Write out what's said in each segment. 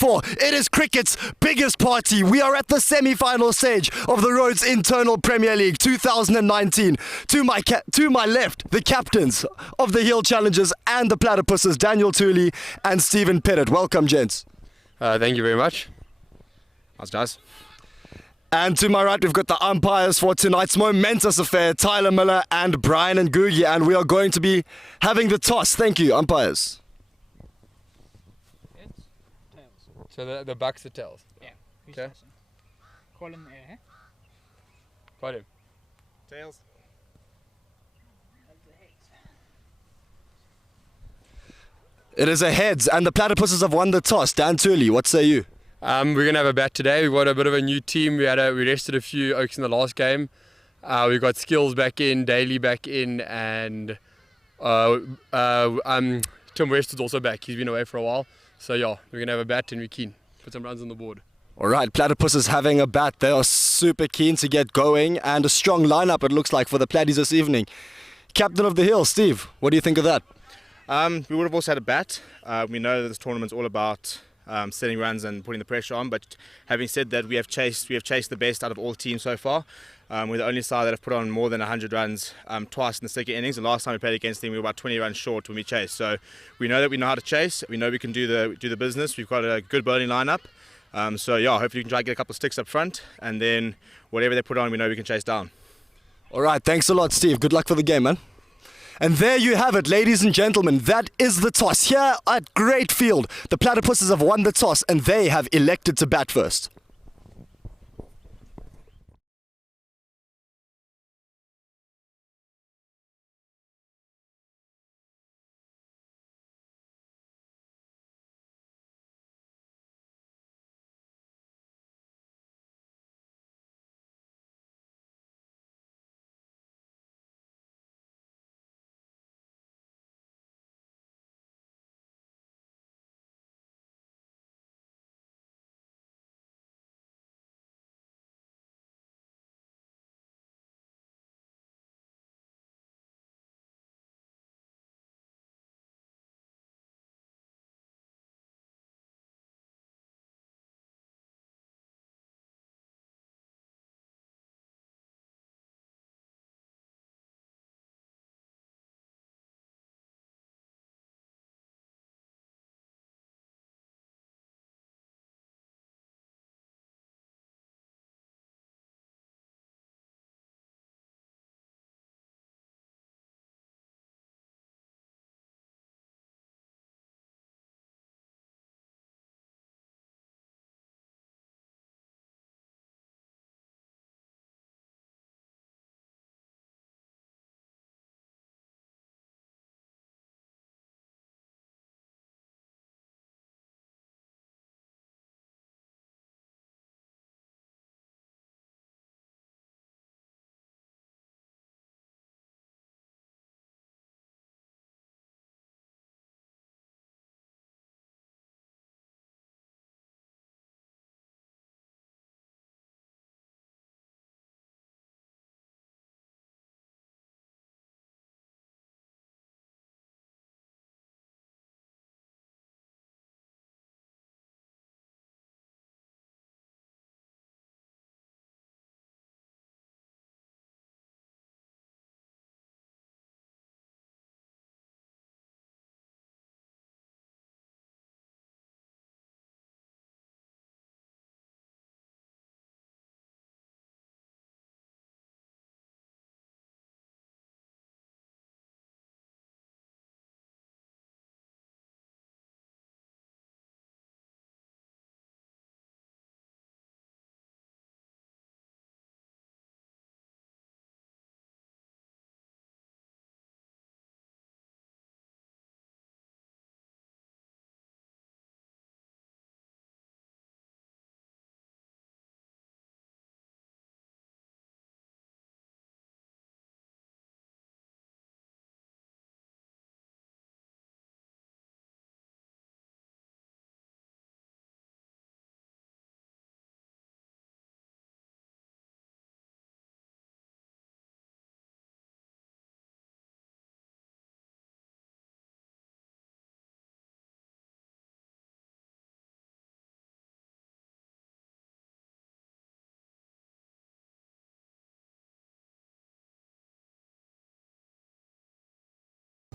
for. It is cricket's biggest party. We are at the semi-final stage of the Rhodes Internal Premier League 2019. To my left, the captains of the Hill Challengers and the Platypuses, Daniel Tooley and Stephen Pettit. Welcome, gents. Thank you very much. How's guys? And to my right, we've got the umpires for tonight's momentous affair, Tyler Miller and Brian Ngugi, and we are going to be having the toss. Thank you, umpires. Heads, tails. So the bucks are tails. Yeah. Who's Okay. tossing? Call in the air. Got him. Tails. It is a heads, and the Platypuses have won the toss. Dan Tooley, what say you? We're going to have a bat today. We've got a bit of a new team. We rested a few Oaks in the last game. We've got Skills back in, Daly back in, and Tim West is also back. He's been away for a while. So yeah, we're going to have a bat and we're keen. Put some runs on the board. All right, Platypuses having a bat. They are super keen to get going, and a strong lineup it looks like for the Platties this evening. Captain of the Hill, Steve, what do you think of that? We would have also had a bat. We know that this tournament's all about setting runs and putting the pressure on, but having said that, we have chased the best out of all teams so far. We're the only side that have put on more than 100 runs twice in the second innings. The last time we played against them, we were about 20 runs short when we chased. So we know that we know how to chase. We know we can do the business. We've got a good bowling lineup. So yeah, hopefully we can try and get a couple of sticks up front, and then whatever they put on, we know we can chase down. All right, thanks a lot, Steve. Good luck for the game, man. And there you have it, ladies and gentlemen. That is the toss. Here at Great Field, the Platypuses have won the toss and they have elected to bat first.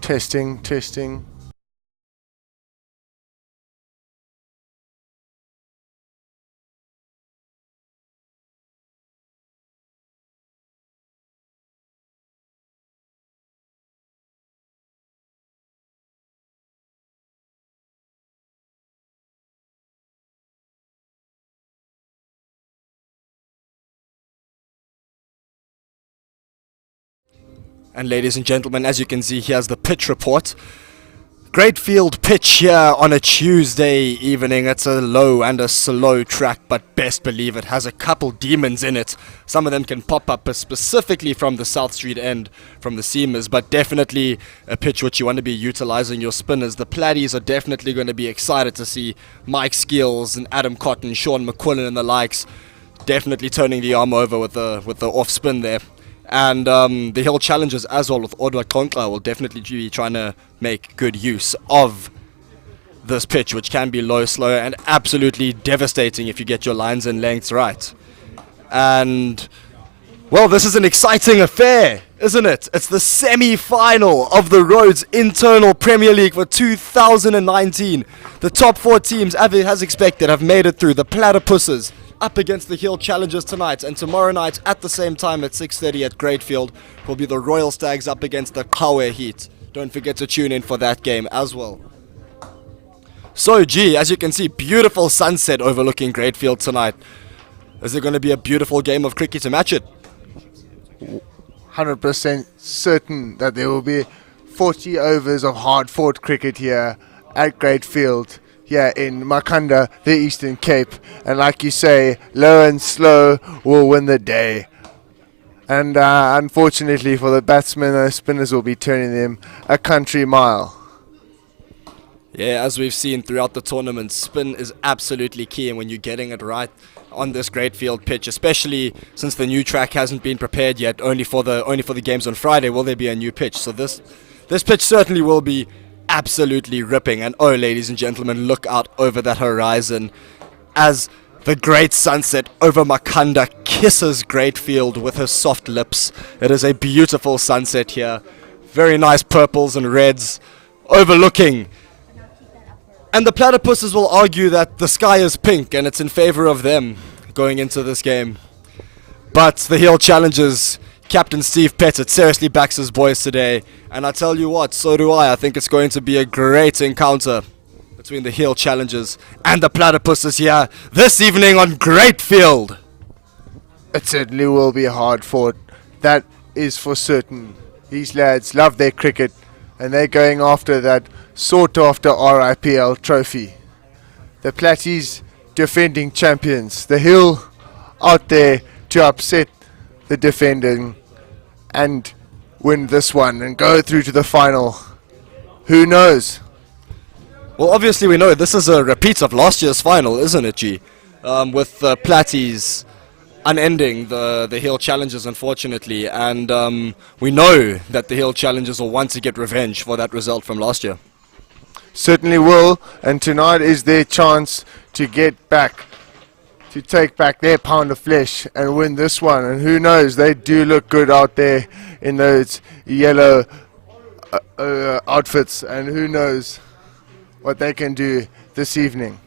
Testing, testing. And ladies and gentlemen, as you can see, here's the pitch report. Great field pitch here on a Tuesday evening. It's a low and a slow track, but best believe it has a couple demons in it. Some of them can pop up specifically from the South Street end, from the seamers, but definitely a pitch which you want to be utilizing your spinners. The Platties are definitely going to be excited to see Mike Skills and Adam Cotton, Sean McQuillan and the likes definitely turning the arm over with the off spin there. And the Hill Challengers as well with Odwa Konkla will definitely be trying to make good use of this pitch, which can be low, slow, and absolutely devastating if you get your lines and lengths right. And, well, this is an exciting affair, isn't it? It's the semi-final of the Rhodes Internal Premier League for 2019. The top 4 teams, as expected, have made it through. The Platypuses up against the Hill Challengers tonight, and tomorrow night at the same time at 6:30 at Greatfield will be the Royal Stags up against the Kawe Heat. Don't forget to tune in for that game as well. So, gee, as you can see, beautiful sunset overlooking Greatfield tonight. Is there going to be a beautiful game of cricket to match it? 100% certain that there will be 40 overs of hard-fought cricket here at Greatfield, here in Makanda, the Eastern Cape. And like you say, low and slow will win the day. And unfortunately for the batsmen, those spinners will be turning them a country mile. Yeah, as we've seen throughout the tournament, spin is absolutely key, and when you're getting it right on this Greatfield pitch, especially since the new track hasn't been prepared yet, only for the games on Friday will there be a new pitch. So this pitch certainly will be absolutely ripping. And oh, ladies and gentlemen, look out over that horizon as the great sunset over Makanda kisses Greatfield with her soft lips. It is a beautiful sunset here, very nice purples and reds overlooking. And the Platypuses will argue that the sky is pink and it's in favor of them going into this game. But the Hill Challengers, Captain Steve Pettit seriously backs his boys today. And I tell you what, so do I. I think it's going to be a great encounter between the Hill Challengers and the Platypuses here this evening on Greatfield. It certainly will be hard fought. That is for certain. These lads love their cricket and they're going after that sought after RIPL trophy. The Platties defending champions. The Hill out there to upset the defending and win this one and go through to the final. Who knows? Well, obviously we know this is a repeat of last year's final, isn't it, G? With the Platties unending the Hill Challengers, unfortunately. And we know that the Hill Challengers will want to get revenge for that result from last year. Certainly will, and tonight is their chance to get back, to take back their pound of flesh and win this one. And who knows, they do look good out there in those yellow outfits, and who knows what they can do this evening.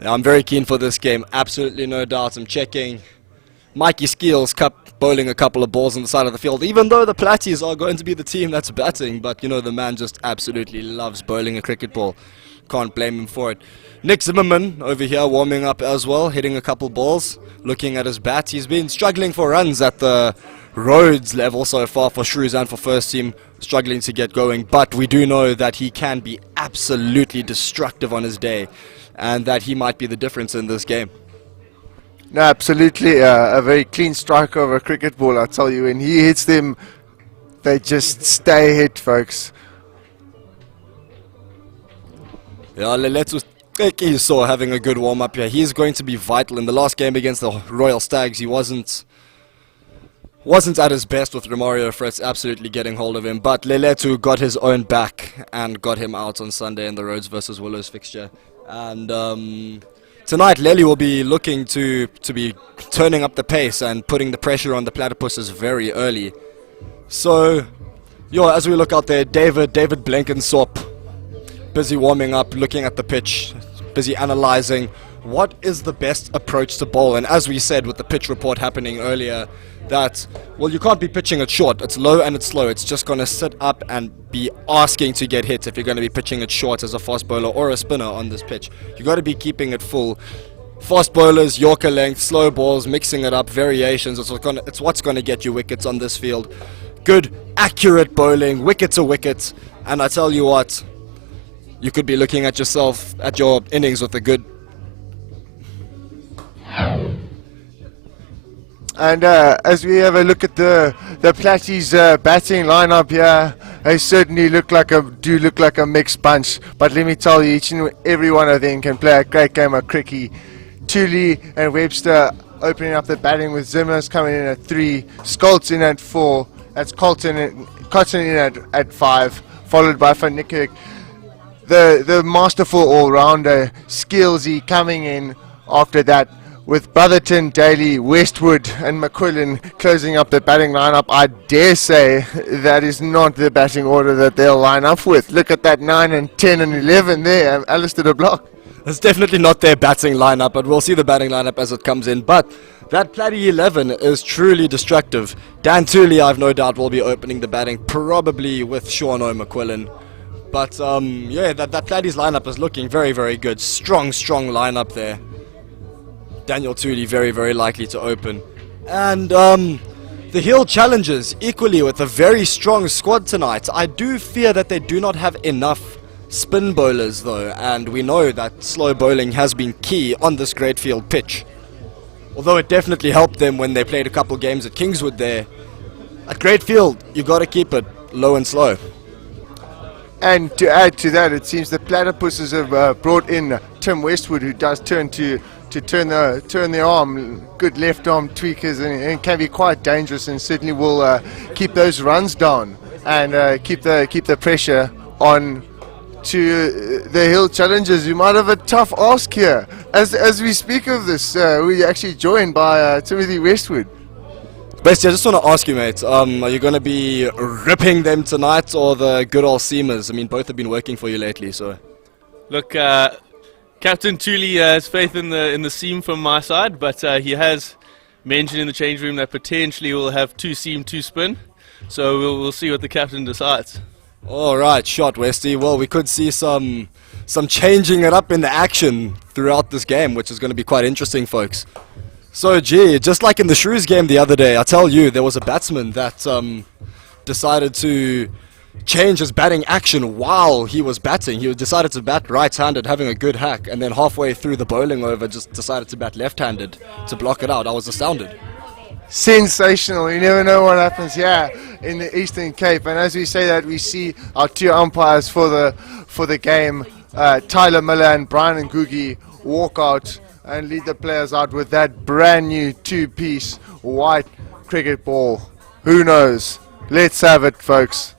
Yeah, I'm very keen for this game, absolutely no doubt. I'm checking Mikey Skeels bowling a couple of balls on the side of the field, even though the Platties are going to be the team that's batting, but you know, the man just absolutely loves bowling a cricket ball. Can't blame him for it. Nick Zimmerman over here warming up as well, hitting a couple balls, looking at his bat. He's been struggling for runs at the Rhodes level so far for Shrews and for first team, struggling to get going, but we do know that he can be absolutely destructive on his day and that he might be the difference in this game. No, absolutely, a very clean striker of a cricket ball, I tell you. When he hits them, they just stay hit, folks. Yeah, Leletu Keki saw having a good warm-up here. He's going to be vital. In the last game against the Royal Stags, he wasn't at his best with Romario Fritz absolutely getting hold of him. But Leletu got his own back and got him out on Sunday in the Rhodes versus Willows fixture. And tonight, Lely will be looking to be turning up the pace and putting the pressure on the Platypuses very early. So Yo, as we look out there, David Blenkinsop, busy warming up, looking at the pitch, busy analysing what is the best approach to bowl. And as we said with the pitch report happening earlier, that, well, you can't be pitching it short. It's low and it's slow. It's just going to sit up and be asking to get hit if you're going to be pitching it short as a fast bowler or a spinner on this pitch. You got to be keeping it full. Fast bowlers, Yorker length, slow balls, mixing it up, variations. It's what's going to get you wickets on this field. Good, accurate bowling, wicket to wicket. And I tell you what, you could be looking at yourself, at your innings with a good... And as we have a look at the Platties batting lineup here, they certainly look like a mixed bunch. But let me tell you, each and every one of them can play a great game of cricket. Tooley and Webster opening up the batting with Zimmers coming in at 3, Scholz in at 4, that's Cotton in at 5, followed by Van Niekerk. The masterful all-rounder Skillsy coming in after that, with Brotherton, Daly, Westwood and McQuillan closing up the batting lineup. I dare say that is not the batting order that they'll line up with. Look at that 9 and 10 and 11 there, Alistair de Block. It's definitely not their batting lineup, but we'll see the batting lineup as it comes in. But that Platy11 is truly destructive. Dan Tooley, I've no doubt, will be opening the batting, probably with Sean O'McQuillan. But yeah, that Platy's lineup is looking very, very good. Strong lineup there. Daniel Tooley very, very likely to open. And the Hill Challengers equally with a very strong squad tonight. I do fear that they do not have enough spin bowlers though, and we know that slow bowling has been key on this great field pitch. Although it definitely helped them when they played a couple games at Kingswood there. At Greatfield, you got to keep it low and slow. And to add to that, it seems the Platypuses have brought in Tim Westwood, who does turn to turn the arm, good left arm tweakers, and can be quite dangerous, and certainly will keep those runs down and keep the pressure on to the Hill Challengers, who might have a tough ask here. As we speak of this, we're actually joined by Timothy Westwood. Bestie, I just want to ask you, mate, are you going to be ripping them tonight or the good old seamers? I mean, both have been working for you lately, so... Look, Captain Tooley has faith in the seam from my side, but he has mentioned in the change room that potentially we'll have 2 seam, 2 spin. So we'll see what the captain decides. All right, shot, Westy. Well, we could see some changing it up in the action throughout this game, which is going to be quite interesting, folks. So, gee, just like in the Shrews game the other day, I tell you, there was a batsman that decided to change his batting action while he was batting. He decided to bat right-handed, having a good hack, and then halfway through the bowling over, just decided to bat left-handed to block it out. I was astounded. Sensational. You never know what happens here in the Eastern Cape. And as we say that, we see our 2 umpires for the game, Tyler Miller and Brian Ngugi, walk out and lead the players out with that brand new 2-piece white cricket ball. Who knows? Let's have it, folks.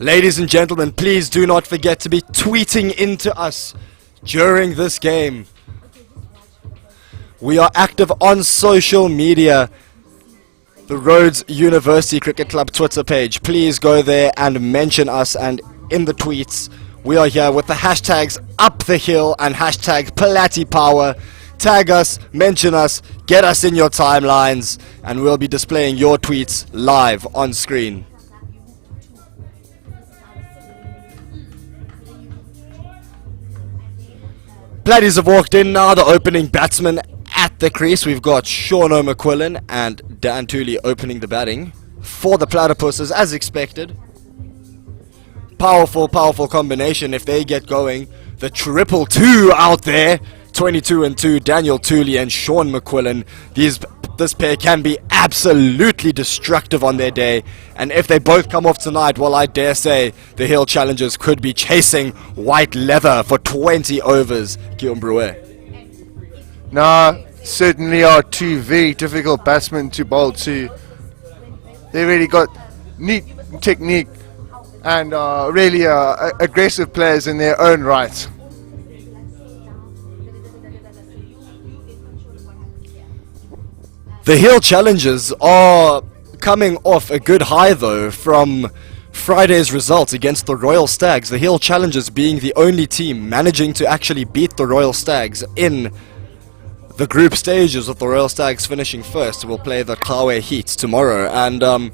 Ladies and gentlemen, please do not forget to be tweeting into us during this game. We are active on social media. The Rhodes University Cricket Club Twitter page. Please go there and mention us, and in the tweets we are here with the hashtags Up the Hill and hashtag Platypower. Tag us, mention us, get us in your timelines, and we'll be displaying your tweets live on screen. Platties have walked in now, the opening batsman at the crease. We've got Sean O'McQuillan and Dan Tooley opening the batting for the Platypuses, as expected. Powerful combination if they get going. The 222 out there, 22 and 2, Daniel Tooley and Sean McQuillan. This pair can be absolutely destructive on their day, and if they both come off tonight, well, I dare say the Hill Challengers could be chasing white leather for 20 overs. Guillaume Brouet. No, certainly are 2 very difficult batsmen to bowl to. They really got neat technique and really aggressive players in their own right. The Hill Challengers are coming off a good high though from Friday's results against the Royal Stags, the Hill Challengers being the only team managing to actually beat the Royal Stags in the group stages, with the Royal Stags finishing first. We'll play the Kawe Heat tomorrow, and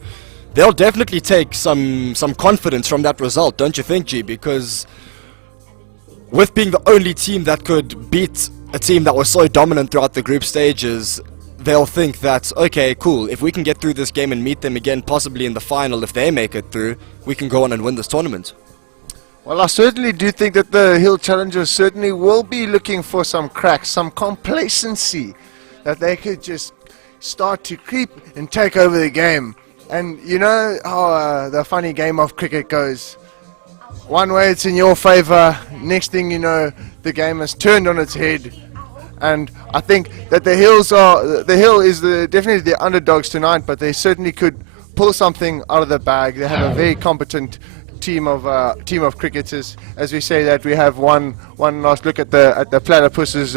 they'll definitely take some confidence from that result, don't you think, G? Because with being the only team that could beat a team that was so dominant throughout the group stages, they'll think that, okay, cool, if we can get through this game and meet them again, possibly in the final, if they make it through, we can go on and win this tournament. Well, I certainly do think that the Hill Challengers certainly will be looking for some cracks, some complacency, that they could just start to creep and take over the game. And you know how the funny game of cricket goes. One way it's in your favor, next thing you know, the game has turned on its head. And I think that the Hill is definitely the underdogs tonight, but they certainly could pull something out of the bag. They have a very competent team of cricketers. As we say that, we have one last look at the Platypuses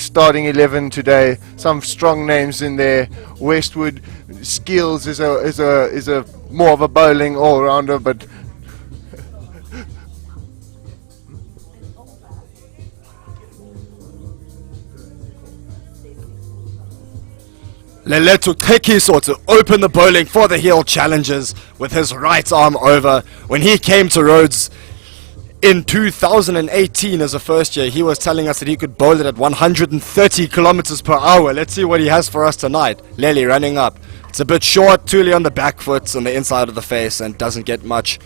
starting 11 today. Some strong names in there. Westwood Skills is a more of a bowling all-rounder, but Leletu Tekiso to open the bowling for the Hill Challengers with his right arm over. When he came to Rhodes in 2018 as a first year, he was telling us that he could bowl it at 130 kilometers per hour. Let's see what he has for us tonight. Lely running up. It's a bit short, Thule on the back foot, on the inside of the face, and doesn't get much.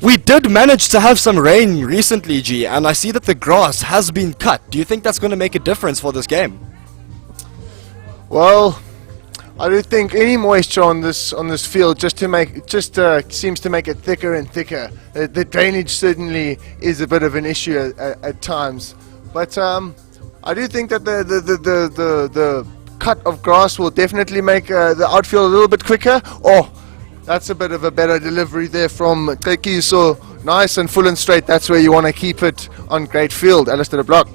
We did manage to have some rain recently, G, and I see that the grass has been cut. Do you think that's going to make a difference for this game? well, I do think any moisture on this field just seems to make it thicker and thicker. The drainage certainly is a bit of an issue at times, but I do think that the cut of grass will definitely make the outfield a little bit quicker. Oh, that's a bit of a better delivery there from Teki. So nice and full and straight. That's where you want to keep it on great field. Alistair, the block.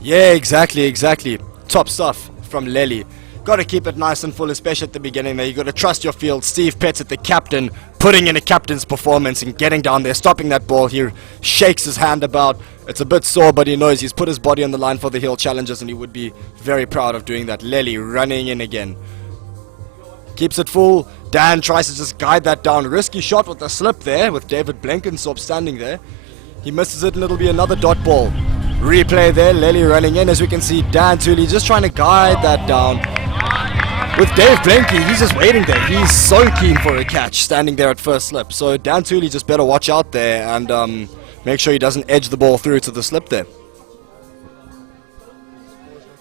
Yeah, exactly. Top stuff from Lely. Got to keep it nice and full, especially at the beginning there. You got to trust your field. Steve Pettit, the captain, putting in a captain's performance and getting down there, stopping that ball. He shakes his hand about. It's a bit sore, but he knows he's put his body on the line for the Hill Challengers, and he would be very proud of doing that. Lely running in again. Keeps it full. Dan tries to just guide that down. Risky shot with the slip there, with David Blenkinsop standing there. He misses it, and it'll be another dot ball. Replay there, Lely running in. As we can see, Dan Thule just trying to guide that down. With Dave Blenky, he's just waiting there. He's so keen for a catch, standing there at first slip. So Dan Thule just better watch out there and make sure he doesn't edge the ball through to the slip there.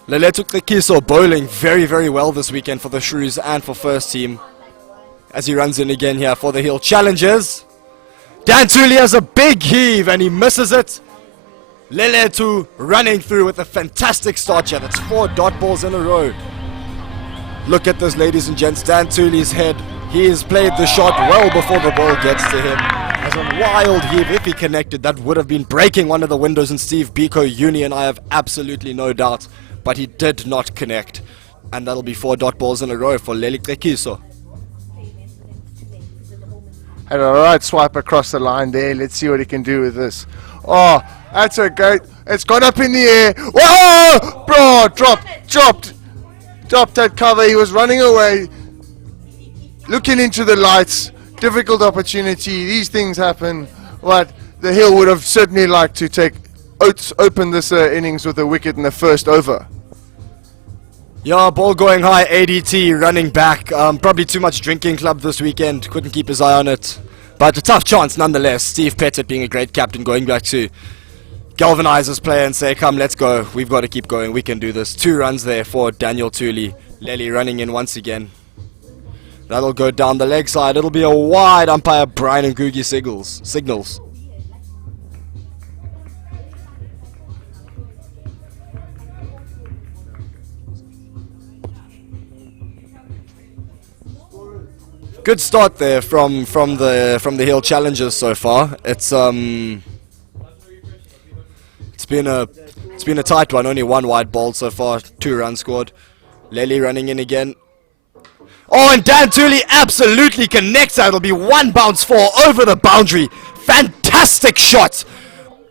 Leletu Tekiso bowling very, very well this weekend for the Shrews and for first team. As he runs in again here for the Hill Challengers. Dan Thule has a big heave and he misses it. Leletu running through with a fantastic start here. That's 4 dot balls in a row. Look at this, ladies and gents. Dan Thule's head. He has played the shot well before the ball gets to him. As a wild heave, if he connected, that would have been breaking one of the windows in Steve Biko Uni, and I have absolutely no doubt. But he did not connect. And that'll be 4 dot balls in a row for Leli Tekiso. Had a right swipe across the line there. Let's see what he can do with this. Oh, that's a great. It's gone up in the air. Whoa! Bro, dropped that cover. He was running away, looking into the lights. Difficult opportunity. These things happen. But the Hill would have certainly liked to open this innings with a wicket in the first over. Yeah, ball going high, ADT running back. Probably too much drinking club this weekend. Couldn't keep his eye on it. But a tough chance nonetheless. Steve Pettit being a great captain, going back to galvanize his player and say, come, let's go. We've got to keep going. We can do this. 2 runs there for Daniel Thule. Lely running in once again. That'll go down the leg side. It'll be a wide umpire Brian and Googie signals. Good start there from the Hill Challengers so far. It's been a tight one. Only 1 wide ball so far. 2 runs scored. Lely running in again. Oh, and Dan Tooley absolutely connects that. It'll be one bounce four over the boundary. Fantastic shot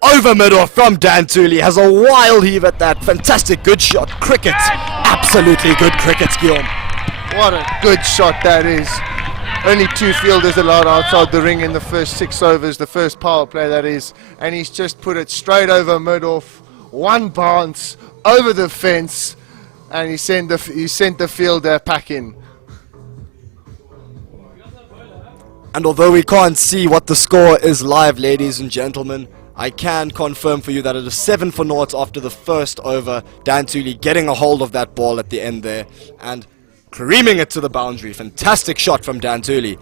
over middle from Dan Tooley. Has a wild heave at that. Fantastic, good shot. Cricket. Absolutely good cricket, Guillaume. What a good shot that is. Only 2 fielders allowed outside the ring in the first 6 overs, the first power play that is. And he's just put it straight over mid-off. One bounce over the fence. And he sent the fielder packing. And although we can't see what the score is live, ladies and gentlemen, I can confirm for you that it is 7 for naught after the first over. Dan Tooley getting a hold of that ball at the end there and creaming it to the boundary. Fantastic shot from Dan Tooley.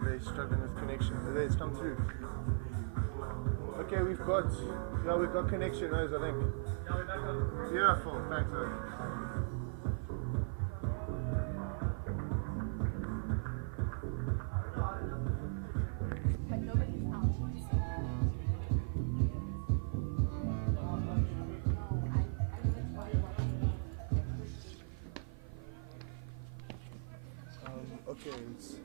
They're struggling with connection. It's come through. Okay, we've got connection, I think. Beautiful, thanks. Okay, it's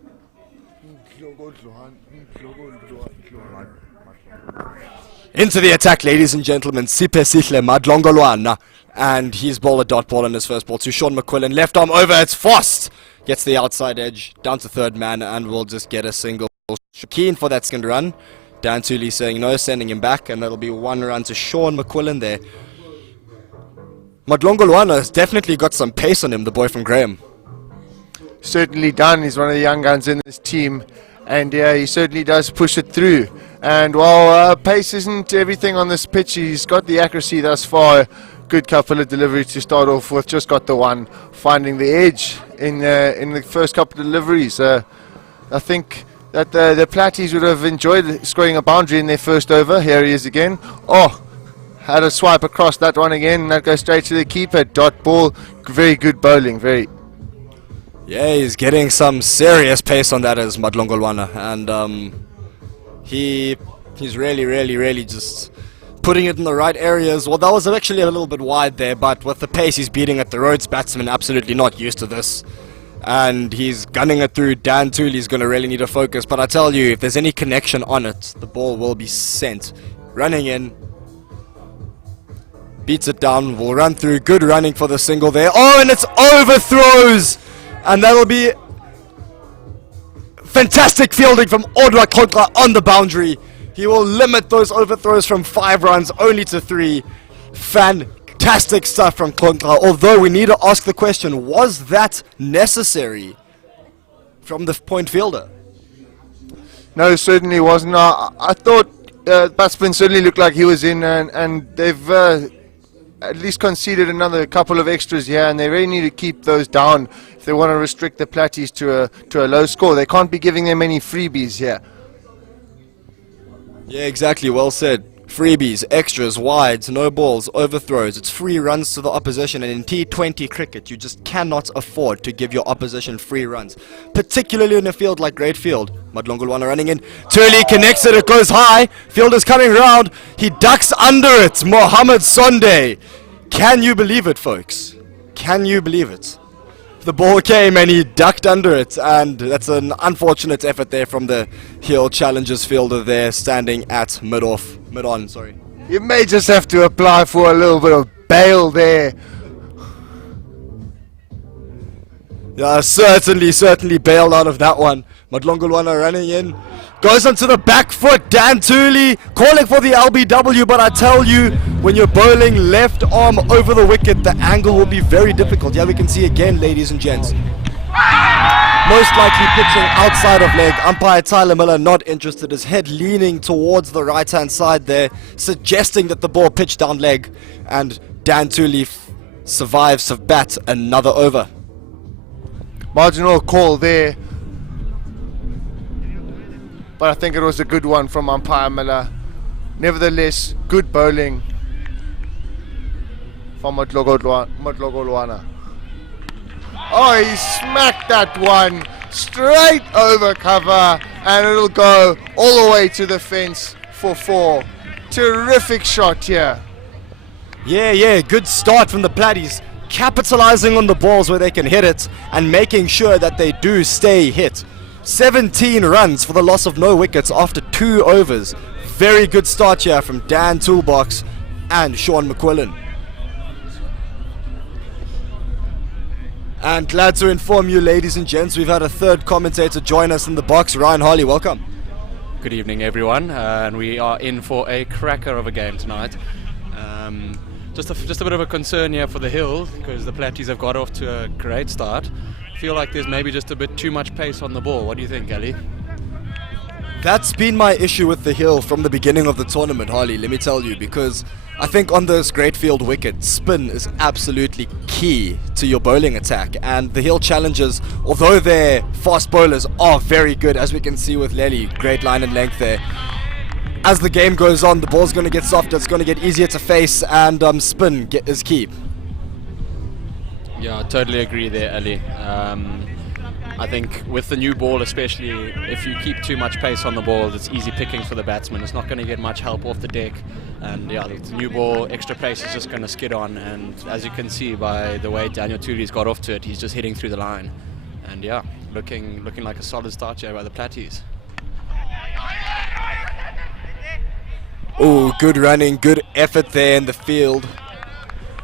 Into the attack, ladies and gentlemen, Sipe Sihle Madlongolwana. And he's bowled a dot ball in his first ball to Sean McQuillan. Left arm over, it's Fost. Gets the outside edge, down to third man, and will just get a single. Keen for that second run. Dan Tooley saying no, sending him back, and that'll be 1 run to Sean McQuillan there. Madlongolwana has definitely got some pace on him, the boy from Graham. Certainly done. He's one of the young guns in this team, and he certainly does push it through. And while pace isn't everything on this pitch, he's got the accuracy thus far. Good couple of deliveries to start off with. Just got the one, finding the edge in the first couple of deliveries. I think that the Platties would have enjoyed scoring a boundary in their first over. Here he is again. Oh, had a swipe across that one again, and that goes straight to the keeper. Dot ball. Very good bowling. Very. Yeah, he's getting some serious pace on that as Madlongolwana, and he's really just putting it in the right areas. Well, that was actually a little bit wide there, but with the pace he's beating at the Rhodes batsman, absolutely not used to this. And he's gunning it through. Dan Tooley's going to really need to focus, but I tell you, if there's any connection on it, the ball will be sent. Running in, beats it down, will run through. Good running for the single there. Oh, and it's overthrows! And that'll be fantastic fielding from Odwa Kontra on the boundary. He will limit those overthrows from 5 runs only to 3. Fantastic stuff from Kontra. Although we need to ask the question, was that necessary from the point fielder? No, certainly wasn't. I thought batsman certainly looked like he was in, and they've at least conceded another couple of extras here, and they really need to keep those down if they want to restrict the Platties to a low score. They can't be giving them any freebies here. Yeah, exactly. Well said. Freebies, extras, wides, no balls, overthrows. It's free runs to the opposition, and in T20 cricket, you just cannot afford to give your opposition free runs, particularly in a field like Great Field. Madlongolwana running in. Tooley connects it. It goes high. Fielder's coming round. He ducks under it. Mohammed Sonde. Can you believe it, folks? Can you believe it? The ball came and he ducked under it, and that's an unfortunate effort there from the Hill Challengers fielder there, standing at mid-on, sorry. You may just have to apply for a little bit of bail there. Yeah, certainly bailed out of that one. Madlongolwana running in, goes onto the back foot. Dan Tooley calling for the LBW, but I tell you, when you're bowling left arm over the wicket, the angle will be very difficult. Yeah, we can see again, ladies and gents. Most likely pitching outside of leg. Umpire Tyler Miller not interested. His head leaning towards the right-hand side there, suggesting that the ball pitched down leg. And Dan Tooley survives to bat another over. Marginal call there, but I think it was a good one from umpire Miller. Nevertheless, good bowling from Madlongolwana. Oh, he smacked that one straight over cover, and it'll go all the way to the fence for 4. Terrific shot here. Yeah, good start from the Platties, capitalizing on the balls where they can hit it and making sure that they do stay hit. 17 runs for the loss of no wickets after 2 overs. Very good start here from Dan Toolbox and Sean McQuillan. And glad to inform you, ladies and gents, we've had a third commentator join us in the box. Ryan Harley, welcome. Good evening, everyone, and we are in for a cracker of a game tonight. Just a bit of a concern here for the Hill, because the Platties have got off to a great start. I feel like there's maybe just a bit too much pace on the ball. What do you think, Ali? That's been my issue with the Hill from the beginning of the tournament, Harley, let me tell you, because I think on this great field wicket, spin is absolutely key to your bowling attack, and the Hill challengers, although their fast bowlers are very good, as we can see with Lely, great line and length there. As the game goes on, the ball's going to get softer, it's going to get easier to face, and spin is key. Yeah, I totally agree there, Ali. I think with the new ball especially, if you keep too much pace on the ball, it's easy picking for the batsman. It's not going to get much help off the deck, and yeah, the new ball, extra pace is just going to skid on, and as you can see by the way Daniel Tooley's got off to it, he's just hitting through the line, and yeah, looking like a solid start here by the Platties. Oh, good running, good effort there in the field,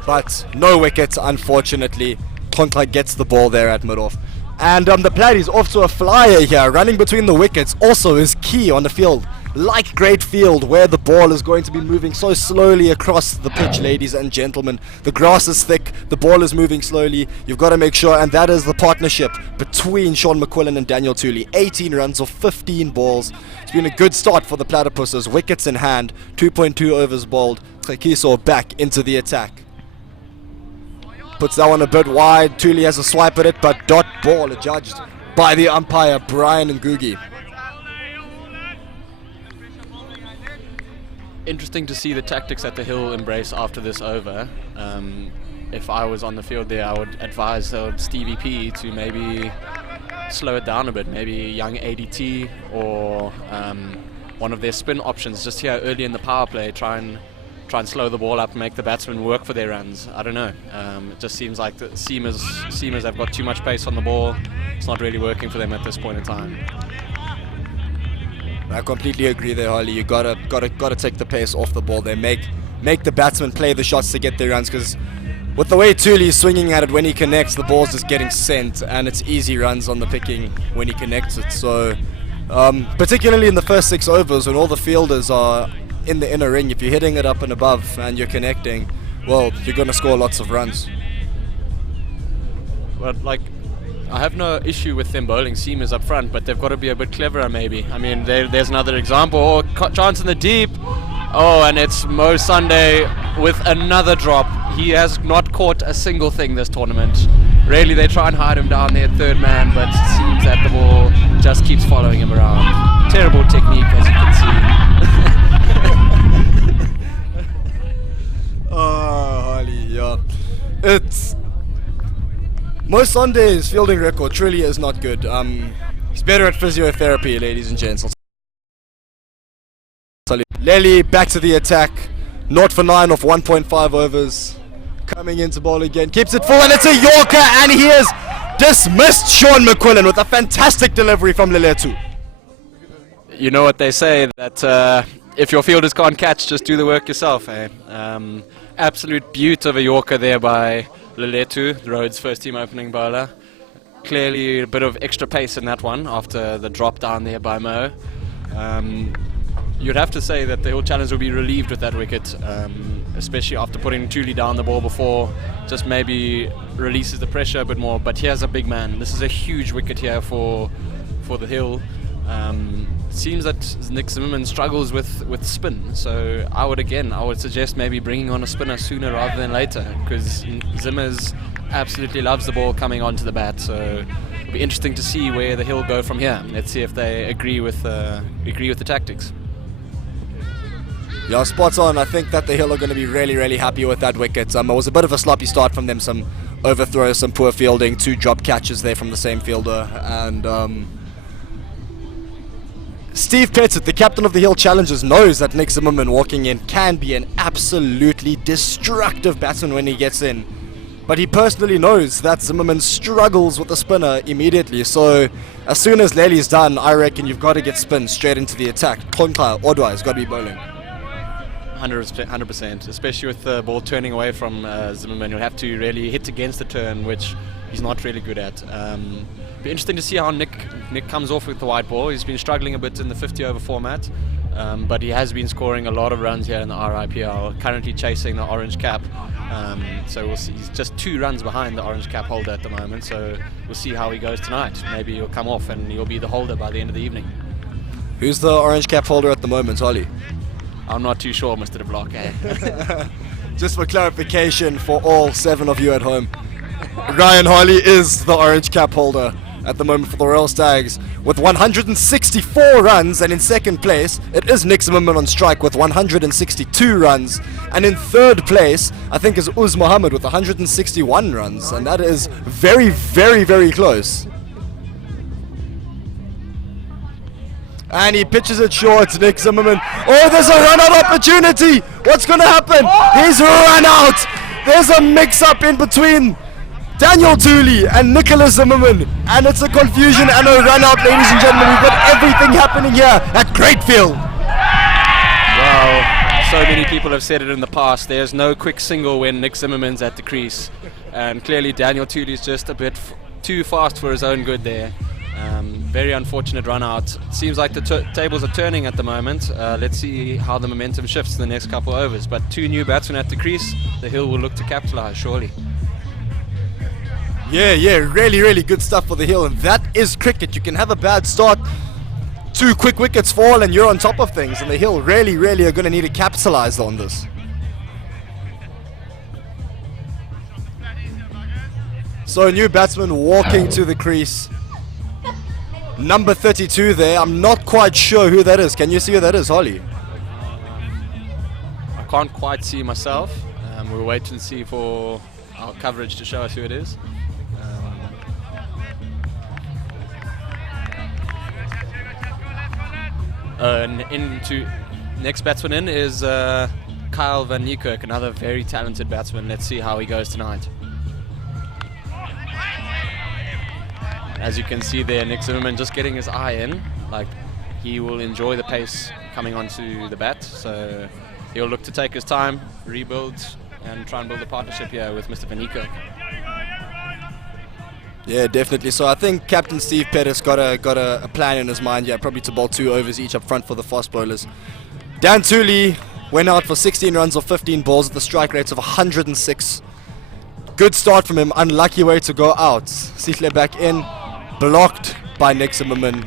but no wickets unfortunately. Tonklai gets the ball there at mid-off. And the Platties off to a flyer here. Running between the wickets also is key on the field. Like great field where the ball is going to be moving so slowly across the pitch, ladies and gentlemen. The grass is thick, the ball is moving slowly. You've got to make sure, and that is the partnership between Sean McQuillan and Daniel Tooley. 18 runs of 15 balls. It's been a good start for the Platypuses. Wickets in hand, 2.2 overs bowled. Trekiso back into the attack. Puts that one a bit wide. Tooley has a swipe at it, but dot ball adjudged by the umpire, Brian Ngugi. Interesting to see the tactics that the Hill embrace after this over. If I was on the field there, I would advise Stevie P to maybe slow it down a bit. Maybe young ADT or one of their spin options just here early in the power play. Try and slow the ball up, make the batsmen work for their runs. I don't know. It just seems like the seamers have got too much pace on the ball. It's not really working for them at this point in time. I completely agree there, Harley. You gotta take the pace off the ball there. Make the batsmen play the shots to get their runs, because with the way Tooley's swinging at it, when he connects, the ball's just getting sent, and it's easy runs on the picking when he connects it. So, particularly in the first 6 overs, when all the fielders are in the inner ring, if you're hitting it up and above and you're connecting, well, you're going to score lots of runs. But I have no issue with them bowling seamers up front, but they've got to be a bit cleverer maybe. I mean, there's another example. Chance in the deep. Oh, and it's Mo Sunday with another drop. He has not caught a single thing this tournament. Really, they try and hide him down there, third man, but it seems that the ball just keeps following him around. Terrible technique, as you can see. Oh, Harley, yeah. It's... Mo Sunday's fielding record truly is not good. He's better at physiotherapy, ladies and gents. Lely back to the attack. 0 for 9 off 1.5 overs. Coming into bowl again. Keeps it full, and it's a Yorker, and he has dismissed Sean McQuillan with a fantastic delivery from Leletu. You know what they say, that if your fielders can't catch, just do the work yourself. Absolute beaut of a Yorker there by Leletu, Rhodes' first team opening bowler. Clearly a bit of extra pace in that one after the drop down there by Mo. You'd have to say that the Hill Challenge will be relieved with that wicket, especially after putting Tooley down the ball before. Just maybe releases the pressure a bit more, but here's a big man. This is a huge wicket here for the Hill. Seems that Nick Zimmerman struggles with spin, so I would suggest maybe bringing on a spinner sooner rather than later, because Zimmers absolutely loves the ball coming onto the bat. So it'll be interesting to see where the Hill go from here. Let's see if they agree with the tactics. Yeah, spot on. I think that the Hill are going to be really, really happy with that wicket. It was a bit of a sloppy start from them, some overthrows, some poor fielding, 2 drop catches there from the same fielder, and Steve Pettit, the captain of the Hill Challengers, knows that Nick Zimmerman walking in can be an absolutely destructive batsman when he gets in. But he personally knows that Zimmerman struggles with the spinner immediately. So as soon as Lely's done, I reckon you've got to get spin straight into the attack. Konkla, Odwa has got to be bowling. 100%, especially with the ball turning away from Zimmerman. You'll have to really hit against the turn, which he's not really good at. Be interesting to see how Nick comes off with the white ball. He's been struggling a bit in the 50 over format, but he has been scoring a lot of runs here in the RIPL, currently chasing the orange cap. So we'll see. He's just 2 runs behind the orange cap holder at the moment, so we'll see how he goes tonight. Maybe he'll come off and he'll be the holder by the end of the evening. Who's the orange cap holder at the moment, Ollie? I'm not too sure, Mr. De Block. Just for clarification for all 7 of you at home, Ryan Harley is the orange cap holder at the moment for the Royal Stags with 164 runs, and in second place it is Nick Zimmerman on strike with 162 runs, and in third place I think is Uz Mohammed with 161 runs, and that is very, very, very close. And he pitches it short, Nick Zimmerman. Oh, there's a run-out opportunity! What's going to happen? He's run out! There's a mix-up in between Daniel Tooley and Nicholas Zimmerman, and it's a confusion and a run-out, ladies and gentlemen. We've got everything happening here at Greatfield. Well, so many people have said it in the past. There's no quick single when Nick Zimmerman's at the crease, and clearly Daniel Tooley's just a bit too fast for his own good there. Very unfortunate run out. Seems like the tables are turning at the moment. Let's see how the momentum shifts in the next couple overs. But 2 new batsmen at the crease. The Hill will look to capitalise, surely. Yeah, really, really good stuff for the Hill, and that is cricket. You can have a bad start, 2 quick wickets fall, and you're on top of things. And the Hill really, really are going to need to capitalise on this. So a new batsman walking to the crease. Number 32 there. I'm not quite sure who that is. Can you see who that is, Holly? I can't quite see myself. We'll wait and see for our coverage to show us who it is. Next batsman in is Kyle van Niekerk, another very talented batsman. Let's see how he goes tonight. As you can see there, Nick Zimmerman just getting his eye in. Like, he will enjoy the pace coming onto the bat, so he'll look to take his time, rebuild, and try and build a partnership here with Mr. Van Niekerk. Yeah, definitely. So I think Captain Steve Pettis got a plan in his mind, yeah, probably to bowl 2 overs each up front for the fast bowlers. Dan Tooley went out for 16 runs off 15 balls at the strike rates of 106. Good start from him, unlucky way to go out. Sihle back in, blocked by Nick Zimmerman.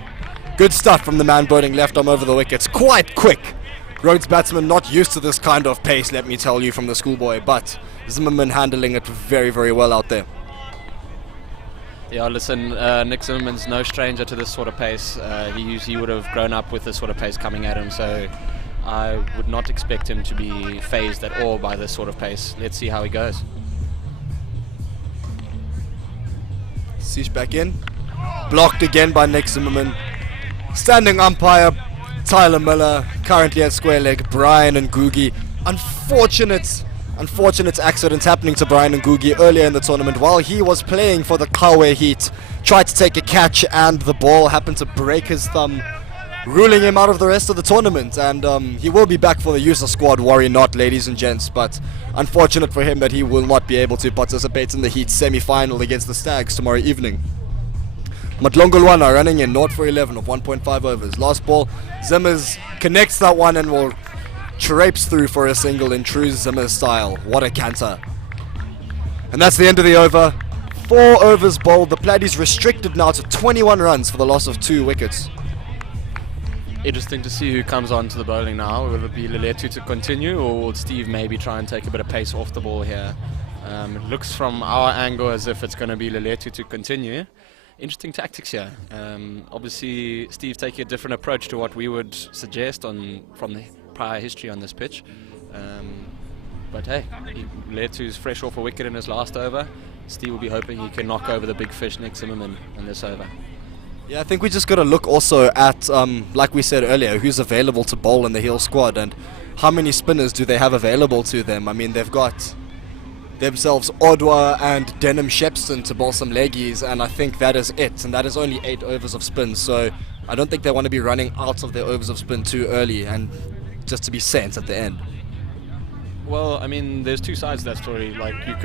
Good stuff from the man bowling left arm over the wickets. Quite quick. Rhodes batsman not used to this kind of pace, let me tell you, from the schoolboy, but Zimmerman handling it very, very well out there. Yeah, listen, Nick Zimmerman's no stranger to this sort of pace. He would have grown up with this sort of pace coming at him, so I would not expect him to be phased at all by this sort of pace. Let's see how he goes. Siege back in. Blocked again by Nick Zimmerman. Standing umpire, Tyler Miller. Currently at square leg, Brian Ngugi. Unfortunate accidents happening to Brian Ngugi earlier in the tournament while he was playing for the Kawe Heat. Tried to take a catch and the ball happened to break his thumb, ruling him out of the rest of the tournament. And he will be back for the user squad, worry not, ladies and gents. But unfortunate for him that he will not be able to participate in the Heat semi-final against the Stags tomorrow evening. Matlongolwana running in 0 for 11 of 1.5 overs. Last ball, Zimmers connects that one and will traipse through for a single in true Zimmer style. What a canter. And that's the end of the over. 4 overs bowled. The Platties restricted now to 21 runs for the loss of 2 wickets. Interesting to see who comes on to the bowling now. Will it be Leletu to continue, or will Steve maybe try and take a bit of pace off the ball here? It looks from our angle as if it's going to be Leletu to continue. Interesting tactics here. Obviously, Steve taking a different approach to what we would suggest from the prior history on this pitch. But hey, Letu's fresh off a wicket in his last over. Steve will be hoping he can knock over the big fish Nick Zimmerman in this over. Yeah, I think we just got to look also at, like we said earlier, who's available to bowl in the Hill squad and how many spinners do they have available to them. I mean, they've got themselves Odwa and Denham Shepston to bowl some leggies, and I think that is it, and that is only 8 overs of spin, so I don't think they want to be running out of their overs of spin too early and just to be sent at the end. Well, I mean, there's two sides to that story. Like, you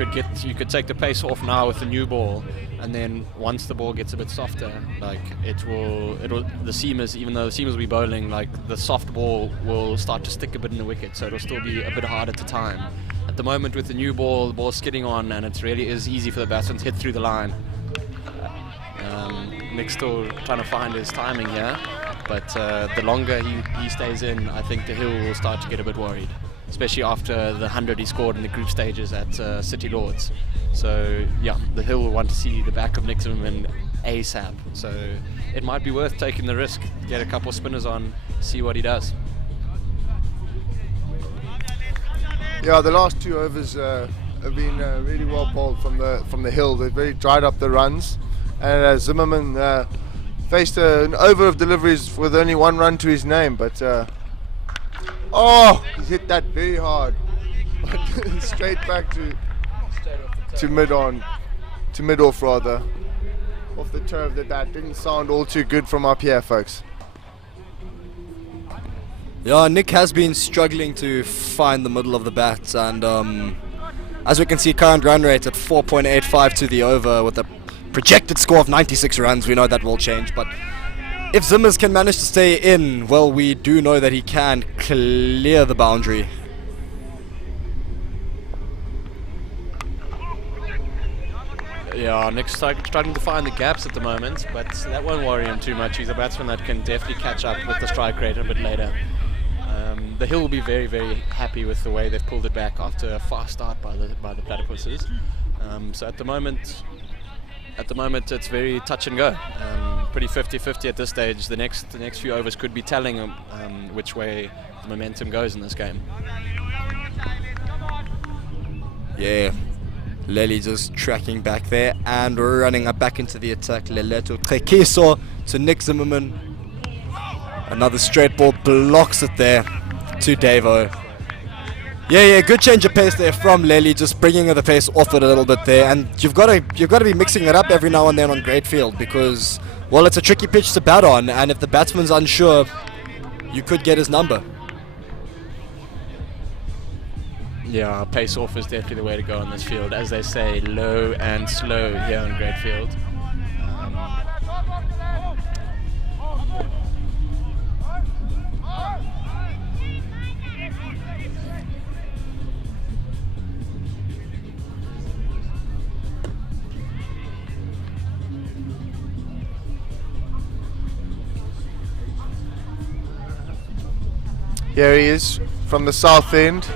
could take the pace off now with the new ball, and then once the ball gets a bit softer, like it'll the seamers, even though the seamers will be bowling, like the soft ball will start to stick a bit in the wicket, so it'll still be a bit harder to time. At the moment with the new ball, the ball's skidding on, and it really is easy for the batsman to hit through the line. Nick's still trying to find his timing here, but the longer he stays in, I think the Hill will start to get a bit worried, especially after the 100 he scored in the group stages at City Lords. So yeah, the Hill will want to see the back of Nick Zimmerman ASAP. So it might be worth taking the risk, get a couple of spinners on, see what he does. Yeah, the last 2 overs have been really well bowled from the Hill. They've very dried up the runs, and Zimmerman faced an over of deliveries with only 1 run to his name, but he's hit that very hard, straight back to mid off rather, off the toe of the bat. Didn't sound all too good from up here, folks. Yeah, Nick has been struggling to find the middle of the bat, and as we can see, current run rate at 4.85 to the over with a projected score of 96 runs. We know that will change, but if Zimmers can manage to stay in, well, we do know that he can clear the boundary. Yeah, Nick's starting to find the gaps at the moment, but that won't worry him too much. He's a batsman that can definitely catch up with the strike rate a bit later. The Hill will be very, very happy with the way they've pulled it back after a fast start by the Platypuses. So at the moment it's very touch and go. Pretty 50-50 at this stage. The next few overs could be telling which way the momentum goes in this game. Yeah, Lely just tracking back there, and we're running up back into the attack. Leleto Trekiso to Nick Zimmerman. Another straight ball blocks it there to Davo. Yeah, good change of pace there from Lely, just bringing the pace off it a little bit there, and you've got to be mixing it up every now and then on great field, because, well, it's a tricky pitch to bat on, and if the batsman's unsure, you could get his number. Yeah, pace off is definitely the way to go on this field. As they say, low and slow here on great field. Here he is from the south end.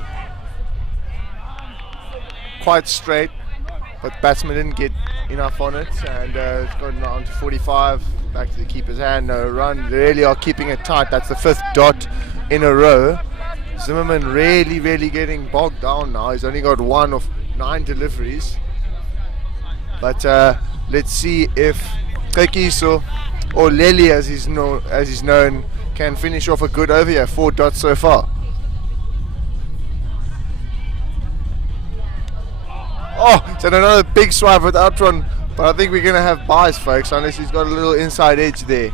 Quite straight, but the batsman didn't get enough on it, and it's gone on to 45, back to the keeper's hand, no run. They really are keeping it tight. That's the 5th dot in a row. Zimmerman really getting bogged down now. He's only got 1 of 9 deliveries, but let's see if Kekiso, or Lely as he's known, can finish off a good over here. 4 dots so far. Oh, it's another big swipe with Outrun, but I think we're going to have buys, folks, unless he's got a little inside edge there.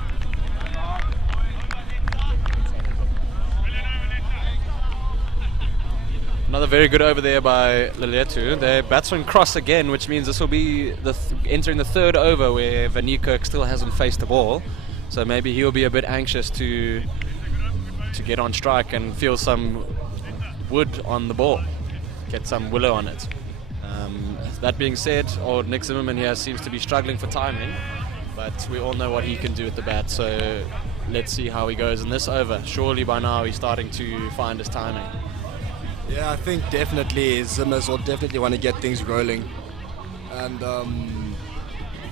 Another very good over there by Leletu. The batsman cross again, which means this will be entering the 3rd over where Van Niekerk still hasn't faced the ball. So maybe he'll be a bit anxious to get on strike and feel some wood on the ball, get some willow on it. That being said, old Nick Zimmerman here seems to be struggling for timing, but we all know what he can do at the bat, so let's see how he goes in this over. Surely by now he's starting to find his timing. Yeah, I think definitely Zimmers will definitely want to get things rolling and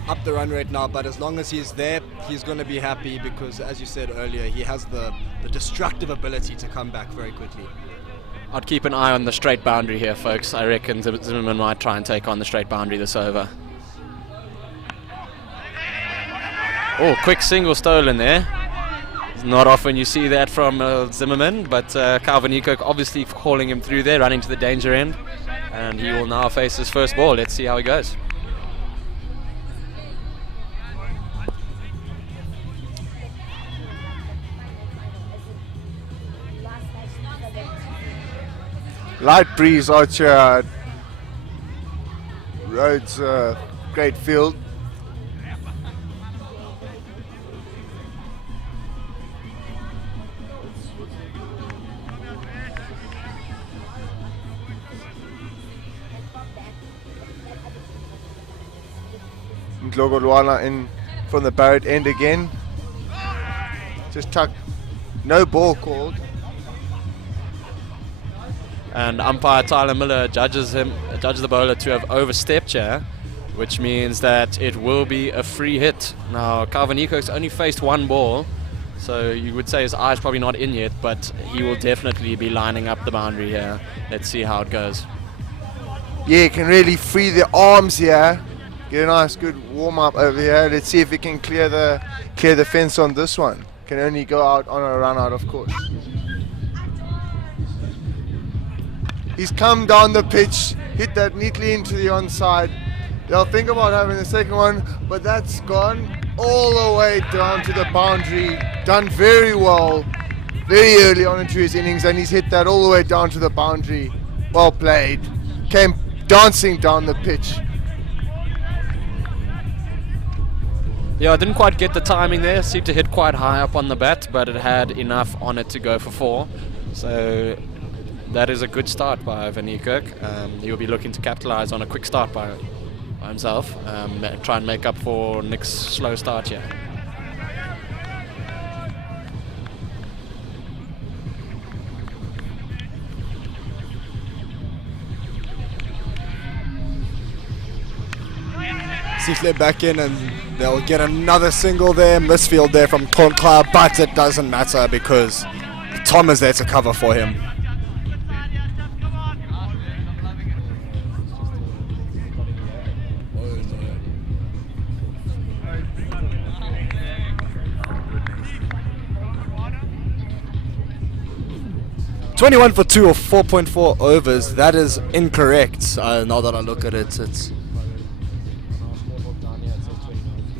up the run rate now, but as long as he's there, he's going to be happy, because as you said earlier, he has the destructive ability to come back very quickly. I'd keep an eye on the straight boundary here, folks. I reckon Zimmerman might try and take on the straight boundary this over. Oh, quick single stolen there. It's not often you see that from Zimmerman, but Calvin Ecock obviously calling him through there, running to the danger end, and he will now face his first ball. Let's see how he goes. Light breeze out here. Roads, great field. Ndlogolwana in from the Barrett end again. Just tuck. No ball called. And umpire Tyler Miller judges the bowler to have overstepped here, which means that it will be a free hit. Now Calvin Ecock's only faced one ball, so you would say his eye's probably not in yet, but he will definitely be lining up the boundary here. Let's see how it goes. Yeah, can really free the arms here. Get a nice good warm up over here. Let's see if we can clear the fence on this one. Can only go out on a run out, of course. He's come down the pitch, hit that neatly into the onside. They'll think about having the second one, but that's gone all the way down to the boundary. Done very well, very early on into his innings, and he's hit that all the way down to the boundary. Well played. Came dancing down the pitch. Yeah, I didn't quite get the timing there. Seemed to hit quite high up on the bat, but it had enough on it to go for 4. So that is a good start by Van Niekerk. He'll be looking to capitalize on a quick start by himself, try and make up for Nick's slow start here. Sihle back in and they'll get another single there, misfield there from Konkla, but it doesn't matter because Tom is there to cover for him. "21 for 2 or 4.4 overs." That is incorrect. Now that I look at it, it's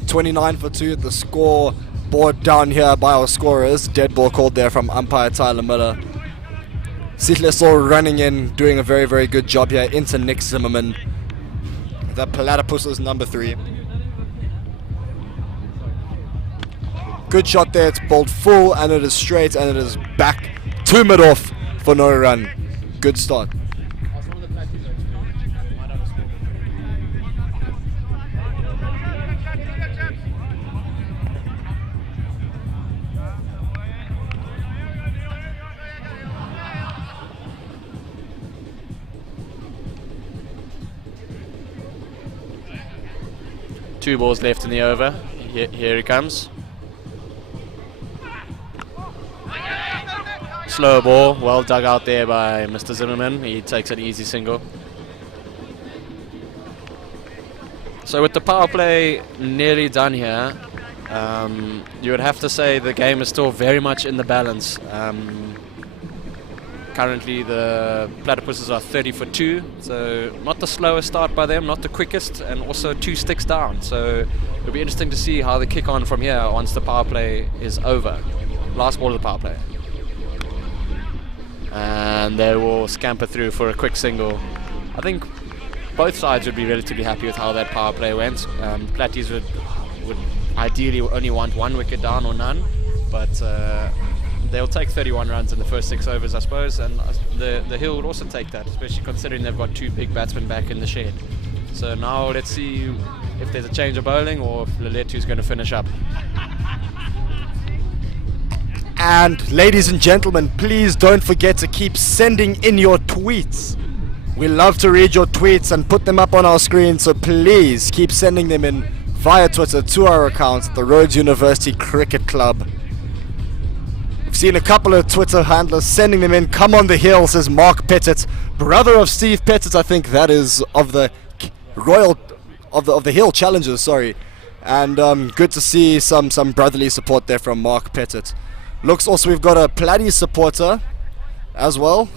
29 for 2. The score board down here by our scorers. Dead ball called there from umpire Tyler Miller. Sihle Saw running in, doing a very, very good job here into Nick Zimmerman. The Platypuses number 3. Good shot there. It's bowled full and it is straight and it is back to mid-off for no run. Good start. Two balls left in the over. Here he comes. Slow ball, well dug out there by Mr. Zimmerman. He takes an easy single. So with the power play nearly done here, you would have to say the game is still very much in the balance. Currently the Platypuses are 30 for 2, so not the slowest start by them, not the quickest, and also 2 sticks down. So it'll be interesting to see how they kick on from here once the power play is over. Last ball of the power play. And they will scamper through for a quick single. I think both sides would be relatively happy with how that power play went. Platties would ideally only want 1 wicket down or none, but they'll take 31 runs in the first 6 overs, I suppose, and the Hill would also take that, especially considering they've got 2 big batsmen back in the shed. So now let's see if there's a change of bowling or if Leletu's going to finish up. And ladies and gentlemen, please don't forget to keep sending in your tweets. We love to read your tweets and put them up on our screen, so please keep sending them in via Twitter to our account, the Rhodes University Cricket Club. We've seen a couple of Twitter handlers sending them in. Come on the Hill, says Mark Pettit, brother of Steve Pettit, I think that is, of the Royal of the Hill Challengers, sorry. And good to see some brotherly support there from Mark Pettit. Looks also we've got a Platy supporter as well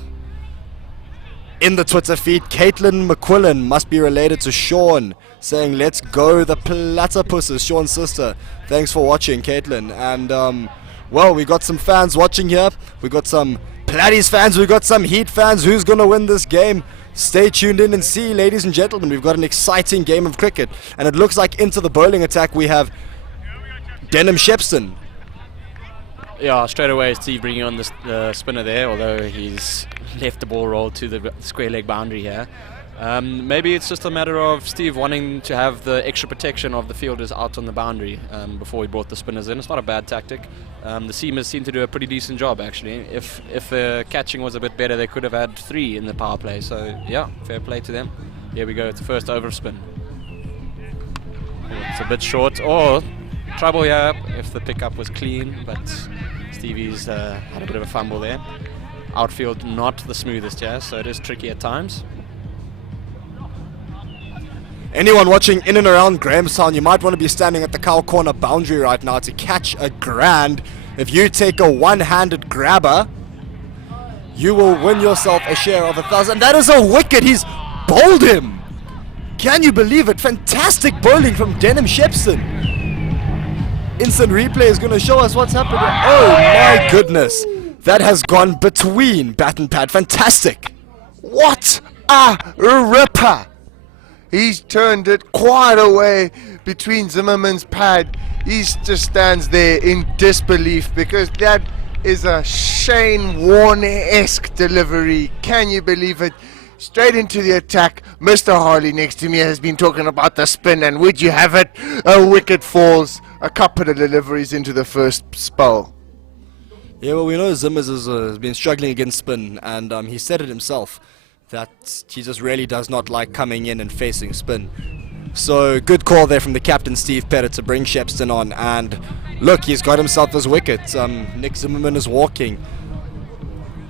in the Twitter feed. Caitlin McQuillan must be related to Sean, saying let's go the Platypuses, Sean's sister. Thanks for watching, Caitlin. And well, we got some fans watching here. We got some Platy's fans, we got some Heat fans. Who's gonna win this game? Stay tuned in and see, ladies and gentlemen. We've got an exciting game of cricket, and it looks like into the bowling attack we have Denham Shepston. Yeah, straight away Steve bringing on the spinner there, although he's left the ball roll to the square leg boundary here. Maybe it's just a matter of Steve wanting to have the extra protection of the fielders out on the boundary before he brought the spinners in. It's not a bad tactic. The seamers seem to do a pretty decent job, actually. If the catching was a bit better, they could have had 3 in the power play. So yeah, fair play to them. Here we go, it's the first over spin. It's a bit short. Oh, trouble here if the pickup was clean, but Stevie's had a bit of a fumble there. Outfield not the smoothest here, so it is tricky at times. Anyone watching in and around Grahamstown, you might want to be standing at the cow corner boundary right now to catch a grand. If you take a one-handed grabber, you will win yourself a share of 1,000. That is a wicket. He's bowled him. Can you believe it? Fantastic bowling from Denham Shepston. Instant replay is going to show us what's happening. Oh my goodness. That has gone between bat and pad. Fantastic. What a ripper! He's turned it quite a way between Zimmerman's pad. He just stands there in disbelief because that is a Shane Warne-esque delivery. Can you believe it? Straight into the attack. Mr. Harley next to me has been talking about the spin, and would you have it? A wicket falls. A couple of deliveries into the first spell. Yeah, well, we know Zimmers has been struggling against spin, and he said it himself that he just really does not like coming in and facing spin. So good call there from the captain Steve Pettit to bring Shepston on, and look, he's got himself his wicket. Nick Zimmerman is walking,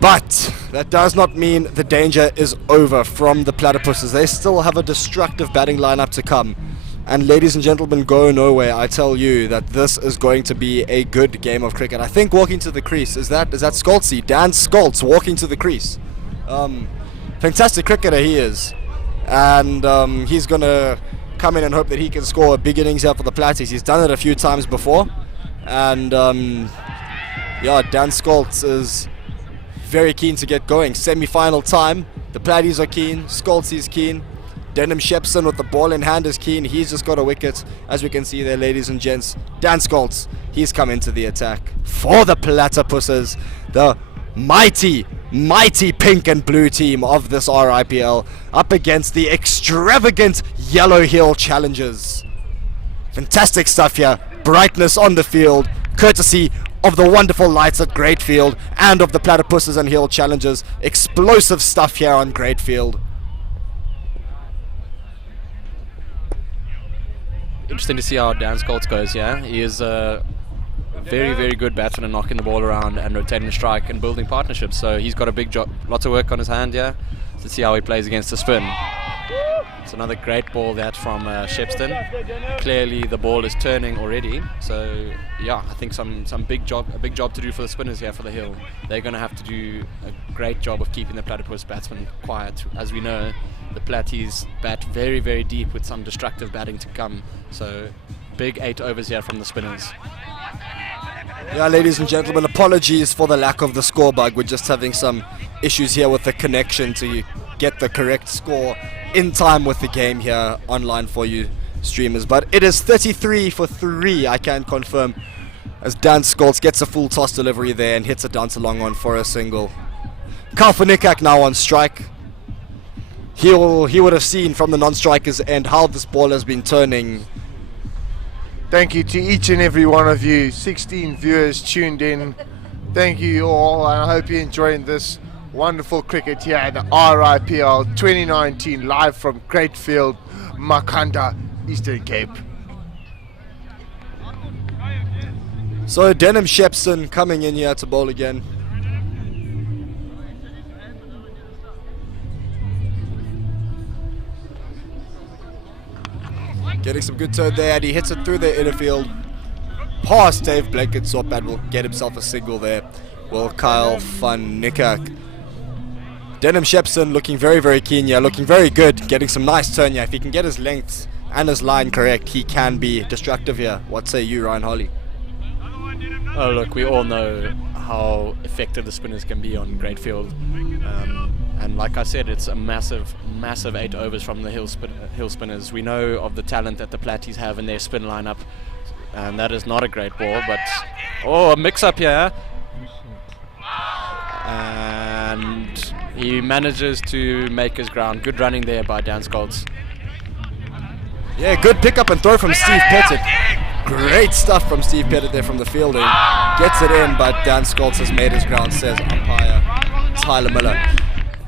but that does not mean the danger is over from the Platypuses. They still have a destructive batting lineup to come, and ladies and gentlemen, go nowhere. I tell you that this is going to be a good game of cricket. I think walking to the crease, is that Scholtzy? Dan Scholtz walking to the crease. Fantastic cricketer he is, and he's going to come in and hope that he can score a big innings here for the Platties. He's done it a few times before, and yeah, Dan Scholtz is very keen to get going. Semi-final time, the Platties are keen, Scholtzy's keen, Denham Shepston with the ball in hand is keen. He's just got a wicket, as we can see there, ladies and gents. Dan Scholtz, he's come into the attack for the Platypuses, the mighty pink and blue team of this RIPL, up against the extravagant Yellow Hill Challengers. Fantastic stuff here. Brightness on the field, courtesy of the wonderful lights at Greatfield and of the Platypuses and Hill Challengers. Explosive stuff here on Greatfield. Interesting to see how Dan Scholtz goes here. He is a very good batsman and knocking the ball around and rotating the strike and building partnerships. So he's got a big job, lots of work on his hand here to see how he plays against the spin. It's another great ball that from Shepston. Clearly the ball is turning already. So yeah, I think a big job to do for the spinners here for the Hill. They're going to have to do a great job of keeping the Platypus batsmen quiet. As we know, the Platties bat very deep with some destructive batting to come. So big 8 overs here from the spinners. Yeah, ladies and gentlemen, apologies for the lack of the score bug. We're just having some issues here with the connection to get the correct score in time with the game here online for you streamers. But it is 33 for 3, I can confirm, as Dan Scholtz gets a full toss delivery there and hits it down to long on for a single. Kalfanikak now on strike. He would have seen from the non-strikers end how this ball has been turning. Thank you to each and every one of you, 16 viewers tuned in. Thank you all, and I hope you're enjoying this wonderful cricket here at the RIPL 2019, live from Greatfield, Makanda, Eastern Cape. So Denham Shepston coming in here to bowl again. Getting some good turn there, and he hits it through the inner field. Past Dave Blenkinsop, and will get himself a single there. Well, Kyle van Niekerk. Denham Shepson looking very, very keen here, looking very good, getting some nice turn here. If he can get his length and his line correct, he can be destructive here. What say you, Ryan Holly? Oh, look, we all know how effective the spinners can be on Greatfield. And like I said, it's a massive 8 overs from the hill spinners. We know of the talent that the Platties have in their spin lineup, and that is not a great ball, but a mix-up here. And he manages to make his ground. Good running there by Dan Scholz. Yeah, good pick up and throw from Steve Pettit. Great stuff from Steve Pettit there from the fielding. Gets it in, but Dan Scholz has made his ground, says umpire Tyler Miller.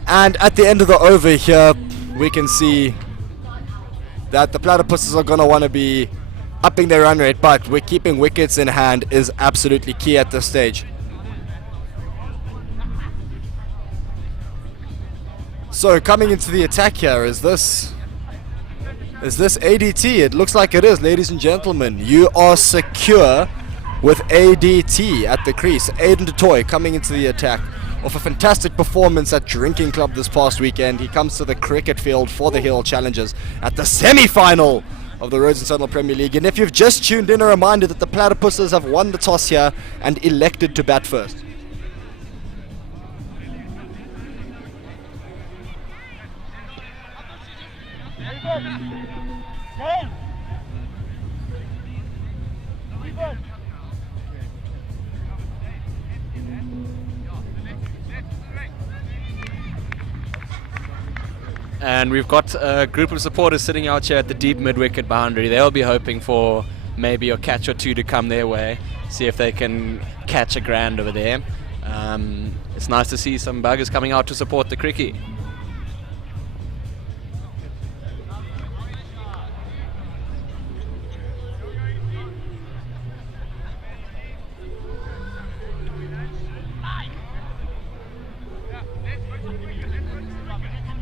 And at the end of the over here, we can see that the Platypuses are going to want to be upping their run rate, but we're keeping wickets in hand is absolutely key at this stage. So coming into the attack here, is this ADT? It looks like it is, ladies and gentlemen. You are secure with ADT at the crease. Aiden DeToy coming into the attack off a fantastic performance at Drinking Club this past weekend. He comes to the cricket field for the Hill Challengers at the semi-final of the Rhodes International Premier League. And if you've just tuned in, a reminder that the Platypuses have won the toss here and elected to bat first. And we've got a group of supporters sitting out here at the deep mid-wicket boundary. They'll be hoping for maybe a catch or two to come their way, see if they can catch a grand over there. It's nice to see some buggers coming out to support the cricket.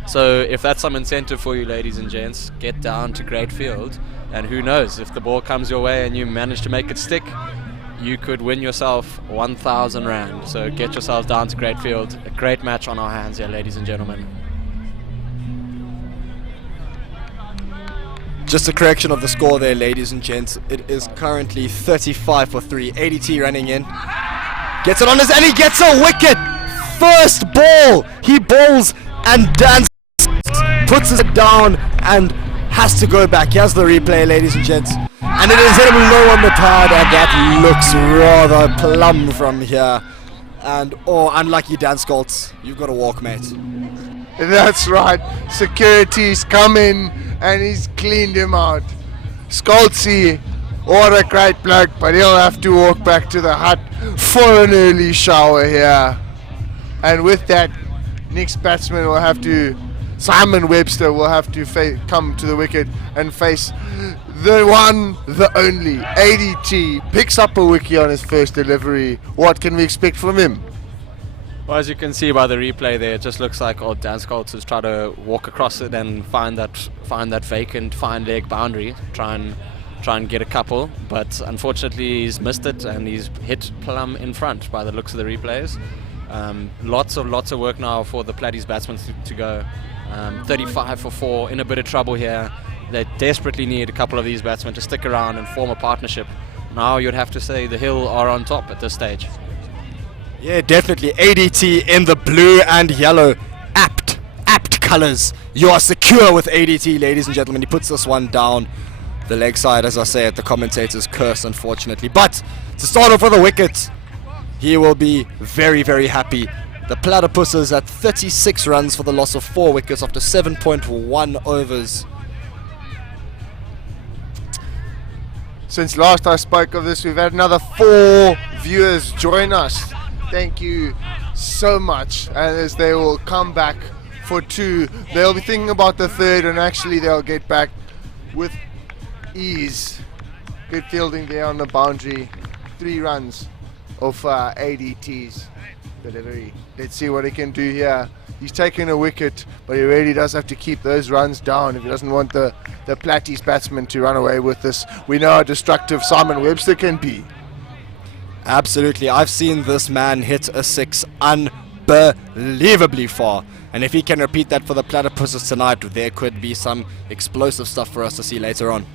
So if that's some incentive for you, ladies and gents, get down to Greatfield, and who knows, if the ball comes your way and you manage to make it stick, you could win yourself 1,000 rand. So get yourselves down to Greatfield. A great match on our hands here, ladies and gentlemen. Just a correction of the score there, ladies and gents. It is currently 35 for 3. ADT running in. Gets it on his, and he gets a wicket! First ball! He bowls and Dan puts it down and has to go back. Here's the replay, ladies and gents. And it is him low on the pad, and that looks rather plumb from here. And, unlucky Dan Scholz. You've got to walk, mate. That's right. Security's come in and he's cleaned him out. Scholzy, what a great bloke, but he'll have to walk back to the hut for an early shower here. And with that, next batsman will have to, Simon Webster will have to come to the wicket and face the one, the only, ADT. Picks up a wicket on his first delivery. What can we expect from him? Well, as you can see by the replay there, it just looks like old Dan Scholz has tried to walk across it and find that vacant fine leg boundary, try and get a couple, but unfortunately he's missed it and he's hit plumb in front by the looks of the replays. Lots of work now for the Platties batsmen to go. 35 for 4, in a bit of trouble here. They desperately need a couple of these batsmen to stick around and form a partnership. Now you'd have to say the Hill are on top at this stage. Yeah, definitely. ADT in the blue and yellow. Apt colours. You are secure with ADT, ladies and gentlemen. He puts this one down the leg side, as I say, at the commentator's curse, unfortunately. But to start off with a wicket, he will be very, very happy. The Platypuses at 36 runs for the loss of 4 wickets after 7.1 overs. Since last I spoke of this, we've had another 4 viewers join us. Thank you so much. And as they will come back for 2, they'll be thinking about the 3rd, and actually they'll get back with ease. Good fielding there on the boundary. 3 runs of ADT's delivery. Let's see what he can do here. He's taken a wicket, but he really does have to keep those runs down if he doesn't want the Platties batsmen to run away with this. We know how destructive Simon Webster can be. Absolutely. I've seen this man hit a six unbelievably far. And if he can repeat that for the Platypuses tonight, there could be some explosive stuff for us to see later on.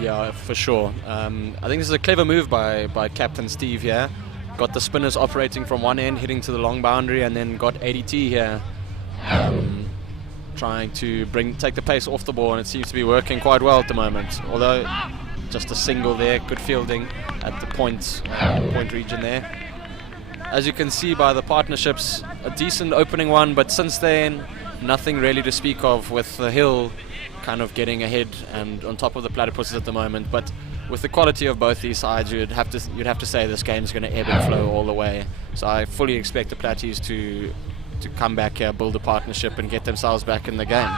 Yeah, for sure. I think this is a clever move by Captain Steve here. Got the spinners operating from one end, hitting to the long boundary, and then got ADT here, trying to take the pace off the ball, and it seems to be working quite well at the moment. Although just a single there, good fielding at the point region there. As you can see by the partnerships, a decent opening one, but since then, nothing really to speak of, with the Hill kind of getting ahead and on top of the Platypuses at the moment. But with the quality of both these sides, you'd have to say this game's going to ebb and flow all the way. So I fully expect the Platties to come back here, build a partnership, and get themselves back in the game.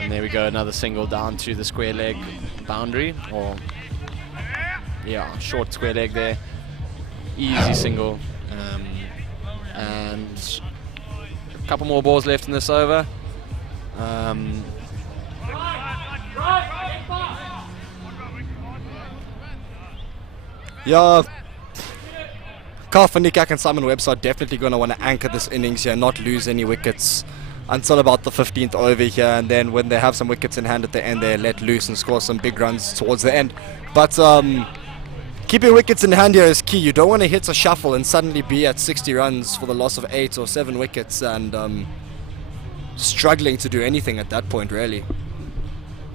And there we go, another single down to the square leg boundary, or yeah, short square leg there. Easy single. And a couple more balls left in this over. Yeah, Carl van Niekerk and Simon Webster are definitely going to want to anchor this innings here, not lose any wickets until about the 15th over here, and then when they have some wickets in hand at the end, they let loose and score some big runs towards the end. But keeping wickets in hand here is key. You don't want to hit a shuffle and suddenly be at 60 runs for the loss of 8 or 7 wickets and struggling to do anything at that point, really.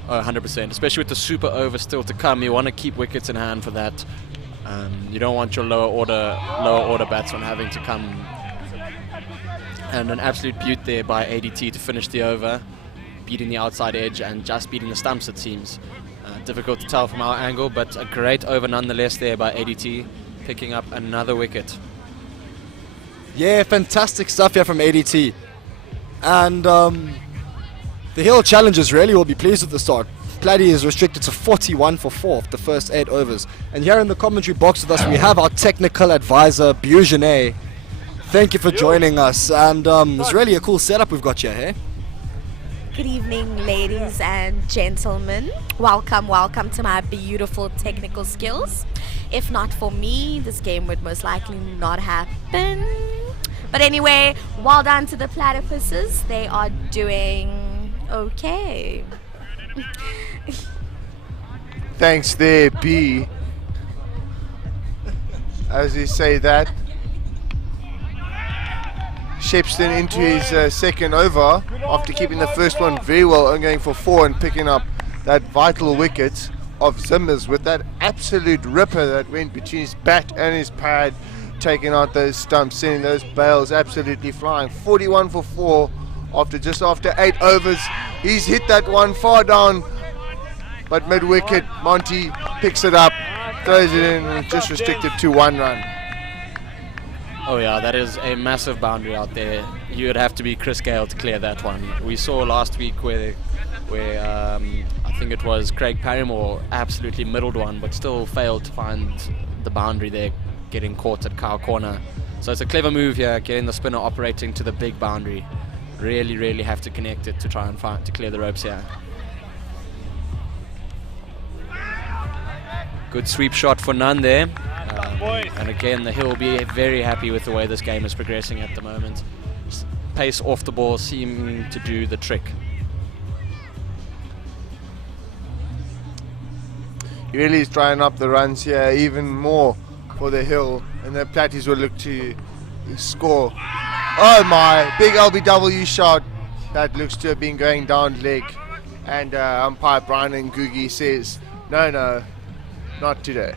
Oh, 100%, especially with the super over still to come. You want to keep wickets in hand for that. You don't want your lower order batsmen having to come. And an absolute beaut there by ADT to finish the over, beating the outside edge and just beating the stumps, it seems. Difficult to tell from our angle, but a great over nonetheless there by ADT, picking up another wicket. Yeah, fantastic stuff here from ADT. And the Hill Challengers really will be pleased with the start. Platy is restricted to 41 for 4 of the first 8 overs. And here in the commentary box with us, we have our technical advisor, Bujane. Thank you for joining us. And it's really a cool setup we've got here, hey? Good evening, ladies and gentlemen. Welcome to my beautiful technical skills. If not for me, this game would most likely not happen. But anyway, well done to the Platypuses. They are doing okay. Thanks there, B. As you say that, Shepston into his second over after keeping the first one very well, and going for 4 and picking up that vital wicket of Zimmers with that absolute ripper that went between his bat and his pad, taking out those stumps, sending those bails absolutely flying. 41 for 4 after 8 overs. He's hit that one far down, but mid-wicket, Monty picks it up, throws it in, and just restricted to 1 run. Oh yeah, that is a massive boundary out there. You would have to be Chris Gale to clear that one. We saw last week where I think it was Craig Parrymore absolutely middled one, but still failed to find the boundary there, getting caught at cow corner. So it's a clever move here, getting the spinner operating to the big boundary. Really have to connect it to try and find to clear the ropes here. Good sweep shot for none there. And again, the Hill will be very happy with the way this game is progressing at the moment. Pace off the ball seeming to do the trick. He really is trying up the runs here even more for the Hill, and the Platties will look to score. Oh my, big LBW shot that looks to have been going down leg, and umpire Brian Ngugi says no, not today.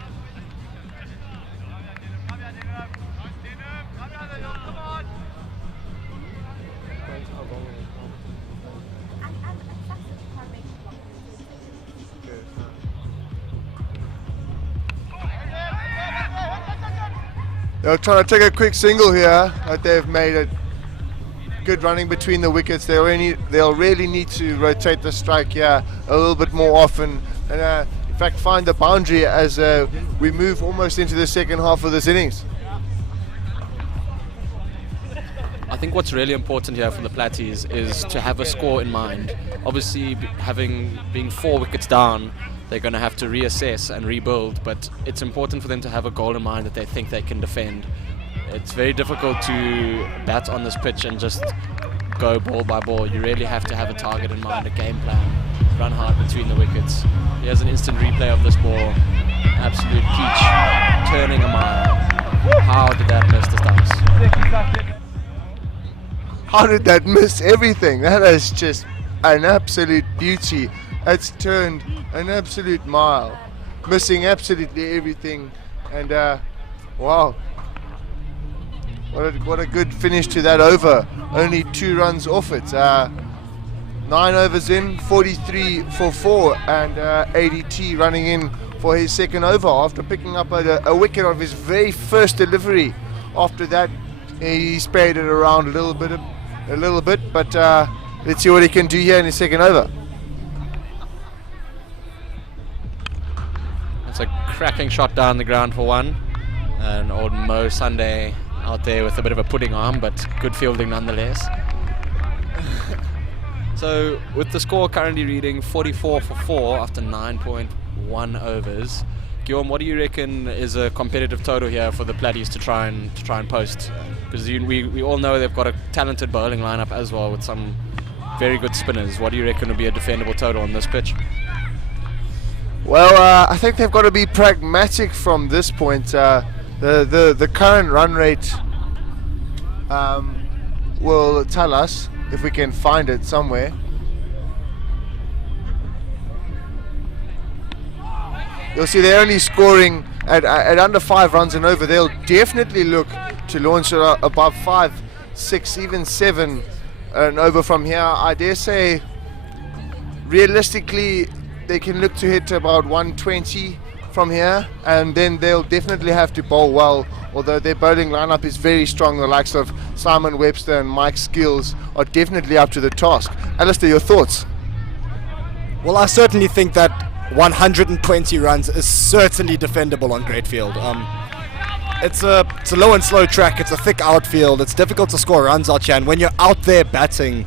They're trying to take a quick single here, but they've made it. Good running between the wickets. They'll really need to rotate the strike here a little bit more often, and in fact find the boundary as we move almost into the second half of this innings. think what's really important here for the Platties is to have a score in mind. Obviously, being 4 wickets down, they're going to have to reassess and rebuild, but it's important for them to have a goal in mind that they think they can defend. It's very difficult to bat on this pitch and just go ball by ball. You really have to have a target in mind, a game plan, run hard between the wickets. Here's an instant replay of this ball. Absolute peach, turning a mile. How did that miss the stumps? How did that miss everything? That is just an absolute beauty. It's turned an absolute mile, missing absolutely everything. And wow, what a good finish to that over. Only 2 runs off it. 9 overs in, 43 for 4, and ADT running in for his second over after picking up a wicket of his very first delivery. After that, he spade it around a little bit, but let's see what he can do here in his second over. It's a cracking shot down the ground for 1. And old Mo Sunday out there with a bit of a pudding arm, but good fielding nonetheless. So with the score currently reading 44 for 4 after 9.1 overs, Guillaume, what do you reckon is a competitive total here for the Platties to try and post? Because we all know they've got a talented bowling lineup as well with some very good spinners. What do you reckon would be a defendable total on this pitch? Well, I think they've got to be pragmatic from this point. The current run rate will tell us if we can find it somewhere. You'll see they're only scoring at under 5 runs and over. They'll definitely look to launch above 5, 6, even 7 and over from here. I dare say realistically they can look to hit about 120 from here, and then they'll definitely have to bowl well, although their bowling lineup is very strong. The likes of Simon Webster and Mike Skills are definitely up to the task. Alistair, your thoughts? Well, I certainly think that 120 runs is certainly defendable on Greatfield. It's a low and slow track, it's a thick outfield, it's difficult to score runs out here, and when you're out there batting,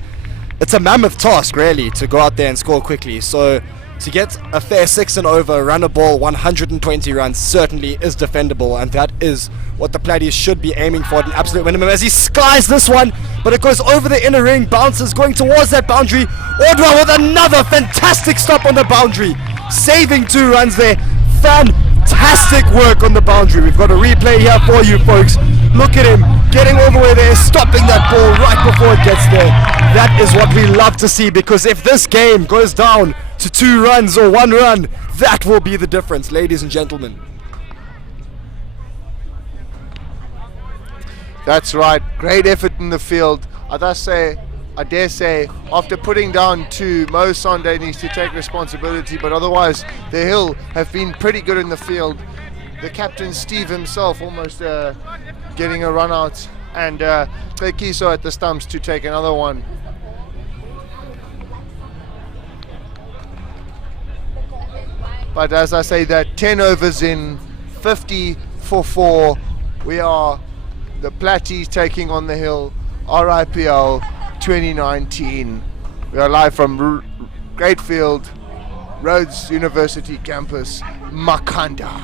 it's a mammoth task really to go out there and score quickly. So to get a fair 6 and over, run a ball 120 runs certainly is defendable, and that is what the Platties should be aiming for at an absolute minimum as he skies this one, but it goes over the inner ring, bounces going towards that boundary. Ordwell with another fantastic stop on the boundary, saving 2 runs there. Fantastic work on the boundary. We've got a replay here for you folks. Look at him getting all the way there, stopping that ball right before it gets there. That is what we love to see, because if this game goes down to 2 runs or 1 run, that will be the difference, ladies and gentlemen. That's right. Great effort in the field. I dare say, after putting down 2, Mo Sunday needs to take responsibility, but otherwise the Hill have been pretty good in the field. The captain, Steve himself, almost getting a run out, and Klekiso at the stumps to take another one. But as I say, that 10 overs in, 50 for 4. We are the Platties taking on the Hill, RIPL 2019. We are live from Greatfield, Rhodes University campus, Makanda.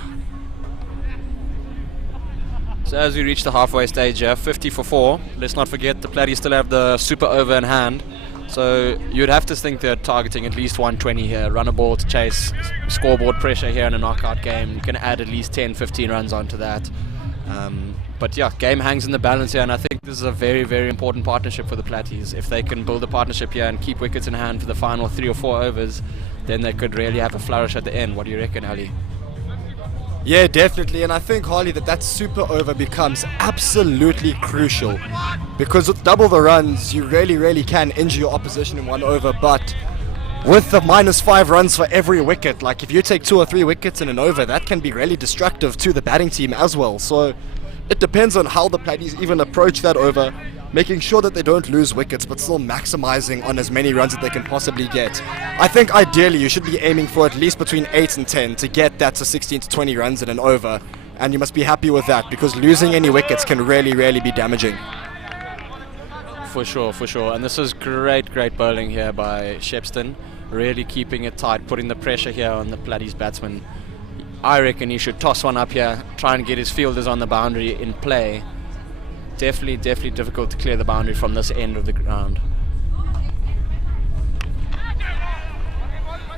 So as we reach the halfway stage here, 50 for 4. Let's not forget the Platties still have the super over in hand. So you'd have to think they're targeting at least 120 here. Run a ball to chase scoreboard pressure here in a knockout game. You can add at least 10, 15 runs onto that. But yeah, game hangs in the balance here, and I think this is a very, very important partnership for the Platties. If they can build a partnership here and keep wickets in hand for the final 3 or 4 overs, then they could really have a flourish at the end. What do you reckon, Ali? Yeah, definitely, and I think, Harley, that super over becomes absolutely crucial, because with double the runs, you really can injure your opposition in 1 over, but with the -5 runs for every wicket, like if you take 2 or 3 wickets in an over, that can be really destructive to the batting team as well. So it depends on how the Platties even approach that over, making sure that they don't lose wickets but still maximizing on as many runs that they can possibly get. I think ideally you should be aiming for at least between 8 and 10 to get that to 16 to 20 runs in an over, and you must be happy with that, because losing any wickets can really be damaging. For sure, for sure. And this is great, great bowling here by Shepston. Really keeping it tight, putting the pressure here on the Platy's batsman. I reckon he should toss one up here, try and get his fielders on the boundary in play. Definitely, definitely difficult to clear the boundary from this end of the ground.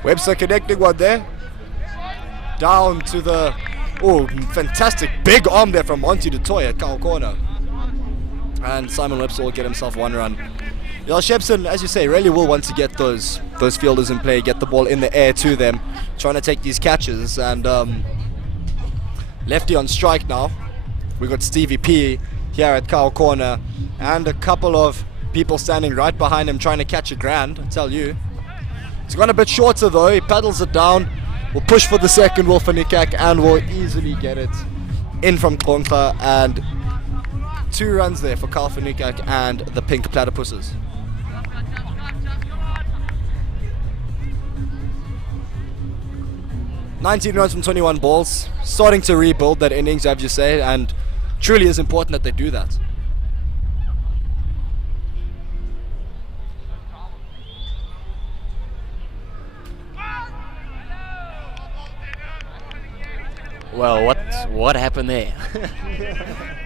Webster connecting one there. Down to the... Oh, fantastic big arm there from Monty du Toit at Kyle corner. And Simon Webster will get himself one run. Yeah, Shepson, as you say, really will want to get those fielders in play, get the ball in the air to them, trying to take these catches. And lefty on strike now. We got Stevie P here at Kyle corner, and a couple of people standing right behind him trying to catch a grand, I tell you. It's gone a bit shorter though. He paddles it down. We'll push for the second, Will Nikak, and we'll easily get it in from Konkla. And 2 runs there for Carl Nikak and the Pink Platypuses. "19 runs from 21 balls. Starting to rebuild that innings, as you say, and truly is important that they do that. Well, what happened there?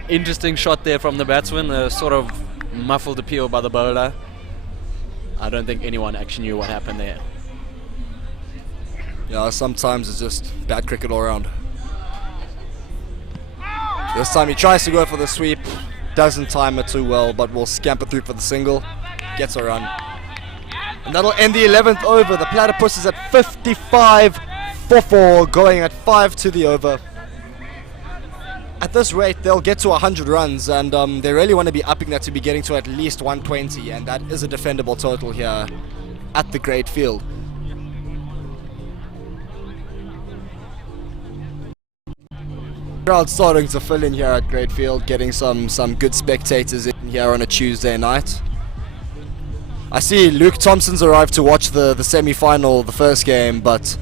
Interesting shot there from the batsman, a sort of muffled appeal by the bowler. I don't think anyone actually knew what happened there. Yeah, sometimes it's just bad cricket all around. This time he tries to go for the sweep, doesn't time it too well, but will scamper through for the single, gets a run. And that'll end the 11th over. The Platypuses at 55 for 4, going at 5 to the over. At this rate, they'll get to 100 runs, and they really want to be upping that to be getting to at least 120, and that is a defendable total here at the Great Field. Crowd starting to fill in here at Great Field, getting some good spectators in here on a Tuesday night. I see Luke Thompson's arrived to watch the semi-final, the first game, but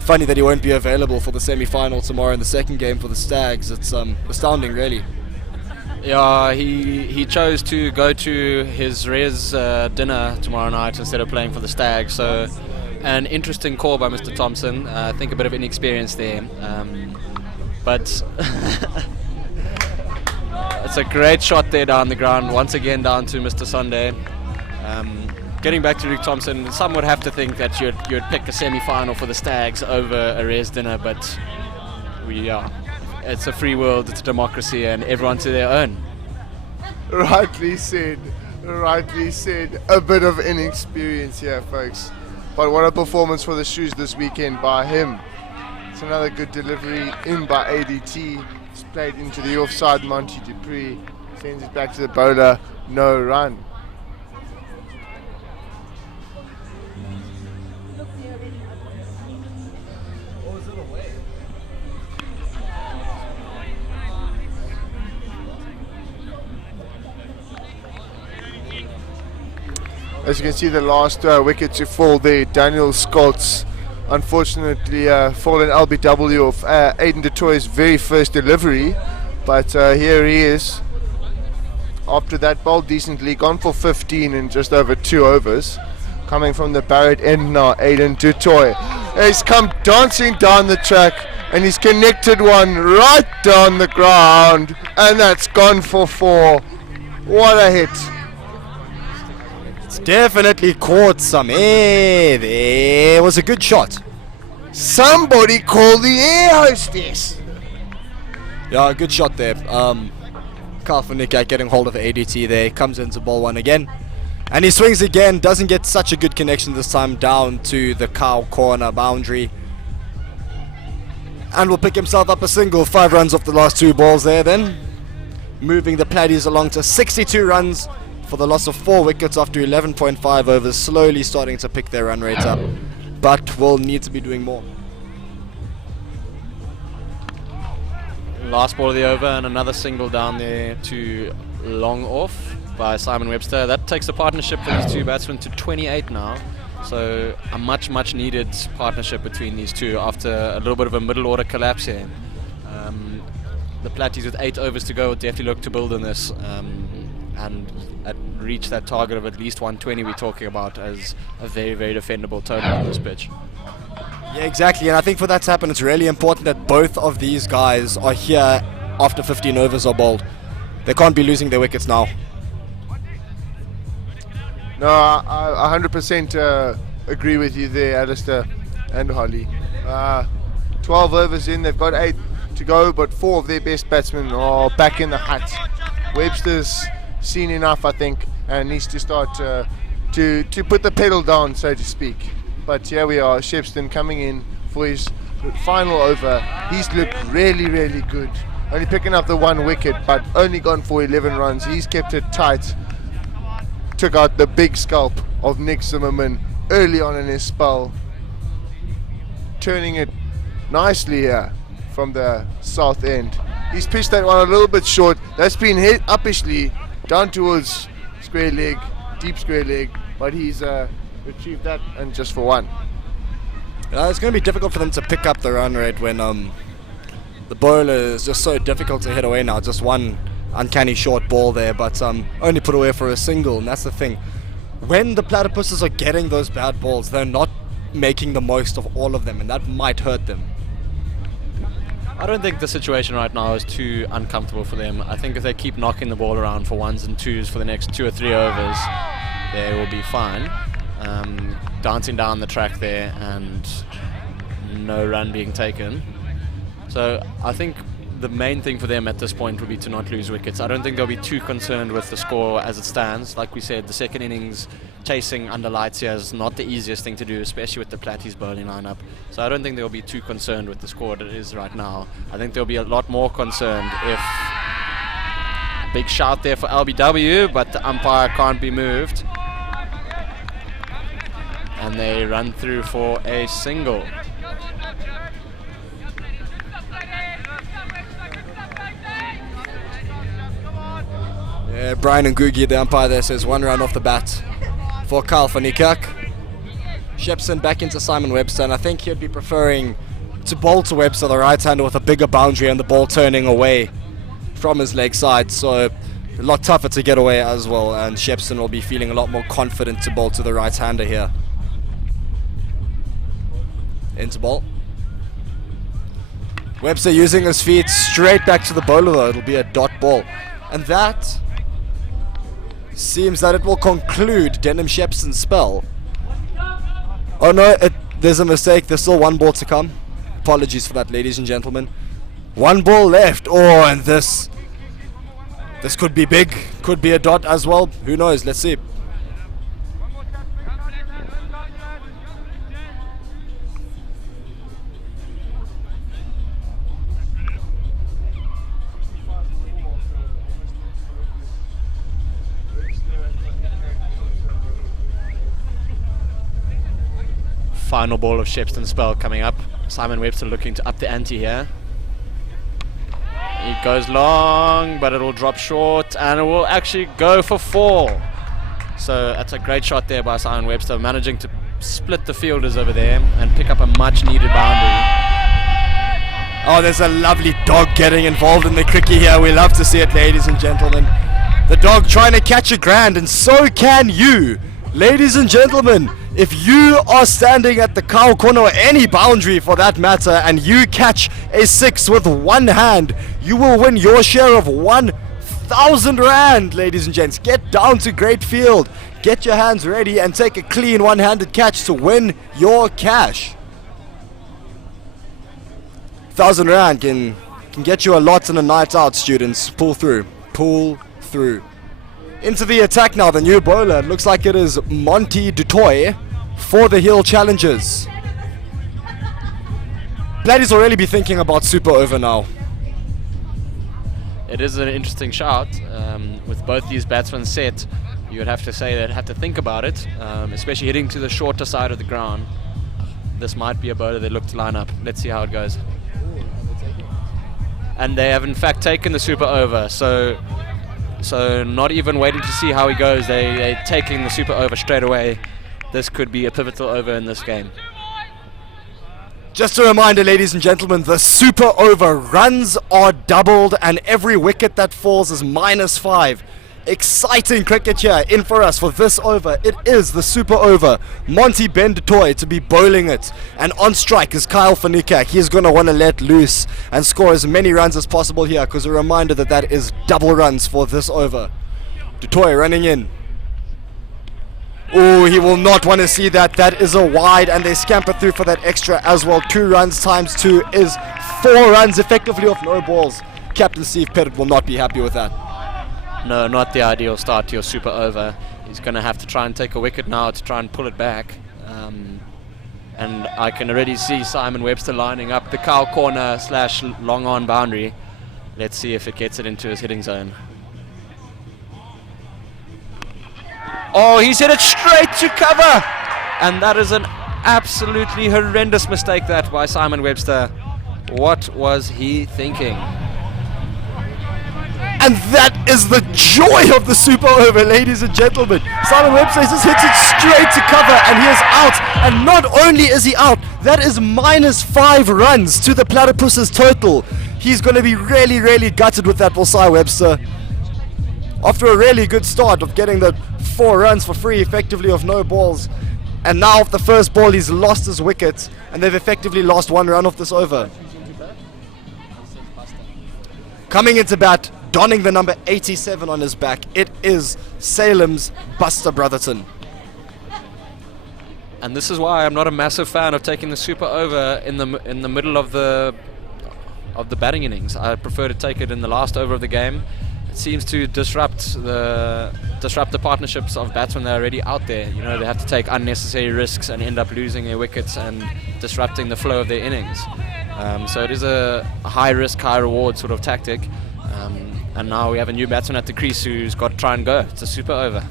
funny that he won't be available for the semi-final tomorrow in the second game for the Stags. It's astounding, really. Yeah, he chose to go to his res dinner tomorrow night instead of playing for the Stags. So, an interesting call by Mr. Thompson. I think a bit of inexperience there. But it's a great shot there down the ground. Once again down to Mr. Sunday. Getting back to Luke Thompson, some would have to think that you'd pick a semi-final for the Stags over a res dinner, but it's a free world, it's a democracy, and everyone to their own. Rightly said. Rightly said. A bit of inexperience here, folks. But what a performance for the Shoes this weekend by him. It's another good delivery in by ADT. It's played into the offside. Monty Dupree sends it back to the bowler. No run. As you can see, the last wicket to fall there, Daniel Scott's unfortunately fallen LBW of Aiden du Toit's very first delivery, but here he is after that bowled decently, gone for 15 in just over 2 overs. Coming from the Barrett end now, Aiden du Toit. He's come dancing down the track and he's connected one right down the ground, and that's gone for 4. What a hit. Definitely caught some air there. It was a good shot. Somebody call the air hostess. Yeah, good shot there. Carl Nikak getting hold of ADT there. Comes into ball one again. And he swings again. Doesn't get such a good connection this time down to the cow corner boundary. And will pick himself up a single. 5 runs off the last 2 balls there then. Moving the Platties along to 62 runs. For the loss of 4 wickets after 11.5 overs, slowly starting to pick their run rate up, but will need to be doing more. Last ball of the over and another single down there to long off by Simon Webster. That takes the partnership for these 2 batsmen to 28 now. So a much needed partnership between these 2 after a little bit of a middle order collapse here. The Platties with 8 overs to go will definitely look to build on this. and reach that target of at least 120 we're talking about as a very, very defendable total on this pitch. Yeah, exactly. And I think for that to happen, it's really important that both of these guys are here after 15 overs are bowled. They can't be losing their wickets now. No, I 100% agree with you there, Alistair and Holly. 12 overs in, they've got 8 to go, but 4 of their best batsmen are back in the hut. Webster's seen enough, I think, and needs to start to put the pedal down, so to speak. But here we are, Shepston coming in for his final over. He's looked really, really good. Only picking up the 1 wicket, but only gone for 11 runs. He's kept it tight. Took out the big scalp of Nick Zimmerman early on in his spell. Turning it nicely here from the south end. He's pitched that one a little bit short. That's been hit uppishly down towards square leg, deep square leg, but he's retrieved that and just for 1. It's going to be difficult for them to pick up the run rate when the bowler is just so difficult to hit away now. Just one uncanny short ball there, but only put away for a single, and that's the thing. When the Platypuses are getting those bad balls, they're not making the most of all of them, and that might hurt them. I don't think the situation right now is too uncomfortable for them. I think if they keep knocking the ball around for 1s and 2s for the next 2 or 3 overs, they will be fine. Dancing down the track there and no run being taken. So I think the main thing for them at this point would be to not lose wickets. I don't think they'll be too concerned with the score as it stands. Like we said, the second innings chasing under lights here is not the easiest thing to do, especially with the Platties bowling lineup. So I don't think they'll be too concerned with the score that it is right now. I think they'll be a lot more concerned if... Big shout there for LBW, but the umpire can't be moved. And they run through for a single. Yeah, Brian and Googie, the umpire there, says 1 run off the bat for Kyle van Niekerk. Shepson back into Simon Webster, and I think he'd be preferring to bowl to Webster, the right-hander, with a bigger boundary and the ball turning away from his leg side, so a lot tougher to get away as well, and Shepson will be feeling a lot more confident to bowl to the right-hander here. Into ball. Webster using his feet straight back to the bowler though. It'll be a dot ball. And that seems that it will conclude Denham Shepson's spell. Oh no, there's a mistake. There's still 1 ball to come. Apologies for that, ladies and gentlemen. 1 ball left. Oh, and this could be big. Could be a dot as well. Who knows? Let's see. Final ball of Shepston's spell coming up. Simon Webster looking to up the ante here. It goes long, but it will drop short, and it will actually go for 4. So that's a great shot there by Simon Webster, managing to split the fielders over there and pick up a much needed boundary. Oh, there's a lovely dog getting involved in the cricket here. We love to see it, ladies and gentlemen. The dog trying to catch a grand, and so can you. Ladies and gentlemen, if you are standing at the cow corner or any boundary for that matter and you catch a 6 with 1 hand, you will win your share of 1,000 rand, ladies and gents. Get down to Great Field, get your hands ready and take a clean one-handed catch to win your cash. 1,000 rand can get you a lot in a night out, students. Pull through. Into the attack now, the new bowler. It looks like it is Monty Dutoy for the Hill Challengers. Platties will really be thinking about super over now. It is an interesting shot. With both these batsmen set, you would have to say they'd have to think about it, especially hitting to the shorter side of the ground. This might be a bowler they look to line up. Let's see how it goes. And they have in fact taken the super over, so not even waiting to see how he goes, they're taking the super over straight away. This could be a pivotal over in this game. Just a reminder, ladies and gentlemen, the super over runs are doubled and every wicket that falls is -5. Exciting cricket here in for us for this over. It is the super over. Monty Ben du Toit to be bowling it. And on strike is Kyle van Niekerk. He's going to want to let loose and score as many runs as possible here, because a reminder that that is double runs for this over. Du Toit running in. Oh, he will not want to see that. That is a wide, and they scamper through for that extra as well. 2 runs times 2 is 4 runs effectively off no balls. Captain Steve Pettit will not be happy with that. No, not the ideal start to your super over. He's going to have to try and take a wicket now to try and pull it back. And I can already see Simon Webster lining up the cow corner / long on boundary. Let's see if it gets it into his hitting zone. Oh, he's hit it straight to cover! And that is an absolutely horrendous mistake that by Simon Webster. What was he thinking? And that is the joy of the super over, ladies and gentlemen. Simon Webster just hits it straight to cover, and he is out. And not only is he out, that is -5 runs to the Platypuses total. He's going to be really, really gutted with that, Simon Webster. After a really good start of getting the 4 runs for free, effectively off no balls. And now off the first ball, he's lost his wicket, and they've effectively lost 1 run off this over. Coming into bat, donning the number 87 on his back, it is Salem's Buster Brotherton. And this is why I'm not a massive fan of taking the super over in the middle of the batting innings. I prefer to take it in the last over of the game. It seems to disrupt the partnerships of batsmen that are already out there. You know, they have to take unnecessary risks and end up losing their wickets and disrupting the flow of their innings. So it is a high risk, high reward sort of tactic. And now we have a new batsman at the crease who's got to try and go. It's a super over.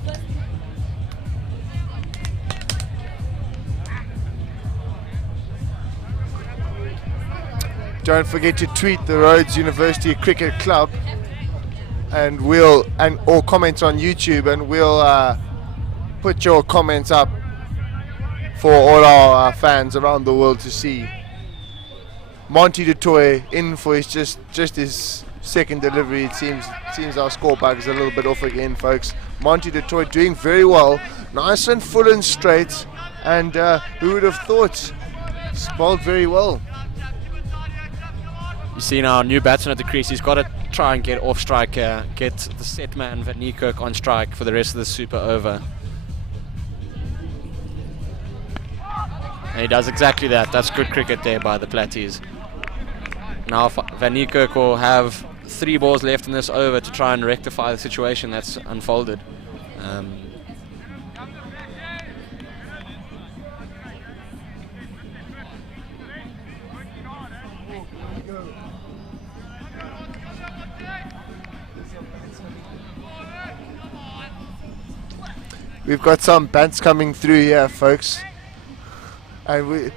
Don't forget to tweet the Rhodes University Cricket Club, and or comments on YouTube, and we'll put your comments up for all our fans around the world to see. Monty du Toit in for his just his second delivery. It seems our score bug is a little bit off again, folks. Monty du Toit doing very well, nice and full and straight, and who would have thought? Bowled very well. You see now, new batsman at the crease. He's got to try and get off strike here, get the set man Van Niekerk on strike for the rest of the super over. And he does exactly that. That's good cricket there by the Platties. Now Van Niekerk will have 3 balls left in this over to try and rectify the situation that's unfolded. We've got some bants coming through here, folks. And we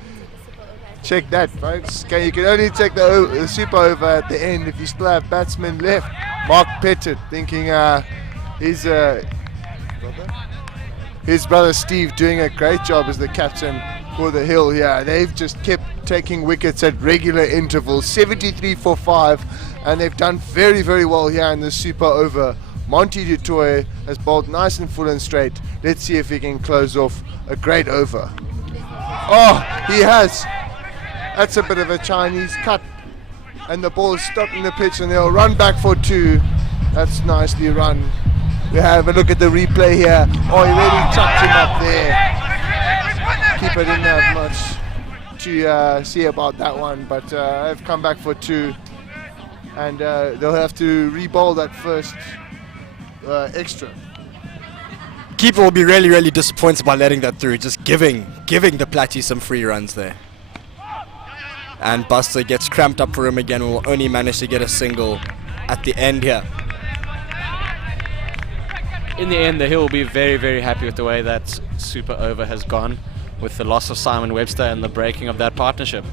check that, folks. You can only take the super over at the end if you still have batsmen left. Mark Pettit thinking his brother Steve doing a great job as the captain for the Hill here. They've just kept taking wickets at regular intervals, 73 for 5, and they've done very, very well here in the super over. Monty du Toit has bowled nice and full and straight. Let's see if he can close off a great over. Oh, he has. That's a bit of a Chinese cut. And the ball is stopped in the pitch, and they'll run back for 2. That's nicely run. We have a look at the replay here. Oh, he really chucked him up there. Keeper didn't have much to see about that one, but I've come back for 2. And they'll have to re-bowl that first extra. Keeper will be really, really disappointed by letting that through, just giving the Platties some free runs there. And Buster gets cramped up for him again, will only manage to get a single at the end here. In the end, the Hill will be very, very happy with the way that super over has gone, with the loss of Simon Webster and the breaking of that partnership.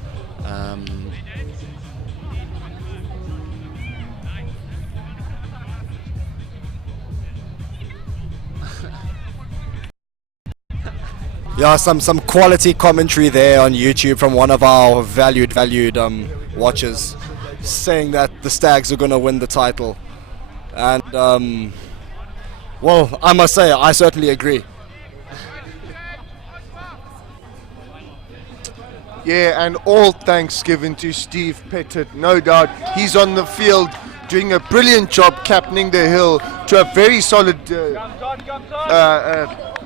Yeah, some quality commentary there on YouTube from one of our valued watchers, saying that the Stags are going to win the title. And Well, I must say, I certainly agree. Yeah, and all thanks given to Steve Pettit. No doubt he's on the field doing a brilliant job captaining the Hill to a very solid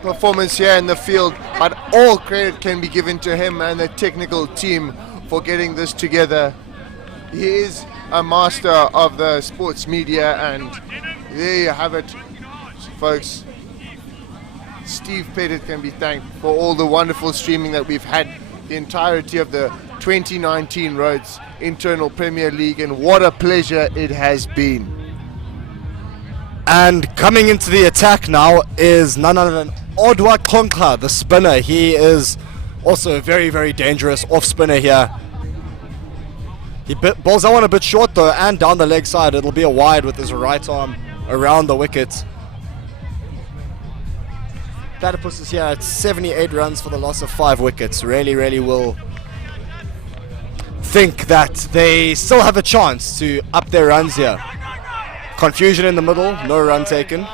performance here in the field. But all credit can be given to him and the technical team for getting this together. He is a master of the sports media, and there you have it, folks. Steve Pettit can be thanked for all the wonderful streaming that we've had the entirety of the 2019 Rhodes Internal Premier League, and what a pleasure it has been. And coming into the attack now is none other than Odwa Konkla, the spinner. He is also a very, very dangerous off spinner here. He bowls that one a bit short though, and down the leg side. It'll be a wide with his right arm around the wicket. Platypuses here at 78 runs for the loss of 5 wickets. Really will think that they still have a chance to up their runs here. Confusion in the middle, no run taken.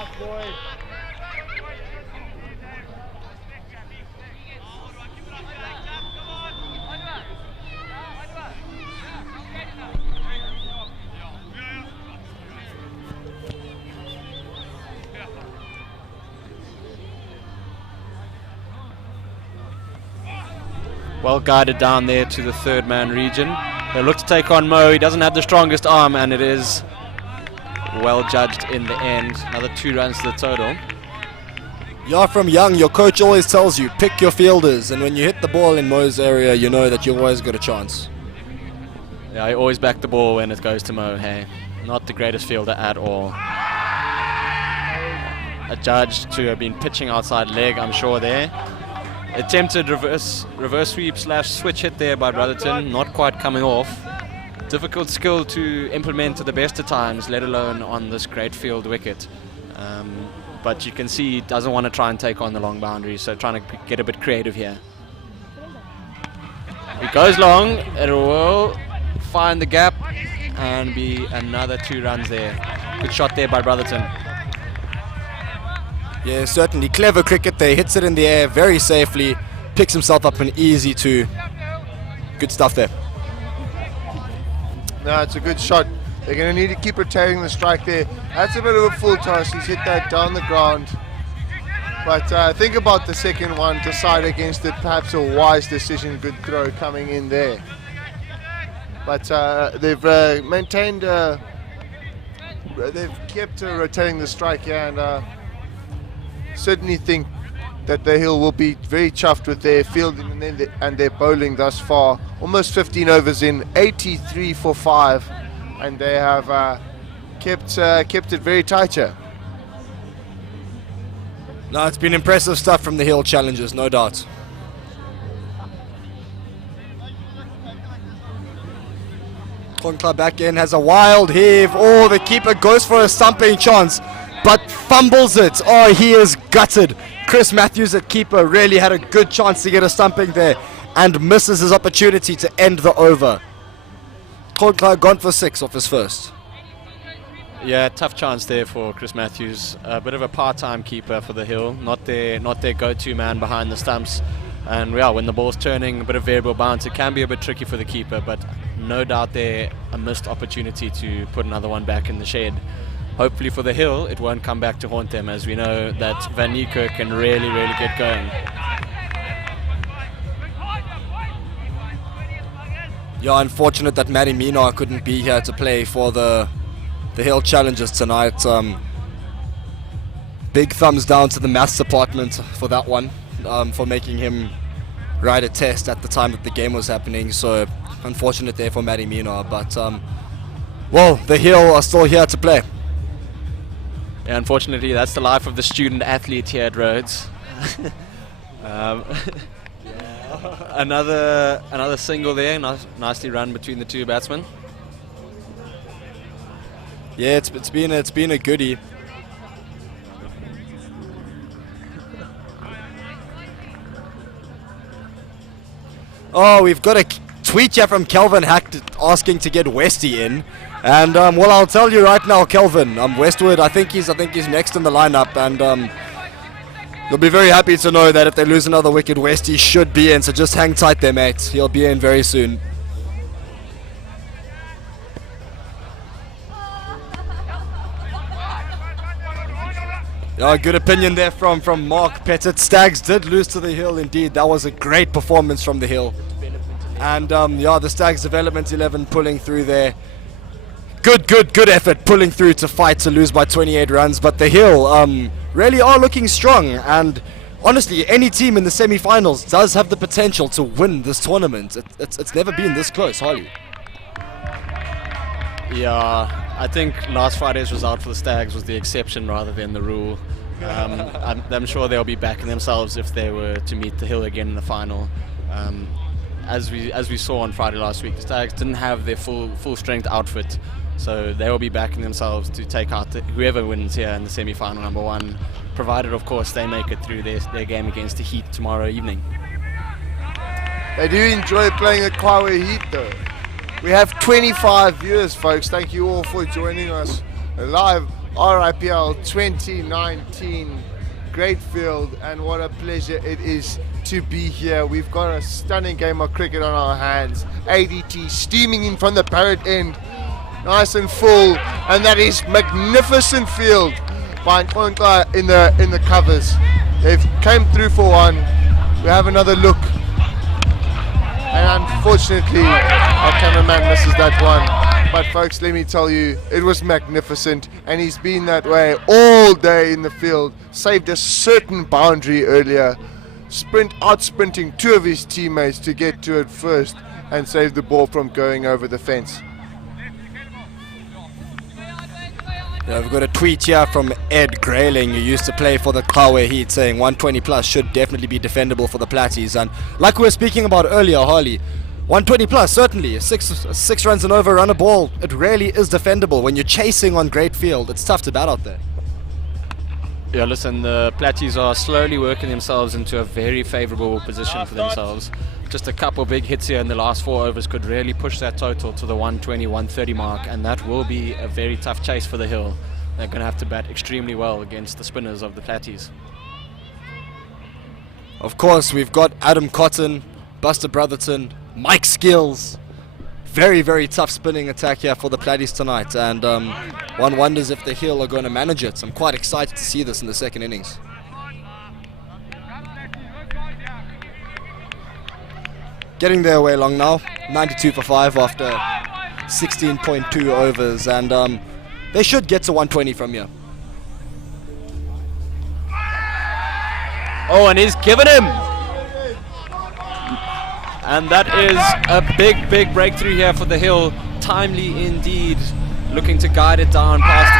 Well guided down there to the third man region. They look to take on Mo. He doesn't have the strongest arm, and it is well judged in the end. Another 2 runs to the total. You're from young, your coach always tells you, pick your fielders, and when you hit the ball in Mo's area, you know that you've always got a chance. Yeah, I always back the ball when it goes to Mo. Hey, not the greatest fielder at all. Adjudged to have been pitching outside leg, I'm sure there. Attempted reverse sweep / switch hit there by Brotherton, not quite coming off. Difficult skill to implement at the best of times, let alone on this great field wicket. But you can see he doesn't want to try and take on the long boundary, so trying to get a bit creative here. He goes long, it will find the gap and be another 2 runs there. Good shot there by Brotherton. Yeah, certainly. Clever cricket there. Hits it in the air very safely. Picks himself up an easy 2. Good stuff there. No, it's a good shot. They're going to need to keep retaining the strike there. That's a bit of a full toss. He's hit that down the ground. But think about the second one. Decide against it. Perhaps a wise decision. Good throw coming in there. But they've maintained... they've kept retaining the strike here, and... certainly think that the Hill will be very chuffed with their fielding and their bowling thus far. Almost 15 overs in, 83 for 5, and they have kept it very tight here. No, it's been impressive stuff from the Hill challengers, no doubt. Konkla back in, has a wild heave. Oh, the keeper goes for a stumping chance, but fumbles it. Oh, he is gutted. Chris Matthews at keeper really had a good chance to get a stumping there and misses his opportunity to end the over. Konkla gone for 6 off his first. Yeah, tough chance there for Chris Matthews. A bit of a part-time keeper for the Hill, not their go-to man behind the stumps. And yeah, when the ball's turning, a bit of variable bounce, it can be a bit tricky for the keeper, but no doubt there a missed opportunity to put another one back in the shed. Hopefully for the Hill, it won't come back to haunt them, as we know that Van Niekerk can really get going. Yeah, unfortunate that Matty Mina couldn't be here to play for the Hill Challengers tonight. Big thumbs down to the maths department for that one, for making him write a test at the time that the game was happening. So unfortunate there for Matty Mina, but well, the Hill are still here to play. Yeah, unfortunately, that's the life of the student athlete here at Rhodes. Another single there, nicely run between the 2 batsmen. Yeah, it's been a goodie. Oh, we've got a tweet here from Kelvin Hack asking to get Westy in. And well, I'll tell you right now, Kelvin, Westwood, I think he's next in the lineup, and you'll be very happy to know that if they lose another wicket, Westy should be in. So just hang tight there, mate. He'll be in very soon. Yeah, good opinion there from Mark Pettit. Stags did lose to the Hill indeed. That was a great performance from the Hill. And yeah, the Stags Development 11 pulling through there. Good effort pulling through to fight to lose by 28 runs. But the Hill really are looking strong. And honestly, any team in the semi-finals does have the potential to win this tournament. It's never been this close, Harley. Yeah, I think last Friday's result for the Stags was the exception rather than the rule. I'm sure they'll be backing themselves if they were to meet the Hill again in the final. As we saw on Friday last week, the Stags didn't have their full strength outfit, so they will be backing themselves to take out whoever wins here in the semi-final number one, provided of course they make it through their game against the Heat tomorrow evening. They do enjoy playing the Kawe Heat though. We have 25 viewers, folks. Thank you all for joining us live RIPL 2019. Great field, and what a pleasure it is to be here. We've got a stunning game of cricket on our hands. ADT steaming in from the Parrot end, nice and full, and that is magnificent field by Nkwanka in the covers. They've came through for one. We have another look. And unfortunately, our cameraman misses that one. But folks, let me tell you, it was magnificent. And he's been that way all day in the field. Saved a certain boundary earlier. Out-sprinting two of his teammates to get to it first and save the ball from going over the fence. Yeah, we've got a tweet here from Ed Grayling, who used to play for the Kawe Heat, saying 120 plus should definitely be defendable for the Platties. And like we were speaking about earlier, Harley, 120 plus, certainly. Six runs and over, run a ball. It really is defendable. When you're chasing on great field, it's tough to bat out there. Yeah, listen, the Platties are slowly working themselves into a very favourable position for themselves. Just a couple big hits here in the last 4 overs could really push that total to the 120, 130 mark, and that will be a very tough chase for the Hill. They're going to have to bat extremely well against the spinners of the Platties. Of course, we've got Adam Cotton, Buster Brotherton, Mike Skills. Very, very tough spinning attack here for the Platties tonight, and one wonders if the Hill are going to manage it. I'm quite excited to see this in the second innings. Getting their way along now, 92 for 5 after 16.2 overs, and they should get to 120 from here. Oh, and he's given him! And that is a big breakthrough here for the Hill. Timely indeed, looking to guide it down past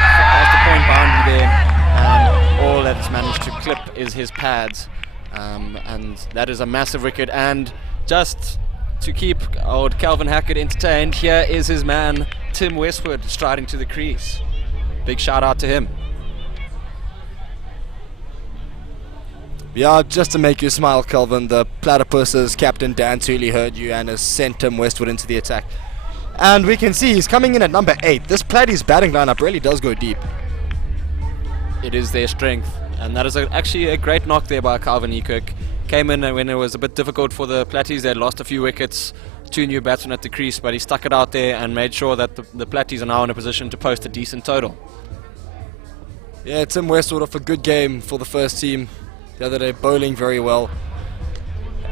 the point boundary there. And all that it's managed to clip is his pads. And that is a massive wicket. And just to keep old Calvin Hackett entertained, here is his man, Tim Westwood, striding to the crease. Big shout out to him. Yeah, just to make you smile, Kelvin, the Platypuses captain Dan Tooley heard you and has sent Tim Westwood into the attack. And we can see he's coming in at number 8. This Platty's batting lineup really does go deep. It is their strength, and that is actually a great knock there by Calvin Ekirk. Came in when it was a bit difficult for the Platties. They had lost a few wickets, 2 new batsmen at the crease, but he stuck it out there and made sure that the Platties are now in a position to post a decent total. Yeah, Tim Westwood off a good game for the first team the other day, bowling very well.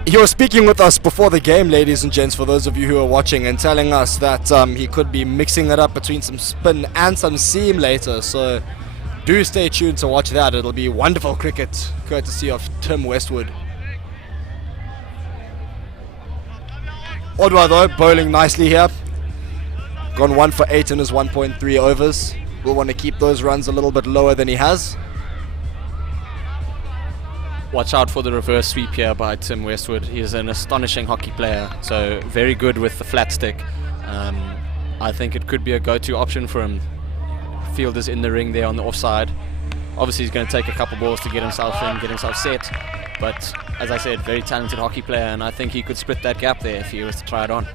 He was speaking with us before the game, ladies and gents, for those of you who are watching, and telling us that he could be mixing it up between some spin and some seam later, so do stay tuned to watch that. It'll be wonderful cricket courtesy of Tim Westwood. Odwa though, bowling nicely here. Gone 1 for 8 in his 1.3 overs. We'll want to keep those runs a little bit lower than he has. Watch out for the reverse sweep here by Tim Westwood. He is an astonishing hockey player, so very good with the flat stick. I think it could be a go-to option for him. Fielder's in the ring there on the offside. Obviously he's going to take a couple balls to get himself in, get himself set. But as I said, very talented hockey player, and I think he could split that gap there if he was to try it on.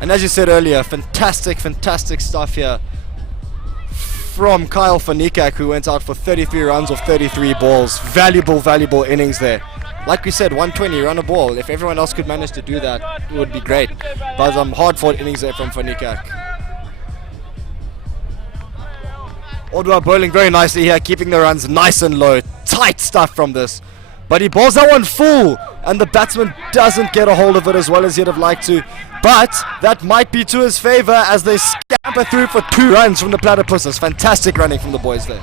And as you said earlier, fantastic stuff here from Kyle Fanikak, who went out for 33 runs off 33 balls. Valuable innings there. Like we said, 120 run a ball. If everyone else could manage to do that, it would be great. But hard-fought innings there from Fanikak. Odwa bowling very nicely here, keeping the runs nice and low. Tight stuff from this. But he bowls that one full, and the batsman doesn't get a hold of it as well as he'd have liked to. But that might be to his favour as they scamper through for 2 runs from the Platypuses. Fantastic running from the boys there.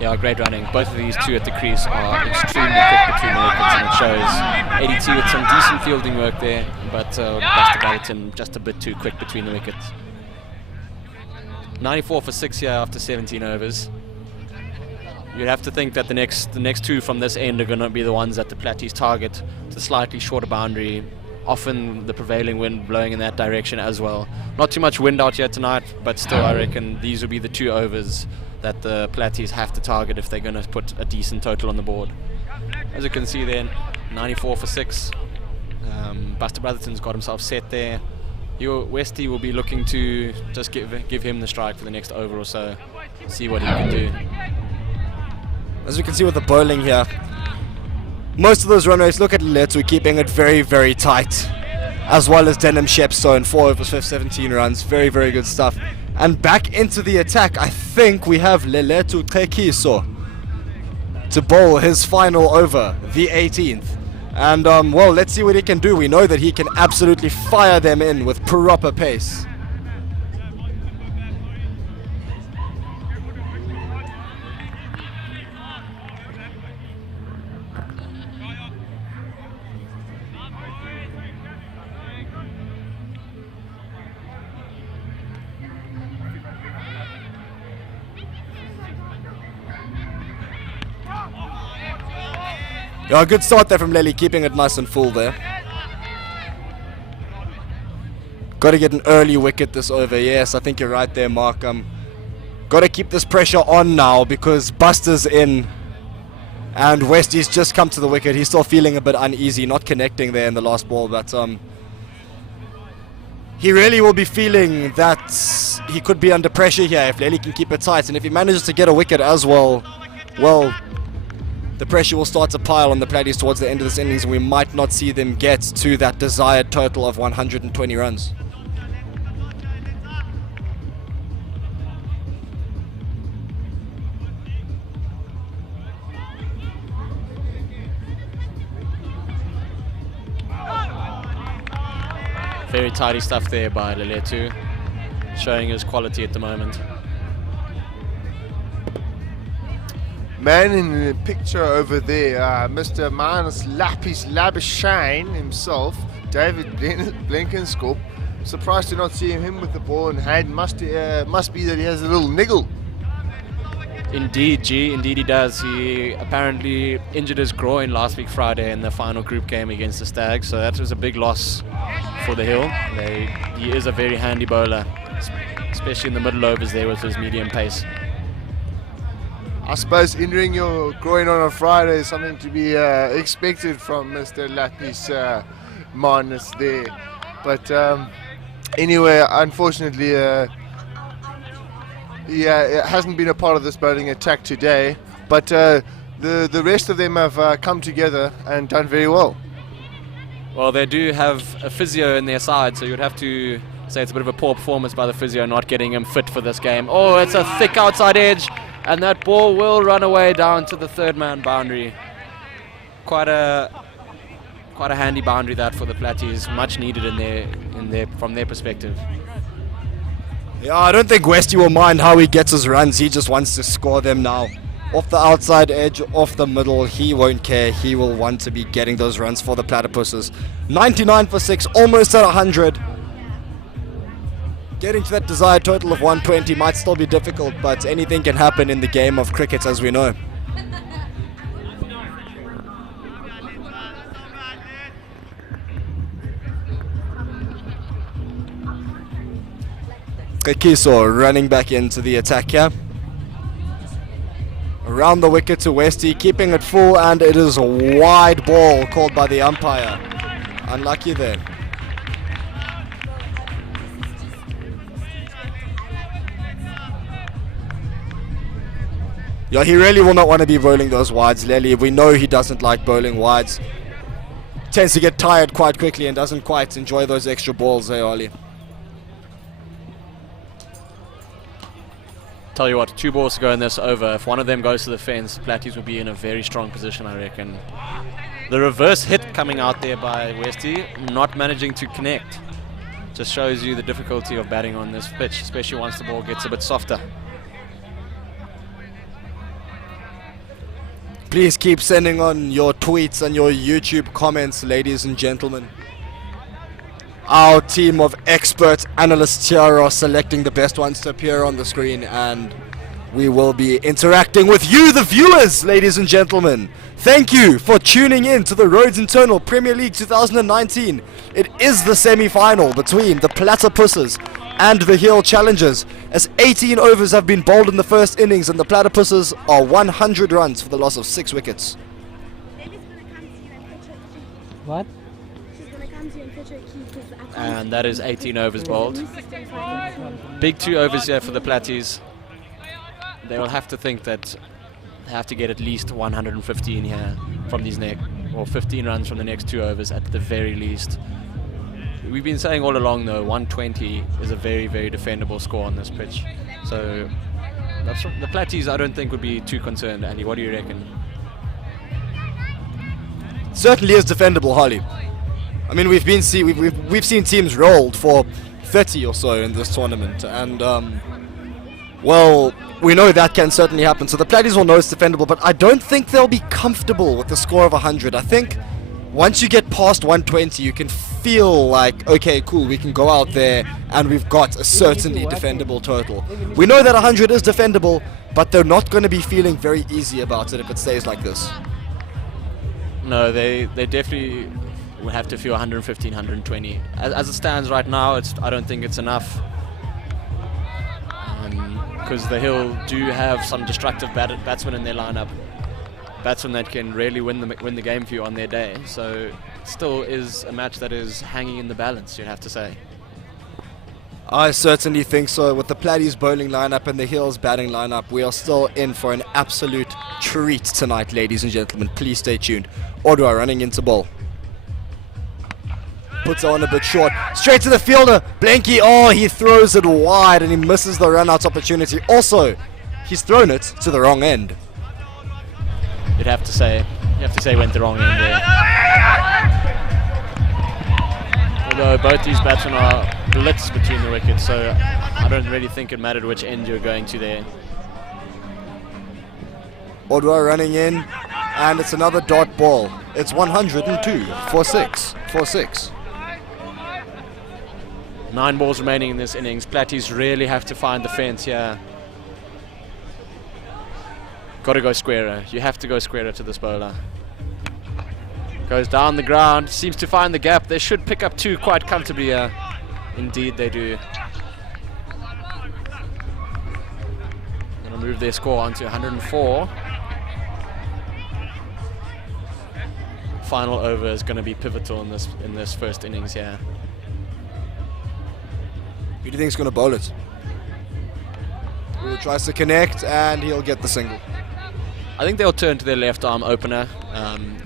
Yeah, great running. Both of these two at the crease are extremely quick between the wickets, and it shows. 82 with some decent fielding work there, but Buster Brotherton just a bit too quick between the wickets. 94 for 6 here after 17 overs. You'd have to think that the next 2 from this end are going to be the ones that the Platties target. It's a slightly shorter boundary, often the prevailing wind blowing in that direction as well. Not too much wind out here tonight, but still I reckon these will be the 2 overs that the Platties have to target if they're going to put a decent total on the board. As you can see there, 94 for 6. Buster Brotherton's got himself set there. Westy will be looking to just give him the strike for the next over or so, see what he can do. As we can see with the bowling here, most of those run rates, look at Letu keeping it very tight, as well as Denham Shepstone, 4 overs, 17 runs, very good stuff. And back into the attack, I think we have Leletu Tekiso to bowl his final over, the 18th. And well, let's see what he can do. We know that he can absolutely fire them in with proper pace. Yeah, good start there from Lely, keeping it nice and full there. Got to get an early wicket this over. Yes, I think you're right there, Mark. Got to keep this pressure on now because Buster's in and Westy's just come to the wicket. He's still feeling a bit uneasy, not connecting there in the last ball, but he really will be feeling that he could be under pressure here if Lely can keep it tight, and if he manages to get a wicket as well, the pressure will start to pile on the Platties towards the end of this innings, and we might not see them get to that desired total of 120 runs. Very tidy stuff there by Leletu, showing his quality at the moment. Man in the picture over there, Mr. Minus Lapis Labashane himself, David Blenkenskop. Surprised to not see him with the ball in hand. Must be that he has a little niggle. Indeed, indeed he does. He apparently injured his groin last week Friday in the final group game against the Stags, so that was a big loss for the Hill. He is a very handy bowler, especially in the middle overs there with his medium pace. I suppose injuring your groin on a Friday is something to be expected from Mr. Lapis Minus there. But anyway, unfortunately, he hasn't been a part of this bowling attack today. But the rest of them have come together and done very well. Well, they do have a physio in their side, so you'd have to say it's a bit of a poor performance by the physio not getting him fit for this game. Oh, it's a thick outside edge. And that ball will run away down to the third man boundary. Quite a handy boundary that for the Platties, much needed from their perspective. Yeah, I don't think Westy will mind how he gets his runs. He just wants to score them now. Off the outside edge, off the middle, he won't care. He will want to be getting those runs for the Platypuses. 99 for 6, almost at 100. Getting to that desired total of 120 might still be difficult, but anything can happen in the game of cricket, as we know. Kekiso running back into the attack here. Around the wicket to Westy, keeping it full, and it is a wide ball called by the umpire. Unlucky there. Yeah, he really will not want to be bowling those wides, Lely. We know he doesn't like bowling wides. Tends to get tired quite quickly and doesn't quite enjoy those extra balls there, Ollie. Tell you what, 2 balls to go in this over. If one of them goes to the fence, Platties will be in a very strong position, I reckon. The reverse hit coming out there by Westy, not managing to connect. Just shows you the difficulty of batting on this pitch, especially once the ball gets a bit softer. Please keep sending on your tweets and your YouTube comments, ladies and gentlemen. Our team of expert analysts here are selecting the best ones to appear on the screen, and we will be interacting with you, the viewers, ladies and gentlemen. Thank you for tuning in to the Rhodes Internal Premier League 2019. It is the semi-final between the Platypuses and the Heel Challengers, as 18 overs have been bowled in the first innings, and the Platypuses are 100 runs for the loss of 6 wickets. What? And that is 18 overs bowled. Big 2 overs here for the Platties. They will have to think that they have to get at least 115 here from these or 15 runs from the next 2 overs at the very least. We've been saying all along though, 120 is a very, very defendable score on this pitch. So the Platties I don't think would be too concerned. Andy, what do you reckon? Certainly is defendable, Holly. I mean, we've seen teams rolled for 30 or so in this tournament, and well, we know that can certainly happen. So the Platties will know it's defendable, but I don't think they'll be comfortable with the score of 100. I think once you get past 120, you can feel like, okay, cool, we can go out there and we've got a certainly defendable total. We know that 100 is defendable, but they're not going to be feeling very easy about it if it stays like this. No, they definitely will have to feel 115, 120. As it stands right now, I don't think it's enough. Because the Hill do have some destructive batsmen in their lineup. Batsmen that can really win the game for you on their day. So it still is a match that is hanging in the balance, you'd have to say. I certainly think so. With the Platties bowling lineup and the Hills batting lineup, we are still in for an absolute treat tonight, ladies and gentlemen. Please stay tuned. Odwa running into ball. Puts it on a bit short. Straight to the fielder. Blanky, oh, he throws it wide and he misses the run-out opportunity. Also, he's thrown it to the wrong end. You have to say went the wrong end there. Although both these batsmen are blitz between the wickets, so I don't really think it mattered which end you're going to there. Odwa running in, and it's another dot ball. It's 102 for 6. 9 balls remaining in this innings. Platties really have to find the fence here. Got to go squarer. You have to go squarer to this bowler. Goes down the ground, seems to find the gap. They should pick up 2 quite comfortably here. Indeed they do. Going to move their score onto 104. Final over is going to be pivotal in this first innings here. Who do you think is going to bowl it? Who tries to connect, and he'll get the single. I think they'll turn to their left arm opener,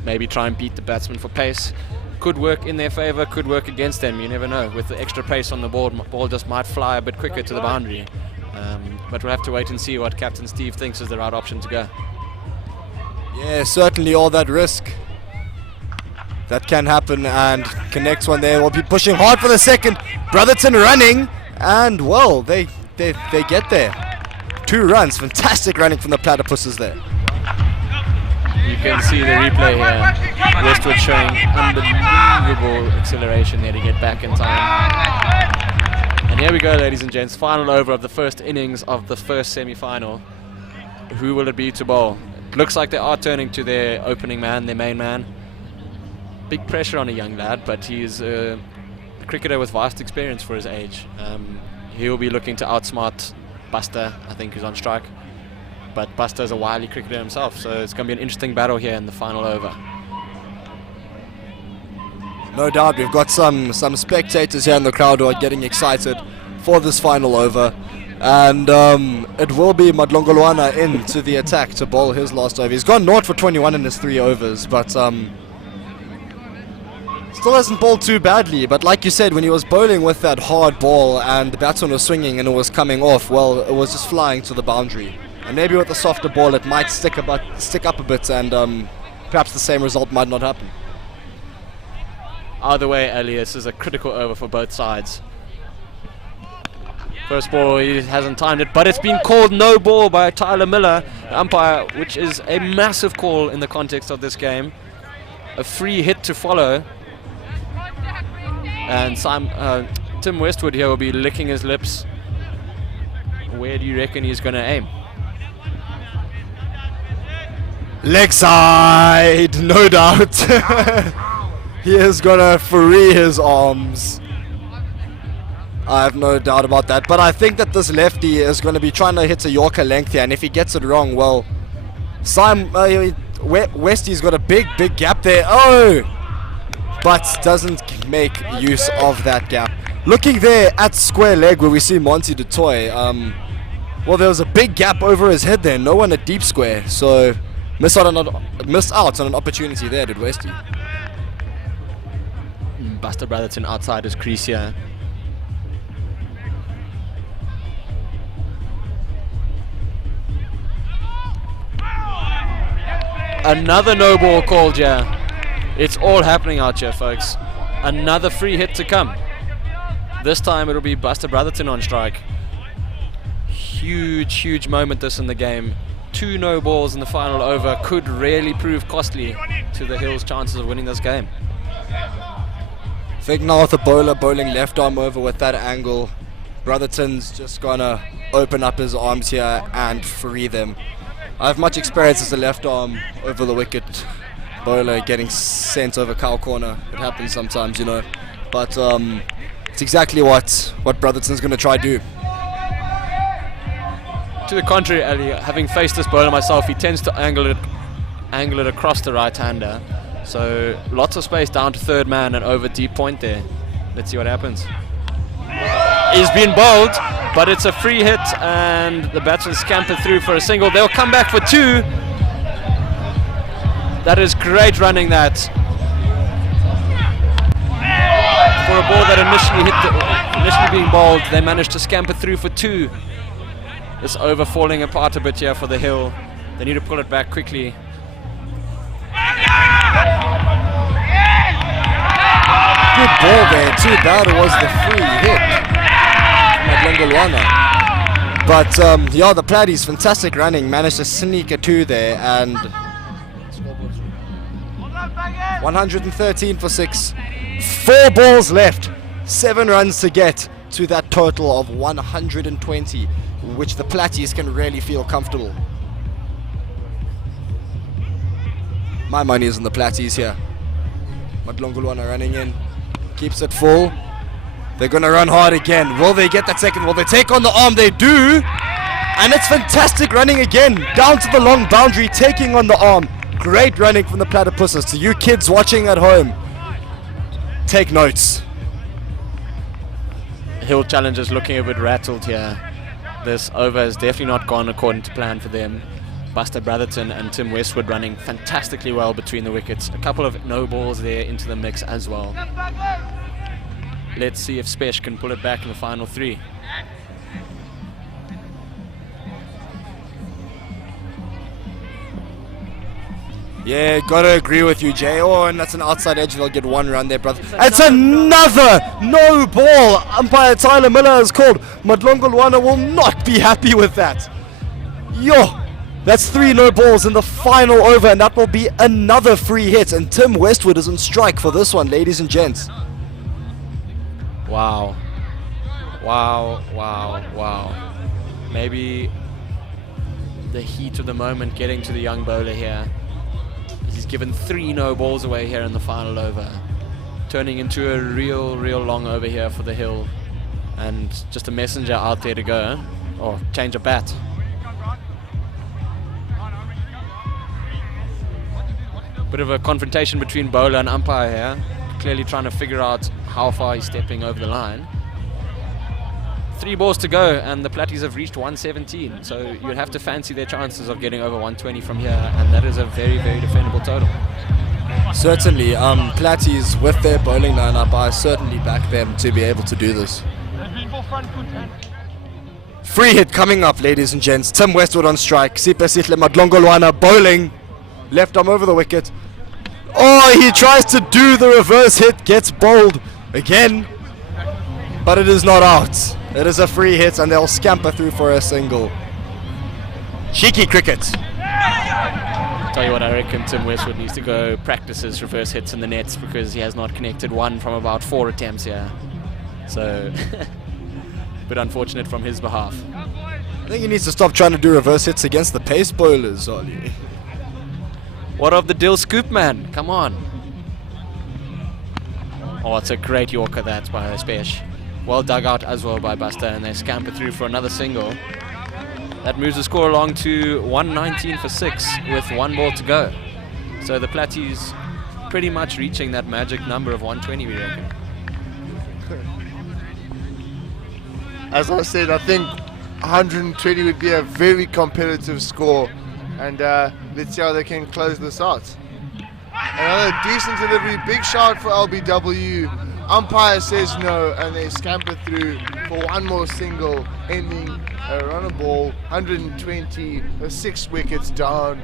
maybe try and beat the batsman for pace. Could work in their favour, could work against them, you never know. With the extra pace on the ball just might fly a bit quicker to the boundary. But we'll have to wait and see what Captain Steve thinks is the right option to go. Yeah, certainly all that risk. That can happen, and connects one there. Will be pushing hard for the second. Brotherton running, and well, they get there. 2 runs, fantastic running from the Platypuses there. You can see the replay here. Westwood showing unbelievable acceleration there to get back in time. And here we go, ladies and gents. Final over of the first innings of the first semi-final. Who will it be to bowl? It looks like they are turning to their opening man, their main man. Big pressure on a young lad, but he's a cricketer with vast experience for his age. He'll be looking to outsmart Buster, I think, who's on strike. But Buster's a wily cricketer himself, so it's going to be an interesting battle here in the final over. No doubt, we've got some spectators here in the crowd who are getting excited for this final over. And it will be Madlongolwana into the attack to bowl his last over. He's gone 0 for 21 in his 3 overs, but still hasn't bowled too badly. But like you said, when he was bowling with that hard ball and the batsman was swinging and it was coming off, well, it was just flying to the boundary. And maybe with a softer ball it might stick up a bit, and perhaps the same result might not happen. Either way, Ali, this is a critical over for both sides. First ball, he hasn't timed it, but it's been called no ball by Tyler Miller, the umpire, which is a massive call in the context of this game. A free hit to follow. And Tim Westwood here will be licking his lips. Where do you reckon he's going to aim? Leg side, no doubt. He is going to free his arms. I have no doubt about that, but I think that this lefty is going to be trying to hit a Yorker length here, and if he gets it wrong, well, Westy's got a big gap there. Oh! But doesn't make use of that gap. Looking there at square leg where we see Monty du Toit, well, there was a big gap over his head there, no one at deep square, so missed out on an opportunity there, did Westy. Buster Brotherton outside his crease here. Another no ball called here. It's all happening out here, folks. Another free hit to come. This time it'll be Buster Brotherton on strike. Huge moment this in the game. 2 no balls in the final over could really prove costly to the Hills' chances of winning this game. I think now with the bowler bowling left arm over with that angle, Brotherton's just gonna open up his arms here and free them. I have much experience as a left arm over the wicket bowler getting sent over cow corner. It happens sometimes, you know. But it's exactly what Brotherton's going to try do. To the contrary, Ali, having faced this bowler myself, he tends to angle it across the right-hander. So lots of space down to third man and over deep point there. Let's see what happens. He's been bowled, but it's a free hit and the batsman scampered through for a single. They'll come back for 2. That is great running, that. For a ball that initially being bowled, they managed to scamper through for 2. This over falling apart a bit here for the Hill. They need to pull it back quickly. Good ball there. Too bad it was the free hit. Madlongolwana. But yeah, the Platties, fantastic running, managed to sneak a 2 there, and 113 for 6. 4 balls left. 7 runs to get to that total of 120, which the Platties can really feel comfortable. My money is on the Platties here. Madlongolwana running in. Keeps it full. They're going to run hard again. Will they get that second? Will they take on the arm? They do. And it's fantastic running again. Down to the long boundary, taking on the arm. Great running from the Platypuses. To you kids watching at home, take notes. Hill challengers looking a bit rattled here. This over has definitely not gone according to plan for them. Buster Brotherton and Tim Westwood running fantastically well between the wickets. A couple of no balls there into the mix as well. Let's see if Spesh can pull it back in the final 3. Yeah, gotta agree with you, Jay. Oh, and that's an outside edge. They'll get 1 run there, brother. It's another no ball. Umpire Tyler Miller has called. Madlongolwana will not be happy with that. Yo, that's 3 no balls in the final over, and that will be another free hit. And Tim Westwood is on strike for this one, ladies and gents. Wow. Maybe the heat of the moment getting to the young bowler here. He's given 3 no balls away here in the final over, turning into a real long over here for the Hill, and just a messenger out there to go, or change a bat. Bit of a confrontation between bowler and umpire here, clearly trying to figure out how far he's stepping over the line. 3 balls to go, and the Platties have reached 117. So you'd have to fancy their chances of getting over 120 from here, and that is a very, very defendable total. Certainly, Platties with their bowling lineup, I certainly back them to be able to do this. Free hit coming up, ladies and gents. Tim Westwood on strike. Sipesihle Madlongolwana bowling. Left arm over the wicket. Oh, he tries to do the reverse hit, gets bowled again. But it is not out. It is a free hit and they'll scamper through for a single. Cheeky cricket. Tell you what, I reckon Tim Westwood needs to go practice his reverse hits in the nets because he has not connected one from about 4 attempts here. So, bit unfortunate from his behalf. I think he needs to stop trying to do reverse hits against the pace bowlers, Ollie. What of the Dill Scoop, man? Come on. Oh, it's a great Yorker that by Spesh. Well dug out as well by Buster, and they scamper through for another single. That moves the score along to 119 for 6 with 1 ball to go. So the Platties pretty much reaching that magic number of 120, we reckon. As I said, I think 120 would be a very competitive score, and let's see how they can close this out. Another decent delivery, big shot for LBW. Umpire says no, and they scamper through for one more single, ending a run of ball, 120, 6 wickets down.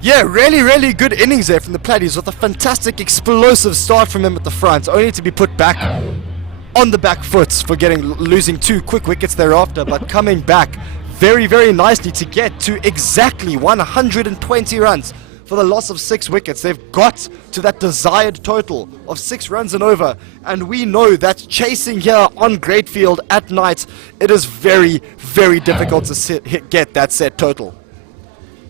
Yeah, really good innings there from the Platties with a fantastic explosive start from him at the front, only to be put back on the back foot for losing 2 quick wickets thereafter, but coming back very nicely to get to exactly 120 runs for the loss of 6 wickets. They've got to that desired total of 6 runs and over, and we know that chasing here on Greatfield at night, it is very difficult to get that set total.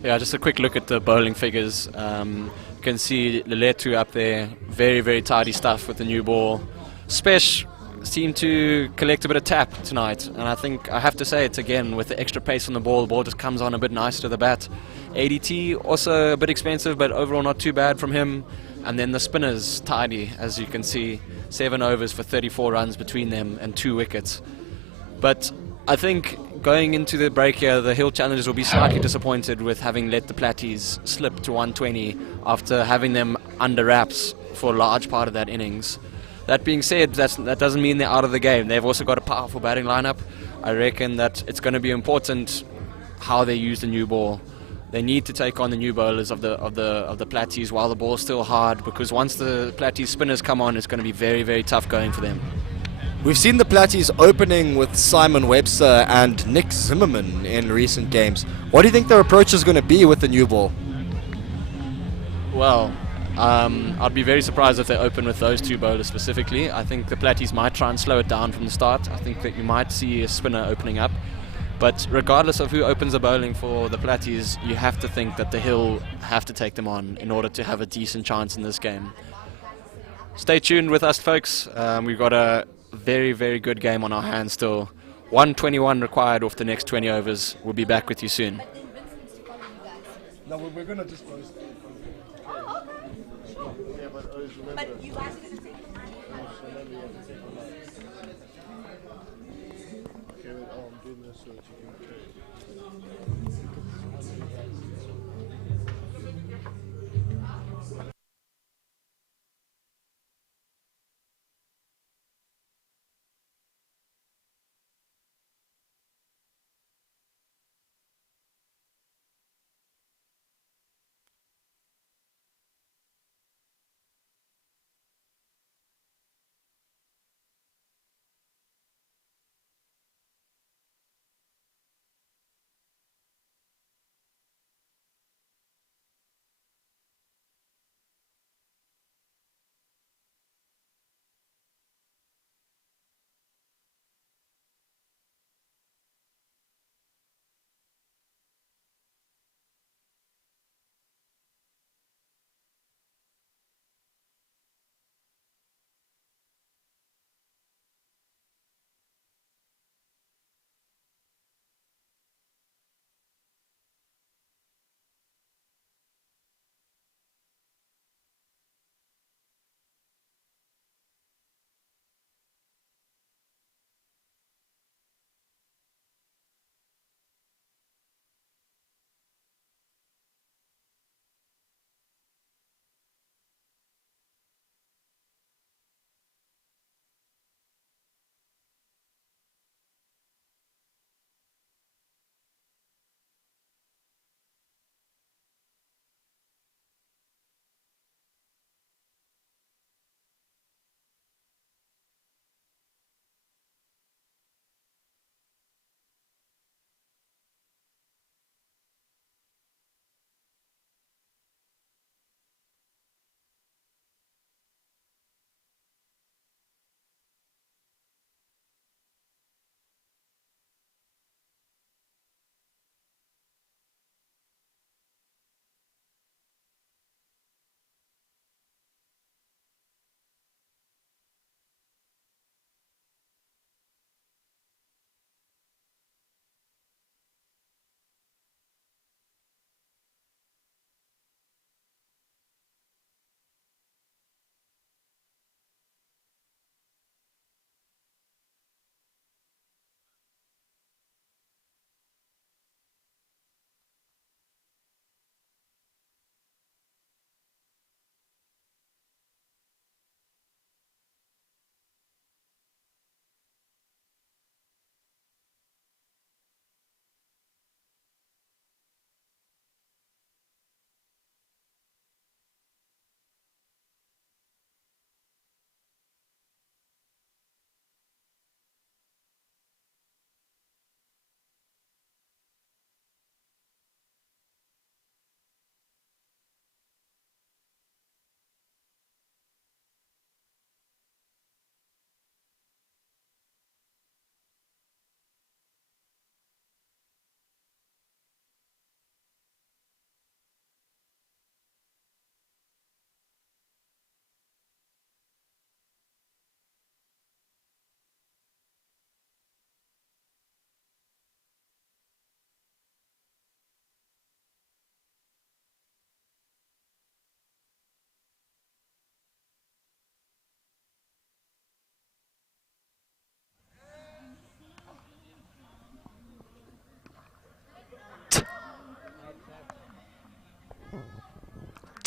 Yeah, just a quick look at the bowling figures. You can see Leletu up there, very tidy stuff with the new ball. Spesh seemed to collect a bit of tap tonight, and I think I have to say it's again with the extra pace on the ball just comes on a bit nicer to the bat. ADT also a bit expensive, but overall not too bad from him. And then the spinners tidy, as you can see, 7 overs for 34 runs between them and 2 wickets. But I think going into the break here, the Hill Challengers will be slightly disappointed with having let the Platties slip to 120 after having them under wraps for a large part of that innings. That being said, that doesn't mean they're out of the game. They've also got a powerful batting lineup. I reckon that it's going to be important how they use the new ball. They need to take on the new bowlers of the Platties while the ball's still hard, because once the Platties spinners come on, it's going to be very tough going for them. We've seen the Platties opening with Simon Webster and Nick Zimmerman in recent games. What do you think their approach is going to be with the new ball? Well, I'd be very surprised if they open with those 2 bowlers specifically. I think the Platties might try and slow it down from the start. I think that you might see a spinner opening up. But regardless of who opens the bowling for the Platties, you have to think that the Hill have to take them on in order to have a decent chance in this game. Stay tuned with us, folks. We've got a very good game on our hands still. 121 required off the next 20 overs. We'll be back with you soon. No, we're going to dispose. But you guys are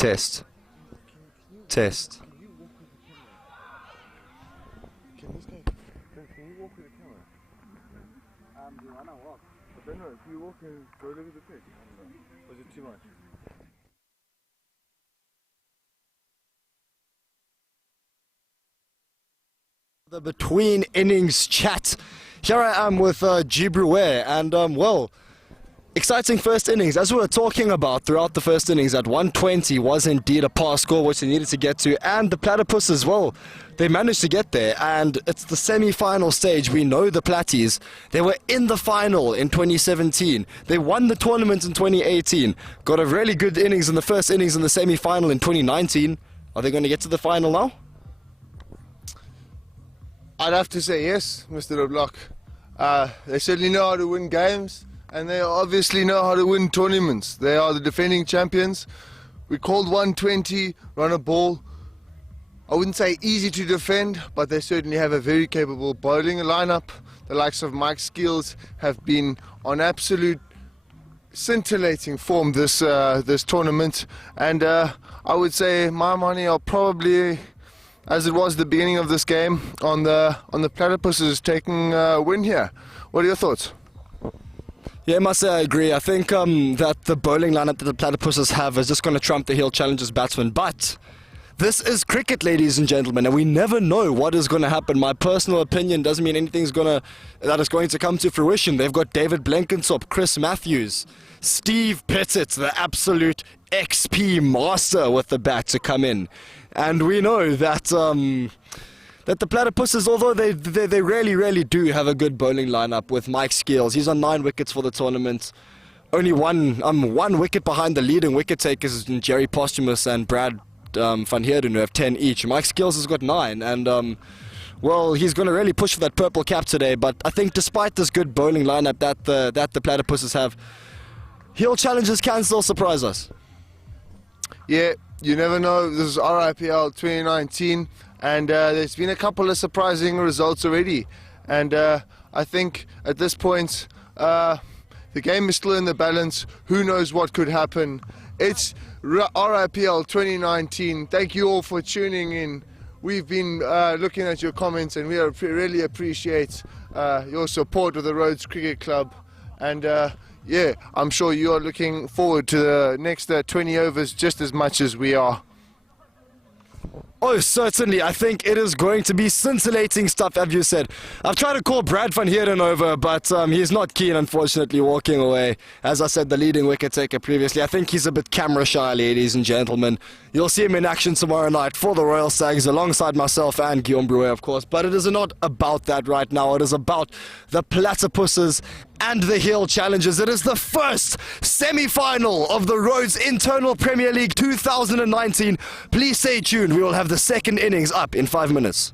Test. Test. The between innings chat. Here I am with Gibruwe, and well, exciting first innings. As we were talking about throughout the first innings, at 120 was indeed a pass score which they needed to get to, and the Platypus as well. They managed to get there, and it's the semi-final stage. We know the Platties. They were in the final in 2017. They won the tournament in 2018. Got a really good innings in the first innings in the semi-final in 2019. Are they going to get to the final now? I'd have to say yes, Mr. LeBlanc. They certainly know how to win games, and they obviously know how to win tournaments. They are the defending champions. We called 120, run a ball. I wouldn't say easy to defend, but they certainly have a very capable bowling lineup. The likes of Mike Skills have been on absolute scintillating form this tournament, and I would say my money are probably, as it was the beginning of this game, on the Platypuses taking a win here. What are your thoughts? Yeah, I must say I agree. I think that the bowling lineup that the Platypuses have is just going to trump the Hill Challengers batsmen. But this is cricket, ladies and gentlemen, and we never know what is going to happen. My personal opinion doesn't mean anything's that is going to come to fruition. They've got David Blenkinsop, Chris Matthews, Steve Pettit, the absolute XP master with the bat to come in. And we know that that the Platypuses, although they really do have a good bowling lineup with Mike Skills. He's on 9 wickets for the tournament. Only one wicket behind the leading wicket takers in Jerry Posthumus and Brad van Heerden, who have 10 each. Mike Skills has got 9, and well, he's going to really push for that purple cap today. But I think despite this good bowling lineup that the Platypuses have, Hill Challengers can still surprise us. Yeah, you never know. This is RIPL 2019, and there's been a couple of surprising results already. And I think at this point, the game is still in the balance. Who knows what could happen? It's RIPL 2019. Thank you all for tuning in. We've been looking at your comments, and we really appreciate your support of the Rhodes Cricket Club. And yeah, I'm sure you are looking forward to the next 20 overs just as much as we are. Oh, certainly. I think it is going to be scintillating stuff, as you said. I've tried to call Brad van Heerden over, but he's not keen, unfortunately, walking away. As I said, the leading wicket taker previously. I think he's a bit camera shy, ladies and gentlemen. You'll see him in action tomorrow night for the Royal Sags, alongside myself and Guillaume Brouet, of course. But it is not about that right now. It is about the Platypuses and the Hill Challengers. It is the first semi-final of the Rhodes Internal Premier League 2019. Please stay tuned. We will have the second innings up in 5 minutes.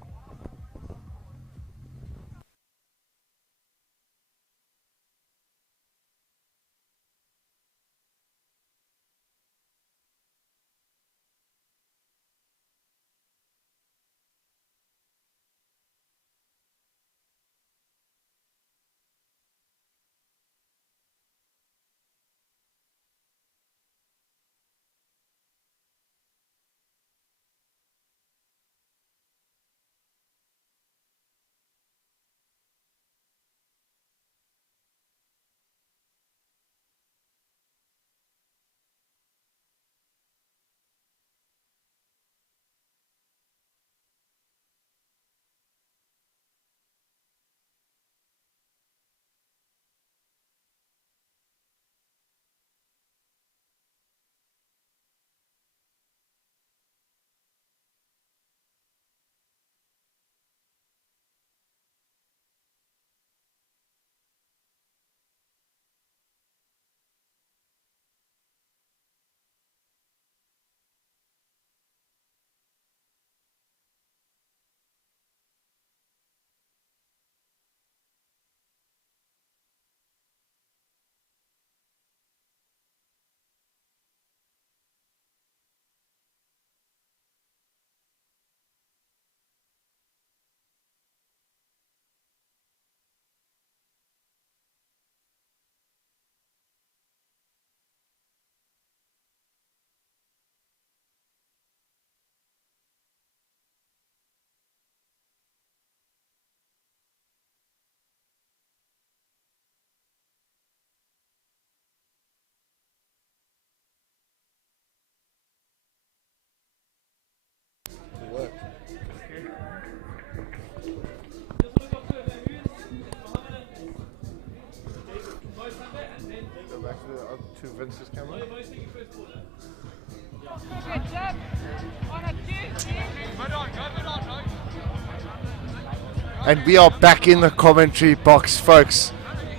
And we are back in the commentary box, folks.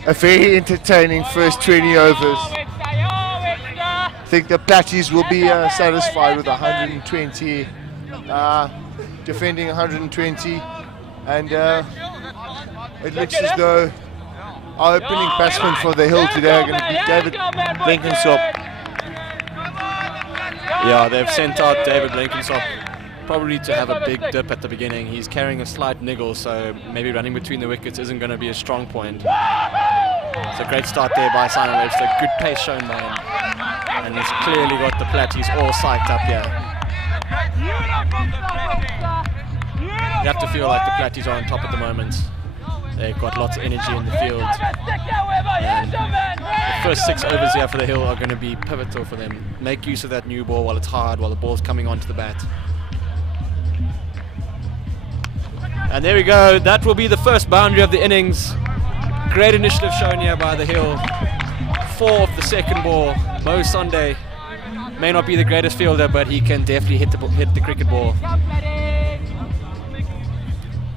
A very entertaining first 20 overs. I think the Platties will be satisfied with 120, defending 120, and it looks as though our opening batsmen for the Hill today are going to be David Blenkinsop. Yeah, they've sent out David Blenkinsop probably to have a big dip at the beginning. He's carrying a slight niggle, so maybe running between the wickets isn't going to be a strong point. It's a great start there by Simon Webster. Good pace shown by him. And he's clearly got the Platties all psyched up here. You have to feel like the Platties are on top at the moment. They've got lots of energy in the field. And the first 6 overs here for the Hill are going to be pivotal for them. Make use of that new ball while it's hard, while the ball's coming onto the bat. And there we go. That will be the first boundary of the innings. Great initiative shown here by the Hill. 4 off the second ball. Mo Sunday may not be the greatest fielder, but he can definitely hit the cricket ball.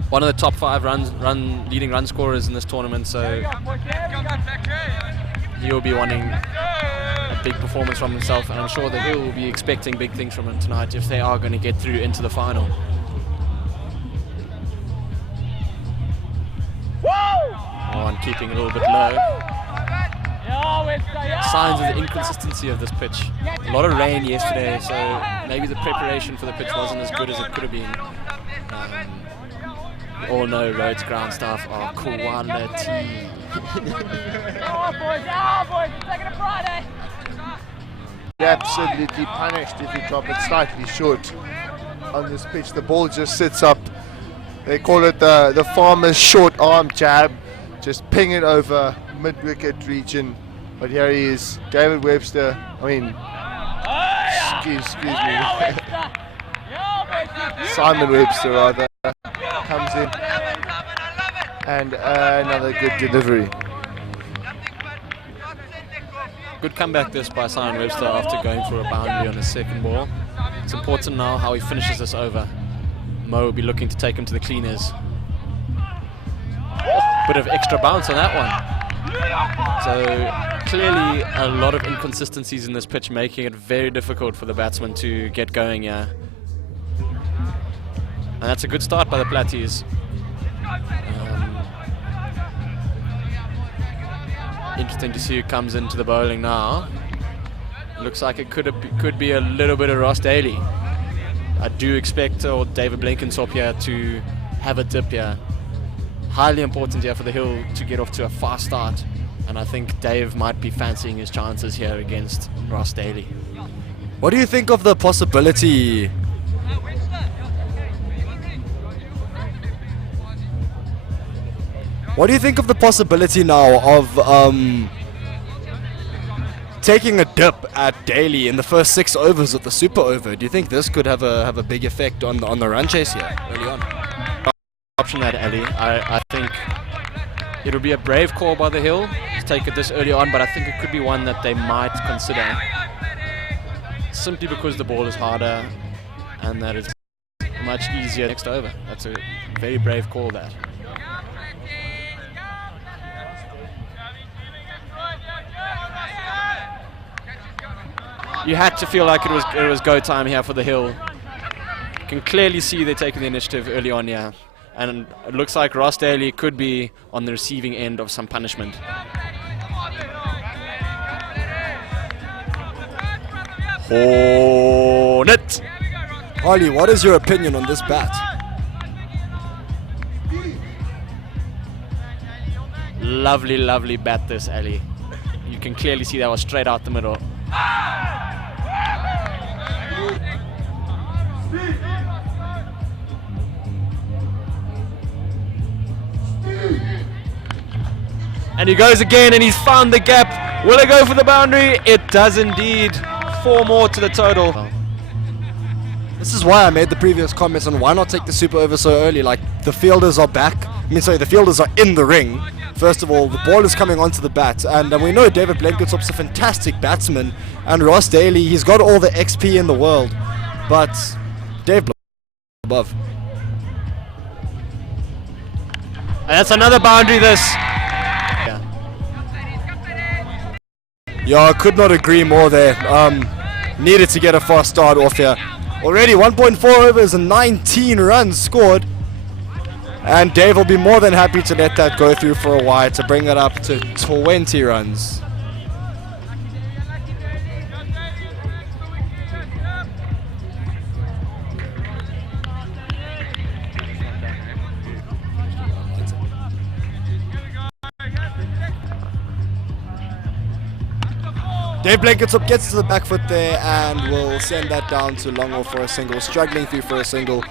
One of the top 5 leading run scorers in this tournament, so he'll be wanting a big performance from himself, and I'm sure that Hill will be expecting big things from him tonight if they are going to get through into the final. One keeping a little bit low. Signs of the inconsistency of this pitch. A lot of rain yesterday, so maybe the preparation for the pitch wasn't as good as it could have been. We all know Rhodes ground staff are quality. Absolutely punished if you drop it slightly short on this pitch. The ball just sits up. They call it the farmer's short arm jab. Just ping it over mid-wicket region. But here he is, David Webster. Excuse me. Simon Webster rather comes in, and another good delivery. Good comeback this by Simon Webster after going for a boundary on his second ball. It's important now how he finishes this over. Mo will be looking to take him to the cleaners. Bit of extra bounce on that one. So clearly a lot of inconsistencies in this pitch, making it very difficult for the batsman to get going here. And that's a good start by the Platties. Interesting to see who comes into the bowling now. Looks like it could be a little bit of Ross Daly. I do expect David Blenkinsop here to have a dip here. Highly important here for the Hill to get off to a fast start, and I think Dave might be fancying his chances here against Ross Daly. What do you think of the possibility? What do you think of the possibility now of taking a dip at Daly in the first 6 overs of the super over? Do you think this could have a big effect on the run chase here early on? Option that, Ali. I think it'll be a brave call by the Hill to take it this early on, but I think it could be one that they might consider, simply because the ball is harder and that it's much easier next over. That's a very brave call, that. You had to feel like it was go time here for the Hill. You can clearly see they're taking the initiative early on here. And it looks like Ross Daly could be on the receiving end of some punishment. Hornet! Harley, what is your opinion on this bat? Lovely, lovely bat this, Ali. You can clearly see that was straight out the middle. And he goes again, and he's found the gap. Will it go for the boundary? It does indeed. 4 more to the total. This is why I made the previous comments on why not take the super over so early. Like, the fielders are back. The fielders are in the ring. First of all, the ball is coming onto the bat, and we know David Blenkinsop's a fantastic batsman, and Ross Daly, he's got all the XP in the world, but Dave above. And that's another boundary this. Yeah, I could not agree more there. Needed to get a fast start off here. Already 1.4 overs and 19 runs scored. And Dave will be more than happy to let that go through for a while to bring it up to 20 runs. Dave Blenkinsop gets to the back foot there and will send that down to long off for a single. Struggling through for a single.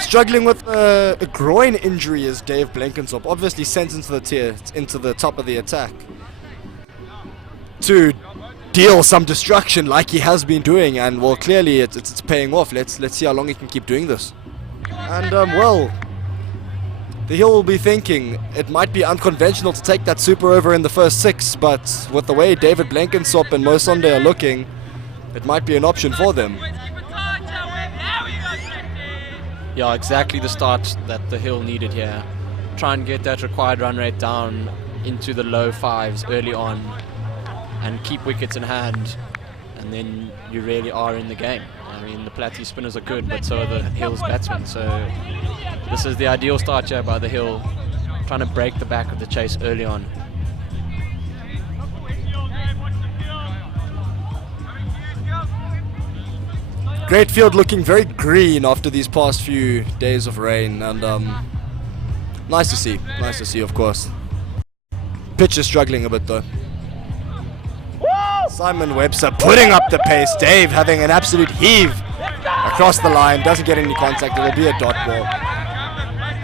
Struggling with a groin injury is Dave Blenkinsop. Obviously sent into the top of the attack to deal some destruction like he has been doing, and well, clearly it's paying off. Let's see how long he can keep doing this. And well, the Hill will be thinking it might be unconventional to take that super over in the first 6, but with the way David Blenkinsop and Mo Sunday are looking, it might be an option for them. Yeah, exactly the start that the Hill needed here. Try and get that required run rate down into the low 5s early on and keep wickets in hand, and then you really are in the game. I mean, the Platy spinners are good, but so are the Hill's batsmen, so this is the ideal start here by the Hill, trying to break the back of the chase early on. Great field looking very green after these past few days of rain, and nice to see, of course. Pitch is struggling a bit though. Simon Webster putting up the pace. Dave having an absolute heave across the line, doesn't get any contact. It will be a dot ball.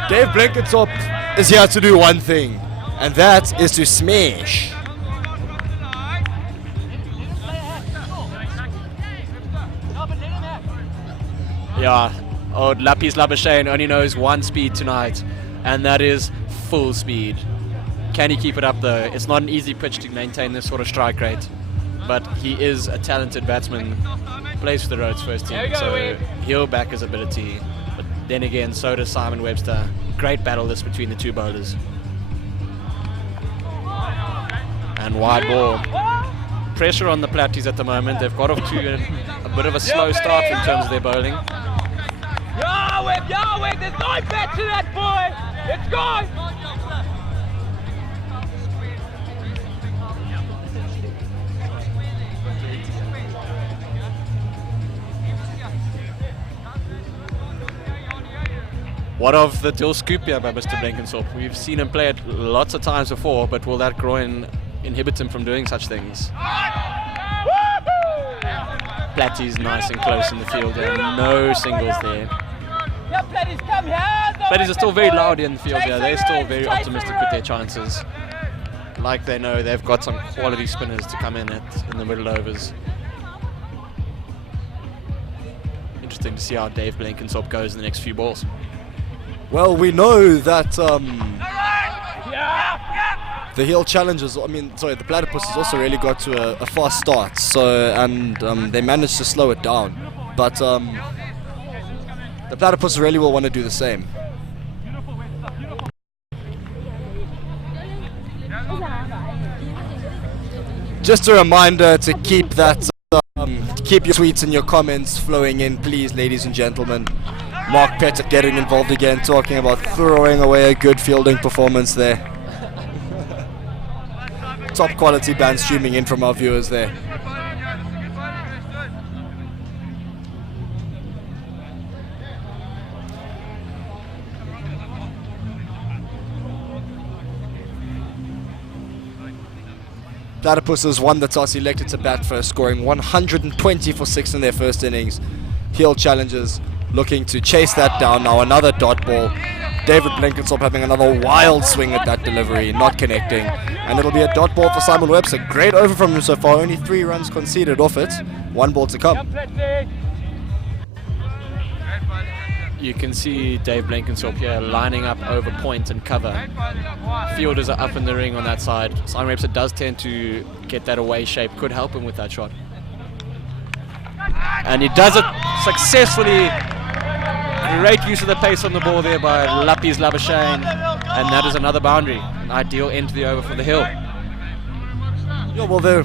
Dave Blenkinsop is here to do one thing, and that is to smash. Yeah, old Lapis Labuschagne only knows one speed tonight, and that is full speed. Can he keep it up though? It's not an easy pitch to maintain this sort of strike rate, but he is a talented batsman, plays for the Rhodes first team, so he'll back his ability. But then again, so does Simon Webster. Great battle this between the two bowlers. And wide ball. Pressure on the Platties at the moment. They've got off to a bit of a slow start in terms of their bowling. Yahweh, there's no bet to that boy! It's gone! What of the Dill scoop here by Mr. Blenkinsop? We've seen him play it lots of times before, but will that groin inhibit him from doing such things? Platty's nice and close in the field there, no singles there. Platties are still very loud in the field here, they're still very optimistic with their chances. Like they know they've got some quality spinners to come in the middle overs. Interesting to see how Dave Blenkinsop goes in the next few balls. Well, we know that the Hill Challengers, the Platypuses also really got to a fast start, and they managed to slow it down. But the Platypuses really will want to do the same. Just a reminder to keep that, keep your tweets and your comments flowing in, please, ladies and gentlemen. Mark Pettit getting involved again, talking about throwing away a good fielding performance there. Top quality band streaming in from our viewers there. Platypuses won the toss, elected to bat first, scoring 120 for 6 in their first innings. Hill Challengers looking to chase that down now, another dot ball. David Blenkinsop having another wild swing at that delivery, not connecting. And it'll be a dot ball for Simon Webster. Great over from him so far, only 3 runs conceded off it. 1 ball to come. You can see Dave Blenkinsop here lining up over point and cover. Fielders are up in the ring on that side. Simon Webster does tend to get that away shape, could help him with that shot. And he does it successfully. Great use of the pace on the ball there by Lapis Labuschagne. And that is another boundary. An ideal end to the over for the Hill. Yeah, well, they're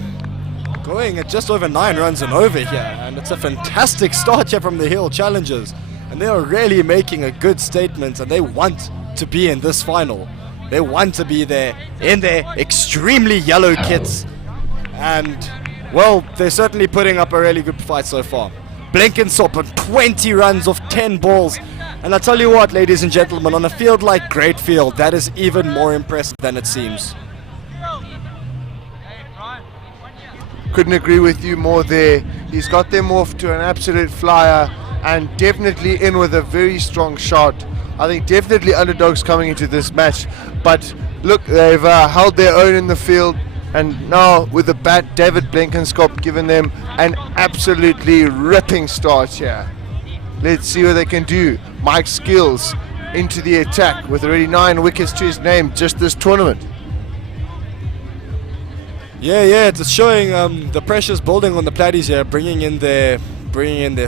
going at just over 9 runs and over here, and it's a fantastic start here from the Hill Challengers. And they are really making a good statement, and they want to be in this final. They want to be there in their extremely yellow kits. And, well, they're certainly putting up a really good fight so far. Blenkinsop on 20 runs off 10 balls. And I tell you what, ladies and gentlemen, on a field like Greatfield, that is even more impressive than it seems. Couldn't agree with you more there. He's got them off to an absolute flyer and definitely in with a very strong shot. I think definitely underdogs coming into this match. But look, they've held their own in the field. And now with the bat, David Blenkinsop giving them an absolutely ripping start here. Let's see what they can do. Mike Skills into the attack with already 9 wickets to his name just this tournament. Yeah, it's showing the pressure's building on the Platties here, bringing in their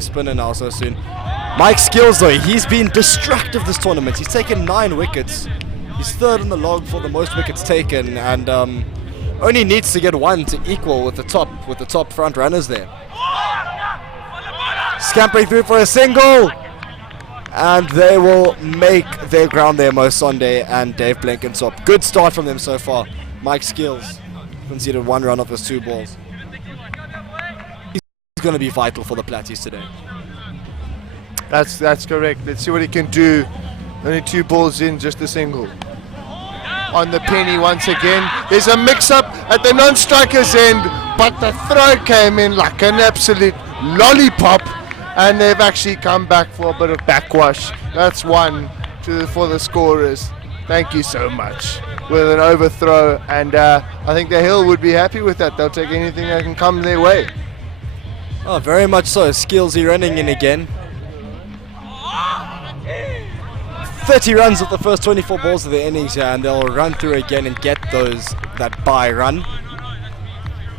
spinner now so soon. Mike Skills though, he's been destructive this tournament. He's taken 9 wickets. He's third in the log for the most wickets taken, and only needs to get 1 to equal with the top front runners there. Scampering through for a single, and they will make their ground there, Mo Sonde and Dave Blenkinsop. Good start from them so far. Mike Skills conceded 1 run off his 2 balls. He's going to be vital for the Platties today. That's correct. Let's see what he can do. Only 2 balls in, just a single. On the penny once again. There's a mix-up at the non-striker's end, but the throw came in like an absolute lollipop, and they've actually come back for a bit of backwash. That's 1 for the scorers. Thank you so much. With an overthrow, and I think the Hill would be happy with that. They'll take anything that can come their way. Oh, very much so. Skillsy running in again. 30 runs of the first 24 balls of the innings here, and they'll run through again and get that bye run.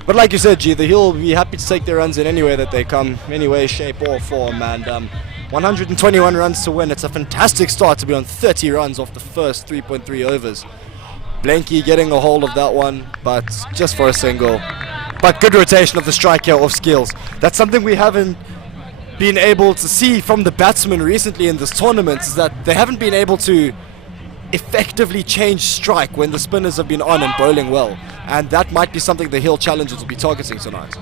But like you said, G, the Hill will be happy to take their runs in any way that they come, any way, shape or form, and 121 runs to win. It's a fantastic start to be on 30 runs off the first 3.3 overs. Blanky getting a hold of that one, but just for a single. But good rotation of the strike here off Skills. That's something we haven't been able to see from the batsmen recently in this tournament, is that they haven't been able to effectively change strike when the spinners have been on and bowling well. And that might be something the Hill Challengers will be targeting tonight.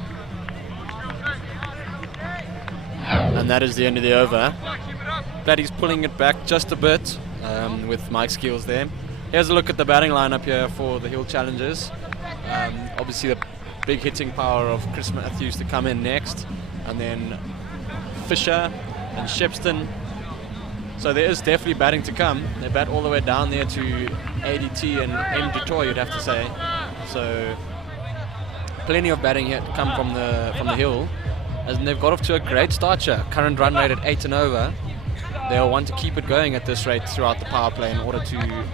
And that is the end of the over. Platty's pulling it back just a bit with Mike Skills there. Here's a look at the batting lineup here for the Hill Challengers. Obviously the big hitting power of Chris Matthews to come in next, and then Fisher and Shepston. So there is definitely batting to come. They bat all the way down there to ADT and M. Dutoy, you'd have to say. So plenty of batting here to come from the Hill, and they've got off to a great start here. Current run rate at 8 and over. They'll want to keep it going at this rate throughout the power play in order to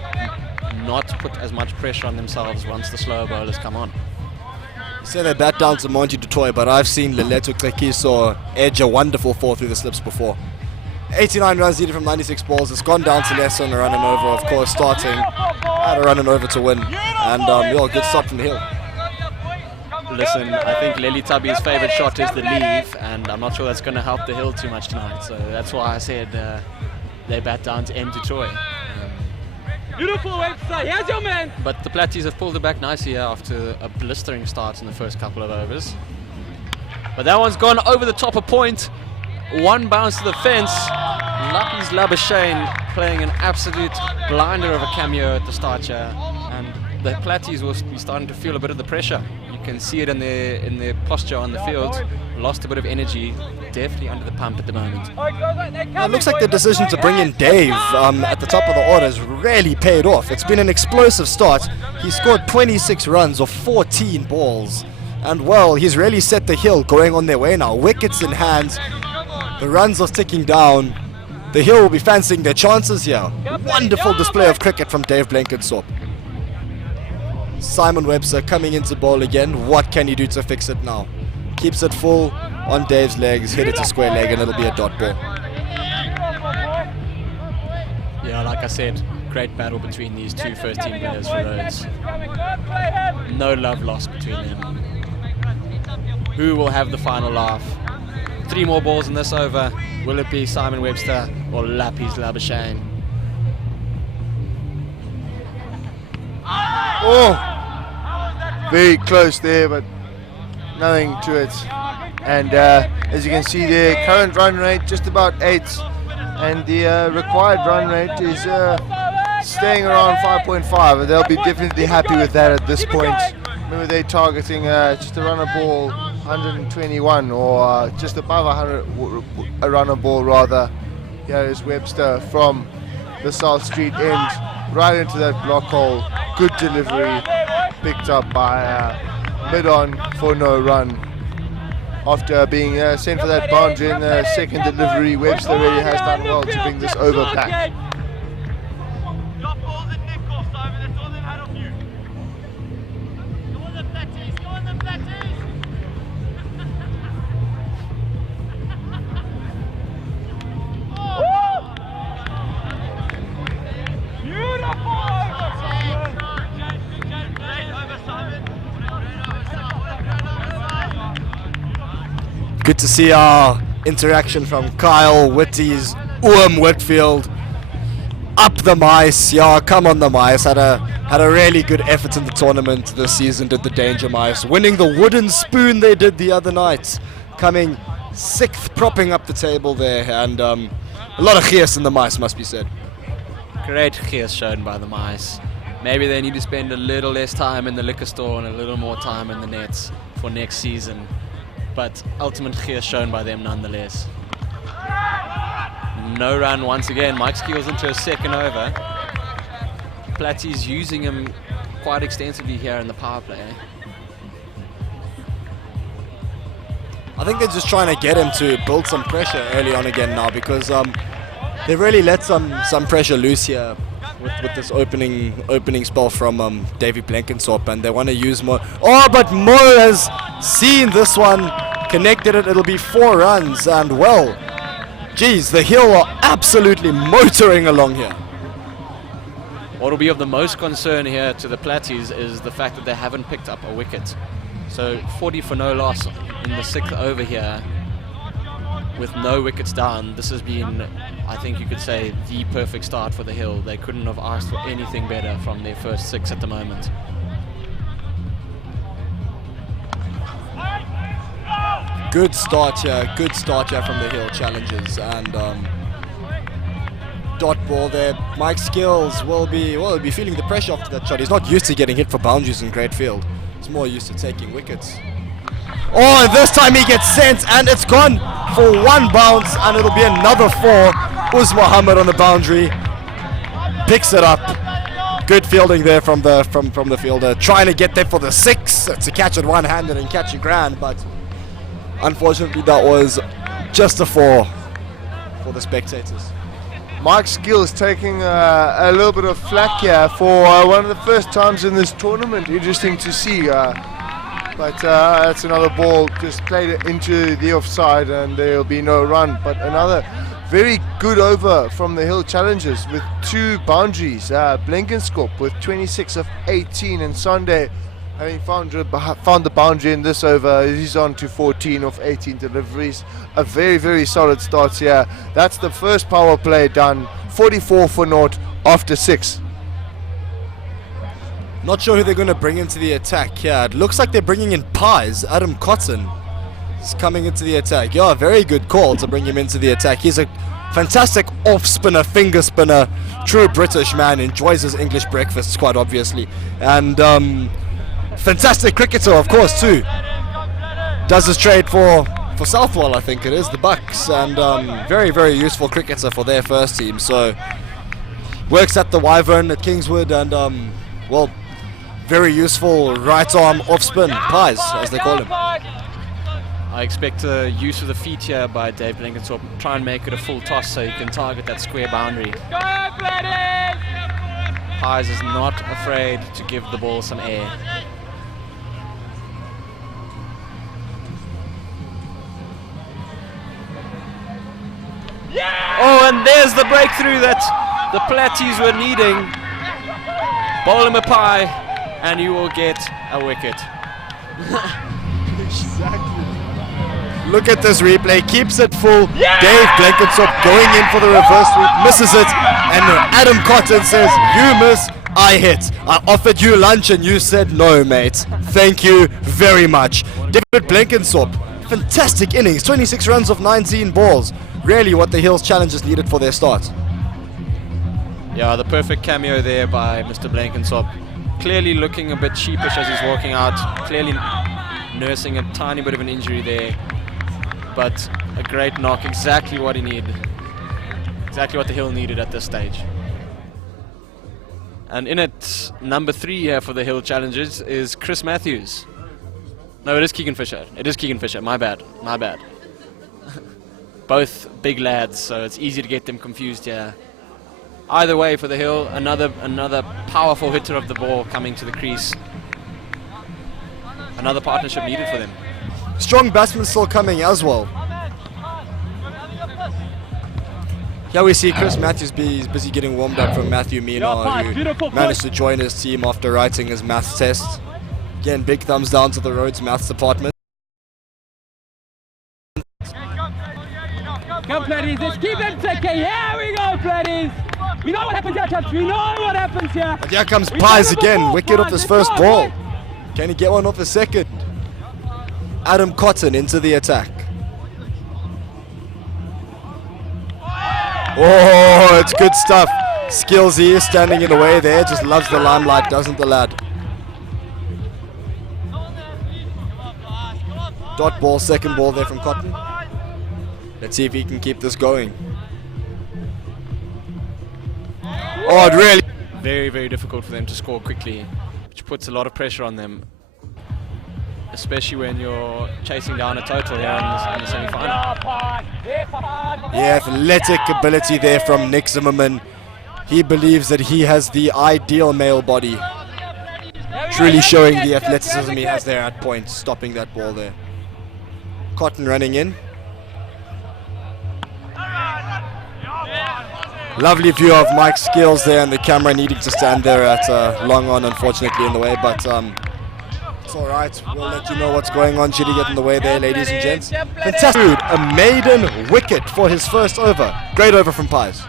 not put as much pressure on themselves once the slower bowlers come on. You say they bat down to Monty Dutoy, but I've seen Leleto Klekiso edge a wonderful 4 through the slips before. 89 runs needed from 96 balls. It's gone down to less on a run and over, of course, starting at a run and over to win. And good start from the Hill. Listen, I think Lely Tubby's favourite shot is the leave, and I'm not sure that's going to help the Hill too much tonight. So that's why I said they bat down to M. Dutoy. Beautiful Webster, here's your man. But the Platties have pulled it back nicely here after a blistering start in the first couple of overs. But that one's gone over the top of point. 1 bounce to the fence. Lappies Labuschagne playing an absolute blinder of a cameo at the start here. And the Platties will be starting to feel a bit of the pressure. You can see it in their posture on the field. Lost a bit of energy. Definitely under the pump at the moment. It looks like the decision to bring in Dave at the top of the order has really paid off. It's been an explosive start. He scored 26 runs off 14 balls. And well, he's really set the Hill going on their way now. Wickets in hand. The runs are ticking down. The Hill will be fancying their chances here. Wonderful display of cricket from Dave Blenkinsop. Simon Webster coming into bowl again. What can he do to fix it now? Keeps it full on Dave's legs, hit it to square leg, and it'll be a dot ball. Yeah, like I said, great battle between these two first-team players for Rhodes. No love lost between them. Who will have the final laugh? 3 more balls in this over. Will it be Simon Webster or Lappies Labuschagne? Oh, very close there, but nothing to it. And as you can see there, current run rate just about 8, and the required run rate is staying around 5.5, and they'll be definitely happy with that at this point. Remember, they're targeting just a runner ball 121, or just above 100, a runner ball rather. Here is Webster from the South Street end, right into that block hole. Good delivery, picked up by mid-on for no run. After being sent for that boundary in the second delivery, Webster really has done well to bring this over back. Good to see our interaction from Kyle Whitty's Whitfield. Up the mice, yeah, come on the mice. Had a really good effort in the tournament this season, did the Danger Mice. Winning the wooden spoon they did the other night. Coming 6th, propping up the table there. And a lot of gees in the mice, must be said. Great gees shown by the mice. Maybe they need to spend a little less time in the liquor store and a little more time in the nets for next season. But ultimate gees shown by them nonetheless. No run once again. Mike Skeels into a second over. Platty's using him quite extensively here in the power play. I think they're just trying to get him to build some pressure early on again now, because they've really let some pressure loose here with this opening spell from Davy Blenkinsop, and they want to use Mo. Oh, but Mo has seen this one, connected it. It'll be 4 runs, and well, geez, the Hill are absolutely motoring along here. What will be of the most concern here to the Platties is the fact that they haven't picked up a wicket. So 40 for no loss in the 6th over here with no wickets down. This has been, I think you could say, the perfect start for the Hill. They couldn't have asked for anything better from their first 6 at the moment. Good start here from the Hill Challengers, and dot ball there. Mike Skills will be feeling the pressure after that shot. He's not used to getting hit for boundaries in Great Field. He's more used to taking wickets. Oh, this time he gets sent, and it's gone for 1 bounce, and it'll be another 4. Uz Muhammad on the boundary picks it up. Good fielding there from the fielder, trying to get there for the 6 to catch it one-handed and catch a grand, but unfortunately that was just a 4 for the spectators. Mike Skills taking a little bit of flack here for one of the first times in this tournament. Interesting to see. But that's another ball just played into the offside, and there'll be no run. But another very good over from the Hill Challengers with 2 boundaries. Blenkinsop with 26 of 18, and Sunday having found the boundary in this over. He's on to 14 of 18 deliveries. A very, very solid start here. That's the first power play done. 44 for naught after 6. Not sure who they're going to bring into the attack here. It looks like they're bringing in Pies. Adam Cotton is coming into the attack. Yeah, very good call to bring him into the attack. He's a fantastic off-spinner, finger spinner, true British man, enjoys his English breakfasts quite obviously. And fantastic cricketer, of course, too. Does his trade for Southwell, I think it is, the Bucks. And very, very useful cricketer for their first team. So, works at the Wyvern at Kingswood, and, well, very useful right arm off spin, Pies, as they call him. I expect a use of the feet here by Dave Blenkinsop. Try and make it a full toss so you can target that square boundary. Pies is not afraid to give the ball some air. Oh, and there's the breakthrough that the Platties were needing. Bowl him a pie and you will get a wicket. Look at this replay, keeps it full. Dave Blenkinsop going in for the reverse sweep, misses it, and Adam Cotton says, "You miss, I hit. I offered you lunch and you said no, mate. Thank you very much." David Blenkinsop, fantastic innings, 26 runs off 19 balls. Really what the Hills Challengers needed for their start. Yeah, the perfect cameo there by Mr. Blenkinsop. Clearly looking a bit sheepish as he's walking out, clearly nursing a tiny bit of an injury there. But a great knock, exactly what he needed. Exactly what the Hill needed at this stage. And in at number 3 here for the Hill Challengers is Chris Matthews. No, it is Keegan Fisher. It is Keegan Fisher. My bad. My bad. Both big lads, so it's easy to get them confused here. Either way for the Hill, another powerful hitter of the ball coming to the crease. Another partnership needed for them. Strong batsman still coming as well. Here we see Chris Matthews busy getting warmed up from Matthew Mina, who managed to join his team after writing his maths test. Again, big thumbs down to the Rhodes Maths department. Come, Platties, let's keep them ticking. Here we go, Platties. We know what happens here, chaps. We know what happens here. But here comes Pies again, wicket off his first ball. Can he get one off his second? Adam Cotton into the attack. Oh, it's good stuff. Skills here, standing in the way there. Just loves the limelight, doesn't the lad? Dot ball, second ball there from Cotton. Let's see if he can keep this going. Oh, it really... Very, very difficult for them to score quickly, which puts a lot of pressure on them. Especially when you're chasing down a total here in the semi-final. Yeah, athletic ability there from Nick Zimmerman. He believes that he has the ideal male body. Truly showing the athleticism he has there at point, stopping that ball there. Cotton running in. Lovely view of Mike's skills there and the camera needing to stand there at long on, unfortunately, in the way, but it's alright. We'll let you know what's going on. Should he get in the way there, ladies and gents? Fantastic. A maiden wicket for his first over. Great over from Pies.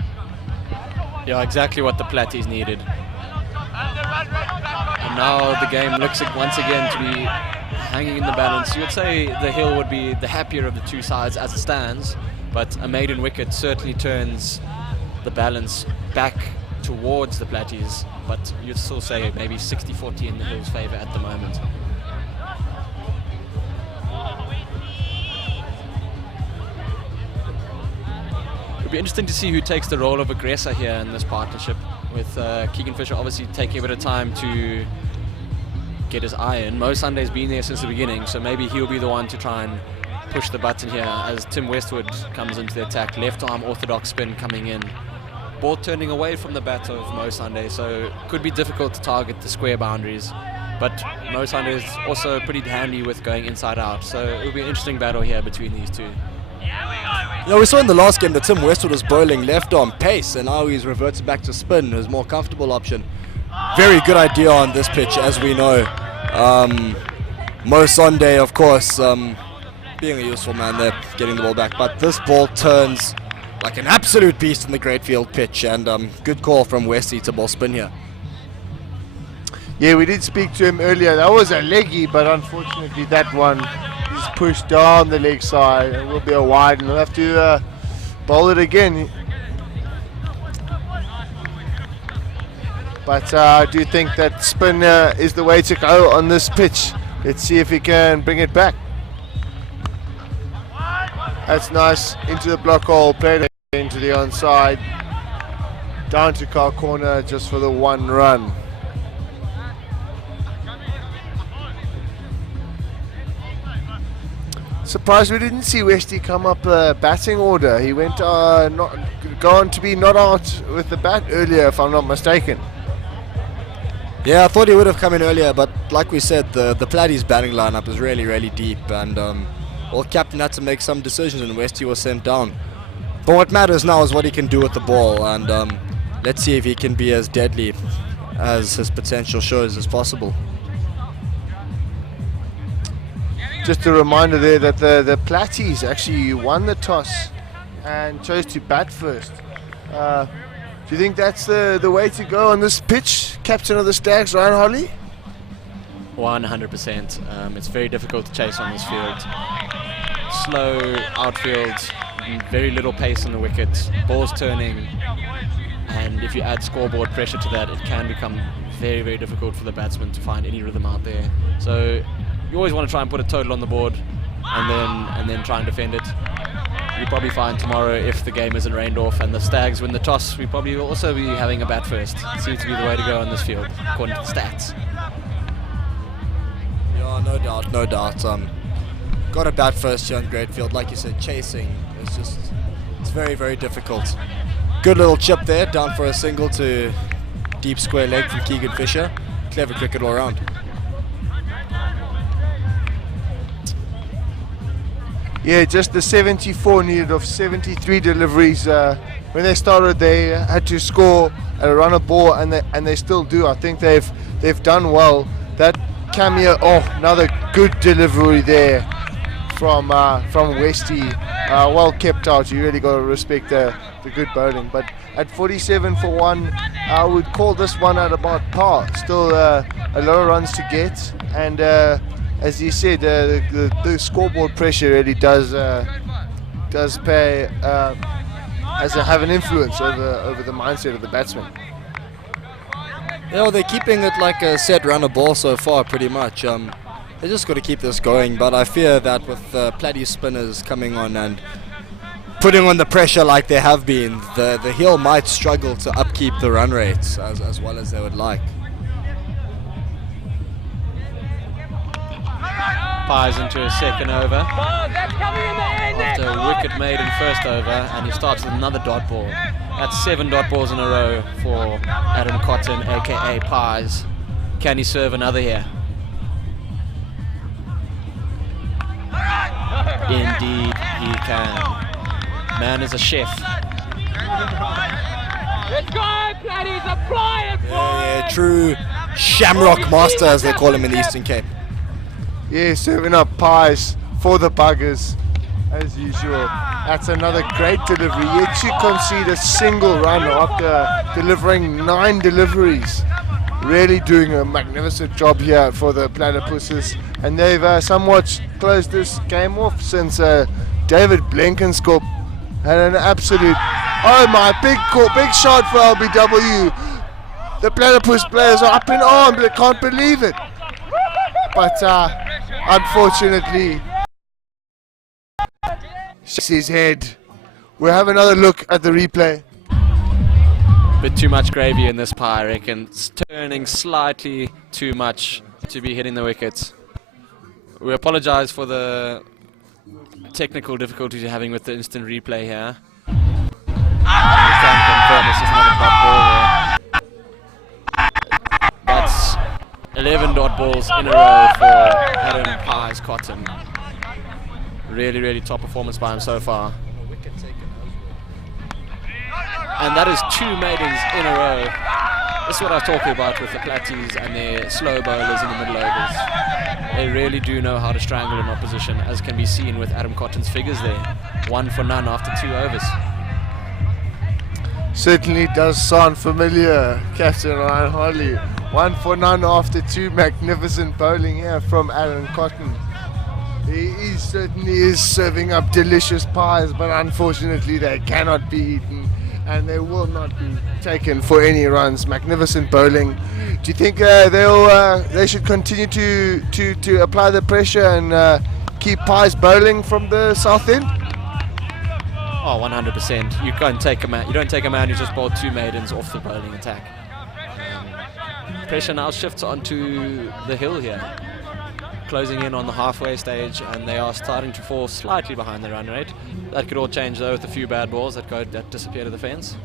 Yeah, exactly what the Platties needed. And now the game looks once again to be hanging in the balance. You would say the Hill would be the happier of the two sides as it stands, but a maiden wicket certainly turns the balance back towards the Platties, but you'd still say maybe 60-40 in the Hill's favour at the moment. It'll be interesting to see who takes the role of aggressor here in this partnership, with Keegan Fisher obviously taking a bit of time to get his eye in. Mo Sunday's been there since the beginning, so maybe he'll be the one to try and push the button here as Tim Westwood comes into the attack. Left arm orthodox spin coming in. Ball turning away from the bat of Mo Sunday, so could be difficult to target the square boundaries. But Mo Sunday is also pretty handy with going inside out, so it will be an interesting battle here between these two. Yeah, we saw in the last game that Tim Westwood was bowling left arm pace, and now he's reverted back to spin, his more comfortable option. Very good idea on this pitch, as we know. Mo Sunday, of course, being a useful man there, getting the ball back, but this ball turns like an absolute beast in the great field pitch, and good call from Westy to ball spin here. Yeah, we did speak to him earlier. That was a leggy, but unfortunately that one is pushed down the leg side. It will be a wide, and we'll have to bowl it again. But I do think that spin is the way to go on this pitch. Let's see if he can bring it back. That's nice, into the block hole, played it into the onside, down to car corner just for the one run. Surprised we didn't see Westy come up batting order. He went gone to be not out with the bat earlier, if I'm not mistaken. Yeah, I thought he would have come in earlier, but like we said, the Platties batting lineup is really, really deep, and well, captain had to make some decisions, and Westy was sent down. But what matters now is what he can do with the ball, and let's see if he can be as deadly as his potential shows as possible. Just a reminder there that the Platties actually won the toss and chose to bat first. Do you think that's the way to go on this pitch, captain of the Stags, Ryan Holly? 100%. It's very difficult to chase on this field. Slow outfield, very little pace on the wicket, balls turning, and if you add scoreboard pressure to that, it can become very, very difficult for the batsman to find any rhythm out there. So you always want to try and put a total on the board and then try and defend it. You'll probably find tomorrow, if the game isn't rained off and the Stags win the toss, we probably will also be having a bat first. It seems to be the way to go on this field, according to the stats. Yeah, no doubt. Got a bat first here on Greatfield. Like you said, chasing is it's very, very difficult. Good little chip there, down for a single to deep square leg from Keegan Fisher. Clever cricket all around. Yeah, just the 74 needed of 73 deliveries. When they started, they had to score a run a ball, and they still do. I think they've done well. That cameo, another good delivery there from Westy. Well kept out. You really got to respect the good bowling. But at 47 for 1, I would call this one at about par. Still a lot of runs to get, and as you said, the scoreboard pressure really does pay have an influence over the mindset of the batsman. Yeah, well, they're keeping it like a set run a ball so far, pretty much. They just got to keep this going, but I fear that with Platy spinners coming on and putting on the pressure like they have been, the heel might struggle to upkeep the run rates as well as they would like. Pies into a second over after a wicket made in first over, and he starts with another dot ball. That's 7 dot balls in a row for Adam Cotton, aka Pies. Can he serve another here? Indeed he can. Man is a chef. Let's go, Platties, apply it, boys! Yeah, true shamrock master, as they call him in the Eastern Cape. Yeah, serving up pies for the buggers as usual. That's another great delivery. Yet you concede a single run after delivering 9 deliveries. Really doing a magnificent job here for the Platypuses, and they've somewhat closed this game off since David Blenkenskop had an absolute big shot for LBW. The Platypus players are up in arms. They can't believe it, but unfortunately shakes his head. We'll have another look at the replay. Bit too much gravy in this pie, I reckon. It's turning slightly too much to be hitting the wickets. We apologise for the technical difficulties you're having with the instant replay here. We can confirm this is another dot ball there. That's 11 dot balls in a row for Adam Pies Cotton. Really, really top performance by him so far. And that is 2 maidens in a row. This is what I was talking about with the Platties and their slow bowlers in the middle overs. They really do know how to strangle an opposition, as can be seen with Adam Cotton's figures there. 1 for none after 2 overs. Certainly does sound familiar, Captain Ryan Harley. 1 for none after 2 magnificent bowling here from Adam Cotton. He certainly is serving up delicious pies, but unfortunately they cannot be eaten, and they will not be taken for any runs. Magnificent bowling. Do you think they should continue to apply the pressure and keep Pies bowling from the south end? Oh, 100%. You don't take a man who's just bowled 2 maidens off the bowling attack. Pressure now shifts onto the hill here, closing in on the halfway stage, and they are starting to fall slightly behind the run rate. That could all change though with a few bad balls that disappear to the fence.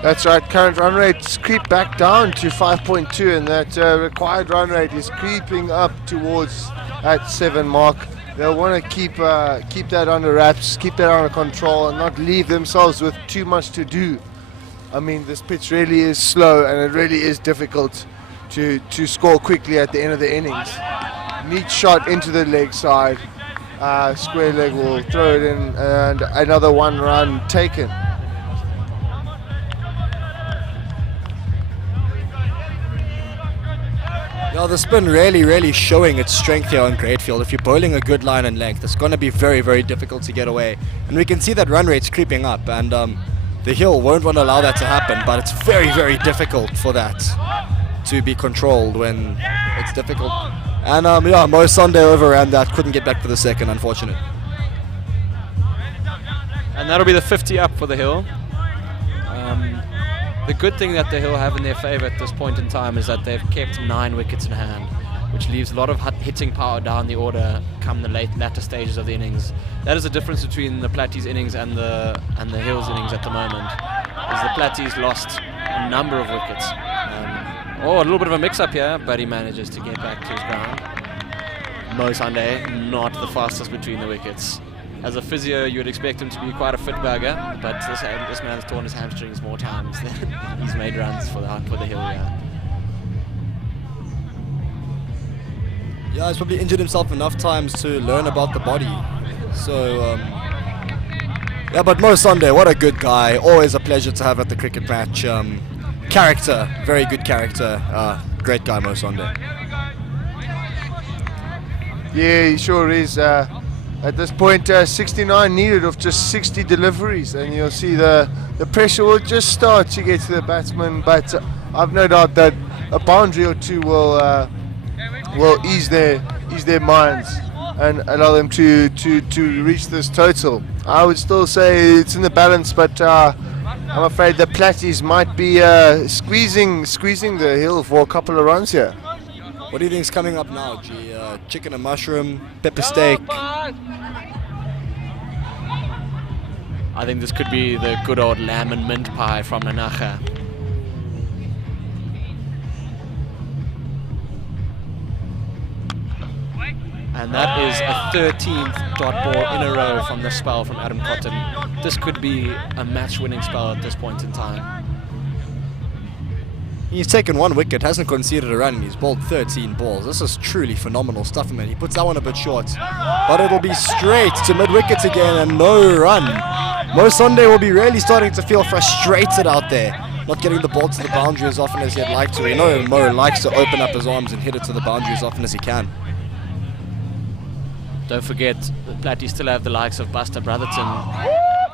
That's right, current run rates creep back down to 5.2, and that required run rate is creeping up towards that 7 mark. they'll want to keep that under wraps, keep that under control, and not leave themselves with too much to do. I mean, this pitch really is slow, and it really is difficult to score quickly at the end of the innings. Neat shot into the leg side. Square leg will throw it in, and another 1 run taken. Yeah, the spin really showing its strength here on Greatfield. If you're bowling a good line and length, it's going to be very difficult to get away. And we can see that run rate's creeping up, and the hill won't want to allow that to happen, but it's very difficult for that to be controlled when it's difficult. And yeah, Mo Sunday overran that, couldn't get back for the second, unfortunate. And that'll be the 50 up for the hill. The good thing that the hill have in their favour at this point in time is that they've kept 9 wickets in hand, which leaves a lot of hitting power down the order come the latter stages of the innings. That is the difference between the Platties innings and the Hills innings at the moment. Is the Platties lost a number of wickets. A little bit of a mix-up here, but he manages to get back to his ground. Mo Sunday, not the fastest between the wickets. As a physio, you would expect him to be quite a fit bugger, but this man's torn his hamstrings more times than he's made runs for the hill. Yeah, he's probably injured himself enough times to learn about the body. So, yeah, but Mo Sunday, what a good guy. Always a pleasure to have at the cricket match. Character, very good character. Great guy, Mo Sunday. Yeah, he sure is. At this point, 69 needed of just 60 deliveries, and you'll see the pressure will just start to get to the batsman. But I've no doubt that a boundary or two will ease their minds and allow them to reach this total. I would still say it's in the balance, but I'm afraid the Platties might be squeezing the hill for a couple of runs here. What do you think's coming up now, G? Chicken and mushroom, pepper steak? I think this could be the good old lamb and mint pie from Nanacha. And that is a 13th dot ball in a row from the spell from Adam Cotton. This could be a match-winning spell at this point in time. He's taken 1 wicket, hasn't conceded a run, and he's bowled 13 balls. This is truly phenomenal stuff, man. He puts that one a bit short, but it'll be straight to mid-wicket again and no run. Mo Sunday will be really starting to feel frustrated out there, not getting the ball to the boundary as often as he'd like to. You know Mo likes to open up his arms and hit it to the boundary as often as he can. Don't forget, the Platties still have the likes of Buster Brotherton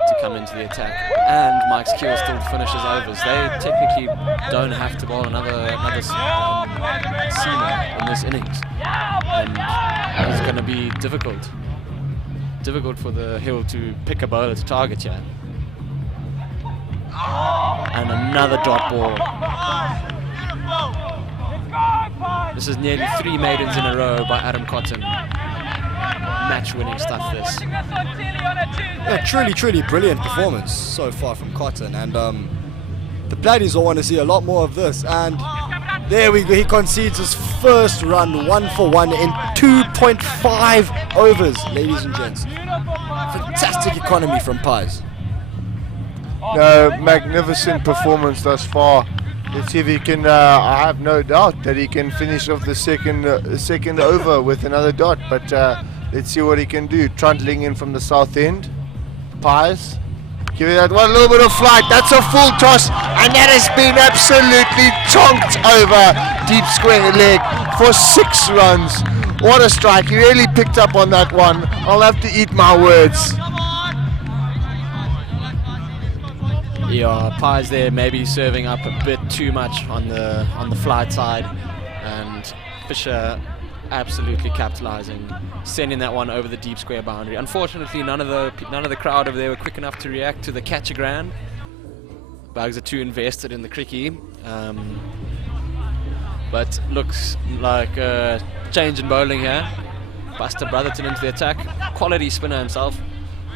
to come into the attack, and Mike Keel still finishes overs. They technically don't have to bowl another seamer in this innings, and it's going to be difficult for the hill to pick a bowler to target here. And another dot ball. This is nearly 3 maidens in a row by Adam Cotton. Match-winning stuff, this. Yeah, truly brilliant performance so far from Cotton, and the Platties all want to see a lot more of this. And there we go, he concedes his first run, 1 for 1 in 2.5 overs, ladies and gents. Fantastic economy from Pies. No, magnificent performance thus far. Let's see if he can. I have no doubt that he can finish off the second over with another dot, but let's see what he can do. Trundling in from the south end. Pies. Give it that one little bit of flight. That's a full toss, and that has been absolutely tonked over deep square leg for 6 runs. What a strike. He really picked up on that one. I'll have to eat my words. Yeah, Pies there maybe serving up a bit too much on the flight side, and Fisher absolutely capitalizing, sending that one over the deep square boundary. Unfortunately, none of the crowd over there were quick enough to react to the catch-a-grand. Bugs are too invested in the cricket, but looks like a change in bowling here. Buster Brotherton into the attack, quality spinner himself.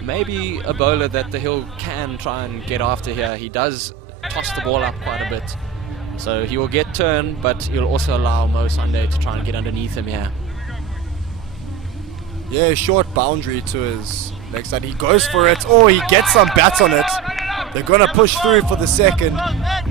Maybe a bowler that the hill can try and get after here. He does toss the ball up quite a bit, so he will get turned, but he'll also allow Mo Sunday to try and get underneath him here. Yeah, short boundary to his leg side. He goes for it. Oh, he gets some bats on it. They're going to push through for the second.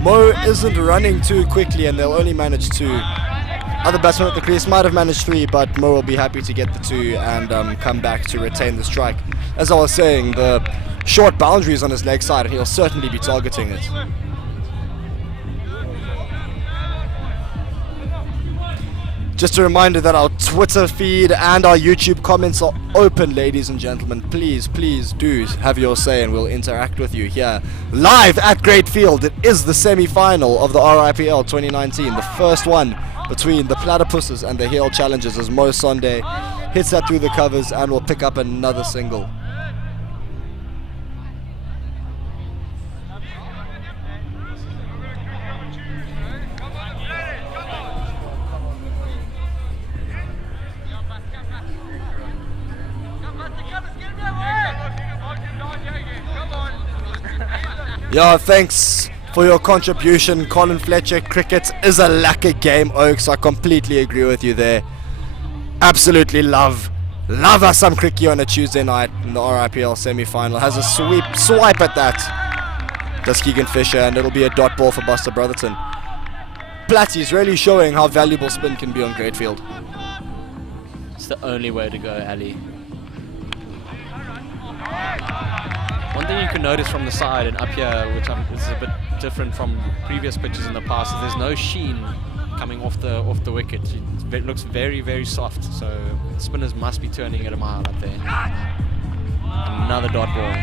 Mo isn't running too quickly, and they'll only manage 2. Other batsmen at the crease might have managed 3, but Mo will be happy to get the 2 and come back to retain the strike. As I was saying, the short boundary is on his leg side, and he'll certainly be targeting it. Just a reminder that our Twitter feed and our YouTube comments are open, ladies and gentlemen. Please, please do have your say and we'll interact with you here live at Great Field. It is the semi-final of the RIPL 2019, the first one between the Platypuses and the Hill Challengers, as Mo Sonde hits that through the covers and will pick up another single. Yeah, thanks for your contribution, Colin Fletcher. Cricket is a lacquer game, Oaks. I completely agree with you there. Absolutely love us some cricket on a Tuesday night in the RIPL semi-final. Has a swipe at that. Does Keegan Fisher, and it'll be a dot ball for Buster Brotherton. Platty's really showing how valuable spin can be on Great Field. It's the only way to go, Ali. One thing you can notice from the side and up here, which is a bit different from previous pitches in the past, is there's no sheen coming off the wicket. It looks very, very soft, so spinners must be turning at a mile up there. Another dot ball.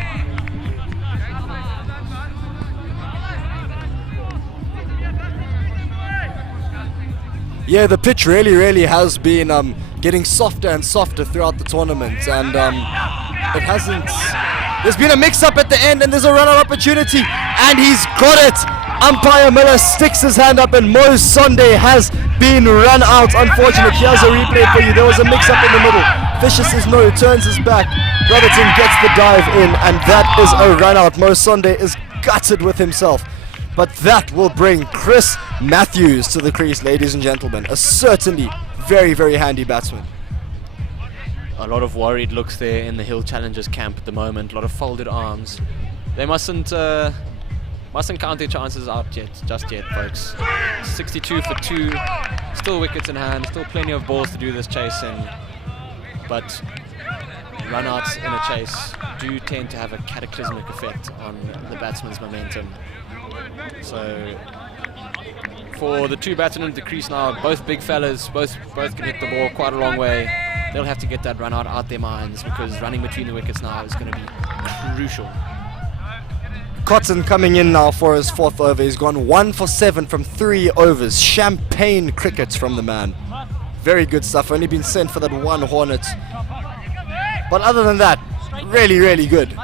Yeah, the pitch really has been getting softer and softer throughout the tournament, and it hasn't. There's been a mix-up at the end, and there's a run-out opportunity, and he's got it. Umpire Miller sticks his hand up, and Mo Sonde has been run out. Unfortunate. Here's a replay for you. There was a mix-up in the middle. Fisher says no, turns his back. Brotherton gets the dive in, and that is a run-out. Mo Sonde is gutted with himself. But that will bring Chris Matthews to the crease, ladies and gentlemen. A certainly very, very handy batsman. A lot of worried looks there in the Hill Challengers camp at the moment. A lot of folded arms. They mustn't count their chances out just yet, folks. 62 for 2. Still wickets in hand. Still plenty of balls to do this chase in. But run-outs in a chase do tend to have a cataclysmic effect on the batsman's momentum. So for the 2 batsmen in the crease now, both big fellas, both can hit the ball quite a long way. They'll have to get that run out their minds, because running between the wickets now is going to be crucial. Cotton coming in now for his 4th over. He's gone 1 for 7 from 3 overs. Champagne cricket from the man. Very good stuff. Only been sent for that 1 hornet. But other than that, really good.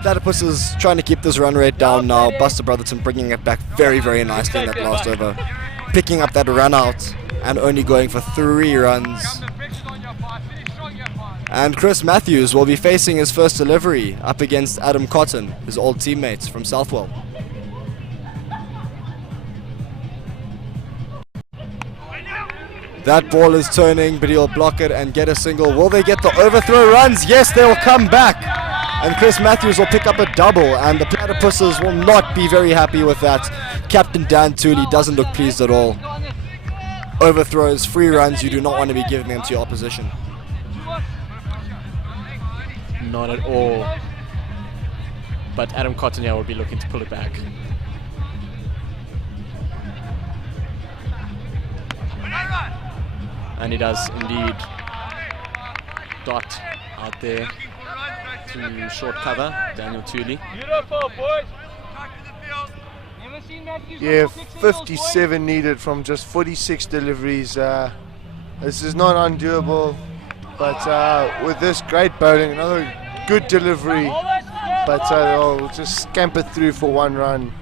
Platypus is trying to keep this run rate down now. Buster Brotherton bringing it back very nicely in that last over. Picking up that run out and only going for 3 runs. And Chris Matthews will be facing his first delivery up against Adam Cotton, his old teammates from Southwell. That ball is turning, but he'll block it and get a single. Will they get the overthrow runs? Yes, they will come back. And Chris Matthews will pick up a double, and the Platypuses will not be very happy with that. Captain Dan Tooley doesn't look pleased at all. Overthrows, free runs, you do not want to be giving them to your opposition. Not at all. But Adam Cotton will be looking to pull it back. And he does indeed dot out there to short cover, Daniel Tooley. Yeah, 57 needed from just 46 deliveries. This is not undoable, but with this great bowling, another good delivery, but they'll just scamper through for 1 run.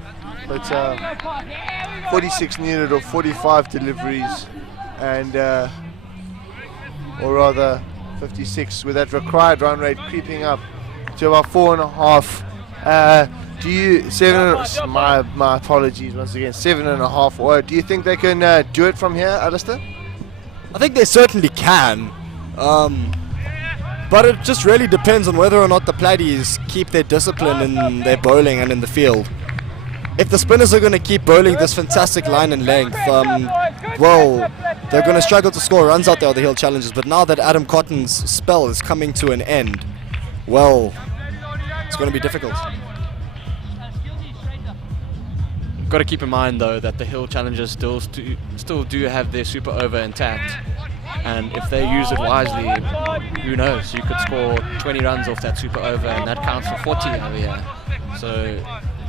But 46 needed, or 45 deliveries, and or rather 56, with that required run rate creeping up to about 4.5. My apologies once again, 7.5. Or do you think they can do it from here, Alistair? I think they certainly can. But it just really depends on whether or not the Platties keep their discipline in their bowling and in the field. If the spinners are going to keep bowling this fantastic line and length, well, they're going to struggle to score runs out there on the Hill Challengers. But now that Adam Cotton's spell is coming to an end, well, it's going to be difficult. Got to keep in mind though that the Hill Challengers still do have their super over intact, and if they use it wisely, who knows, you could score 20 runs off that super over, and that counts for 40 over here. So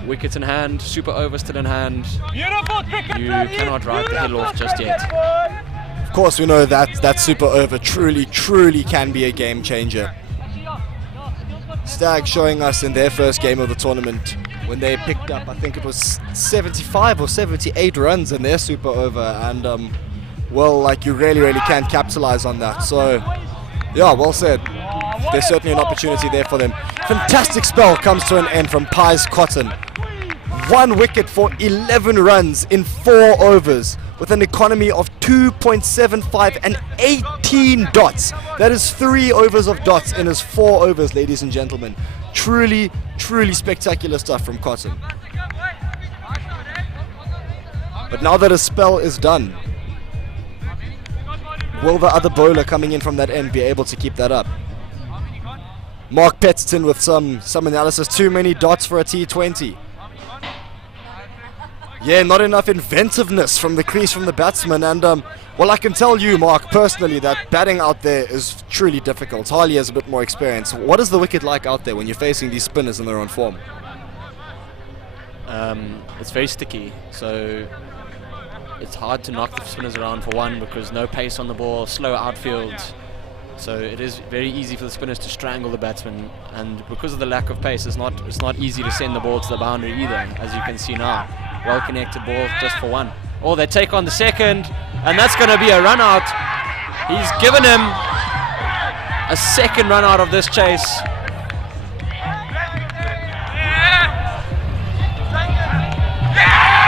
wickets in hand, super over still in hand, you cannot write the Hill off just yet. Of course we know that super over truly can be a game changer. Stag showing us in their first game of the tournament when they picked up, I think it was 75 or 78 runs in their super over, and well, like, you really can capitalize on that. So yeah, well said. There's certainly an opportunity there for them. Fantastic spell comes to an end from Pies Cotton. 1 wicket for 11 runs in 4 overs with an economy of 2.75 and 18 dots. That is 3 overs of dots in his 4 overs, ladies and gentlemen. Truly spectacular stuff from Cotton. But now that his spell is done, will the other bowler coming in from that end be able to keep that up? Mark Petterton with some analysis. Too many dots for a T20. Yeah, not enough inventiveness from the crease from the batsman, and well, I can tell you, Mark, personally, that batting out there is truly difficult. Harley has a bit more experience. What is the wicket like out there when you're facing these spinners in their own form? It's very sticky, so it's hard to knock the spinners around, for one, because no pace on the ball, slow outfield, so it is very easy for the spinners to strangle the batsman, and because of the lack of pace, it's not easy to send the ball to the boundary either, as you can see now. Well connected ball just for 1. Oh, they take on the second, and that's going to be a run out. He's given him a second run out of this chase.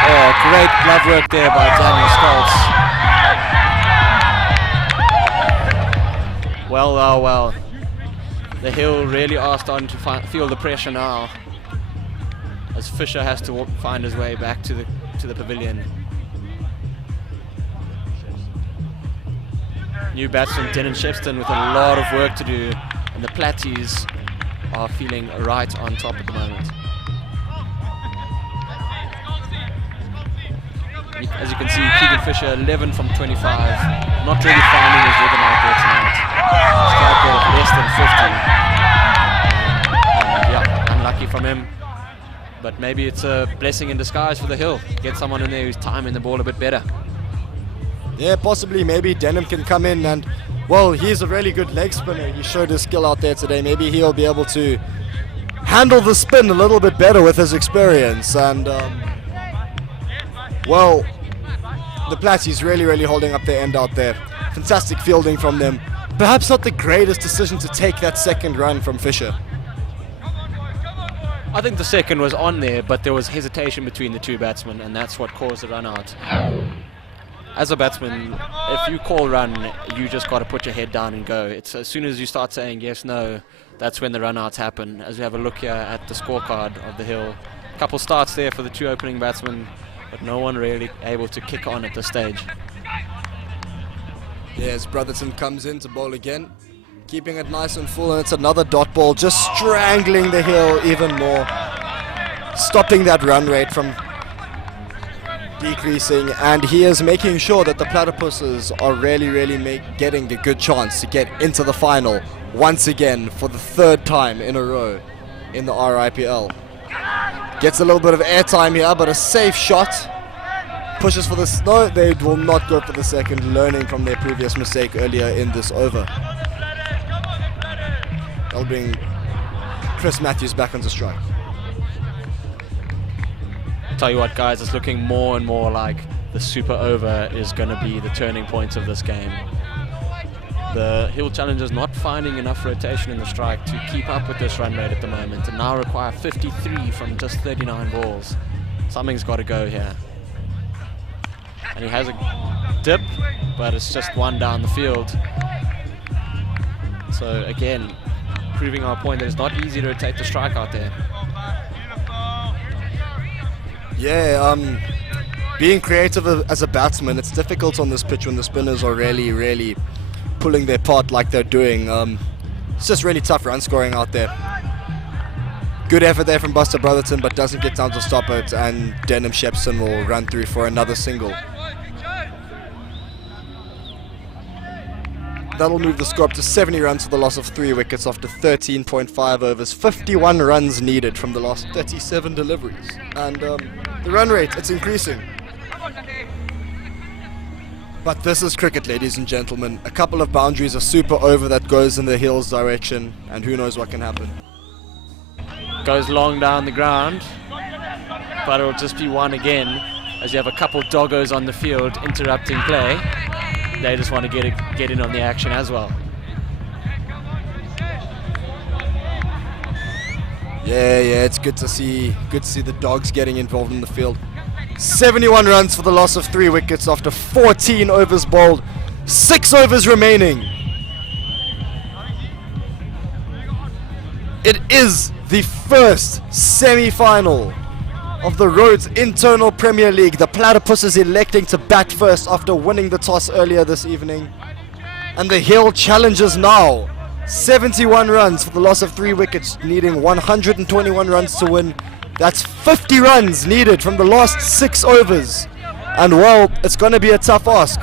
Oh, great glove work there by Daniel Stoltz. Well. The Hill really are starting to feel the pressure now, as Fisher has to find his way back to the pavilion. New batsman Denon Shepston with a lot of work to do, and the Platties are feeling right on top at the moment. As you can see, Keegan Fisher 11 from 25, not really finding his rhythm out there tonight. Strike rate of less than 50. Yeah, unlucky from him. But maybe it's a blessing in disguise for the Hill. Get someone in there who's timing the ball a bit better. Yeah, possibly. Maybe Denham can come in and, well, he's a really good leg spinner. He showed his skill out there today. Maybe he'll be able to handle the spin a little bit better with his experience. And, well, the Platties really holding up their end out there. Fantastic fielding from them. Perhaps not the greatest decision to take that second run from Fisher. I think the second was on there, but there was hesitation between the two batsmen, and that's what caused the run out. As a batsman, if you call run, you just got to put your head down and go. It's as soon as you start saying yes, no, that's when the run outs happen. As we have a look here at the scorecard of the Hill, a couple starts there for the 2 opening batsmen, but no one really able to kick on at this stage. Yes, Brotherton comes in to bowl again, keeping it nice and full, and it's another dot ball, just strangling the Hill even more, stopping that run rate from decreasing, and he is making sure that the Platypuses are really getting a good chance to get into the final once again for the 3rd time in a row in the RIPL. Gets a little bit of airtime here, but a safe shot. Pushes for this. No, they will not go for the second, learning from their previous mistake earlier in this over. They'll bring Chris Matthews back onto strike. Tell you what, guys, it's looking more and more like the super over is going to be the turning point of this game. The Hill Challengers not finding enough rotation in the strike to keep up with this run rate at the moment, and now require 53 from just 39 balls. Something's got to go here. And he has a dip, but it's just one down the field. So again, proving our point that it's not easy to rotate the strike out there. Yeah, being creative as a batsman, it's difficult on this pitch when the spinners are really pulling their part like they're doing. It's just really tough run scoring out there. Good effort there from Buster Brotherton, but doesn't get down to stop it, and Denham Shepson will run through for another single. That'll move the score up to 70 runs for the loss of 3 wickets after 13.5 overs. 51 runs needed from the last 37 deliveries. And the run rate, it's increasing. But this is cricket, ladies and gentlemen. A couple of boundaries, a super over that goes in the Hills direction, and who knows what can happen. Goes long down the ground, but it'll just be one again, as you have a couple doggos on the field interrupting play. They just want to get in on the action as well. Yeah, it's good to see the dogs getting involved in the field. 71 runs for the loss of 3 wickets after 14 overs bowled. 6 overs remaining. It is the first semi-final of the Rhodes Internal Premier League. The Platypuses electing to bat first after winning the toss earlier this evening. And the Hill challenges now. 71 runs for the loss of 3 wickets, needing 121 runs to win. That's 50 runs needed from the last 6 overs. And well, it's going to be a tough ask.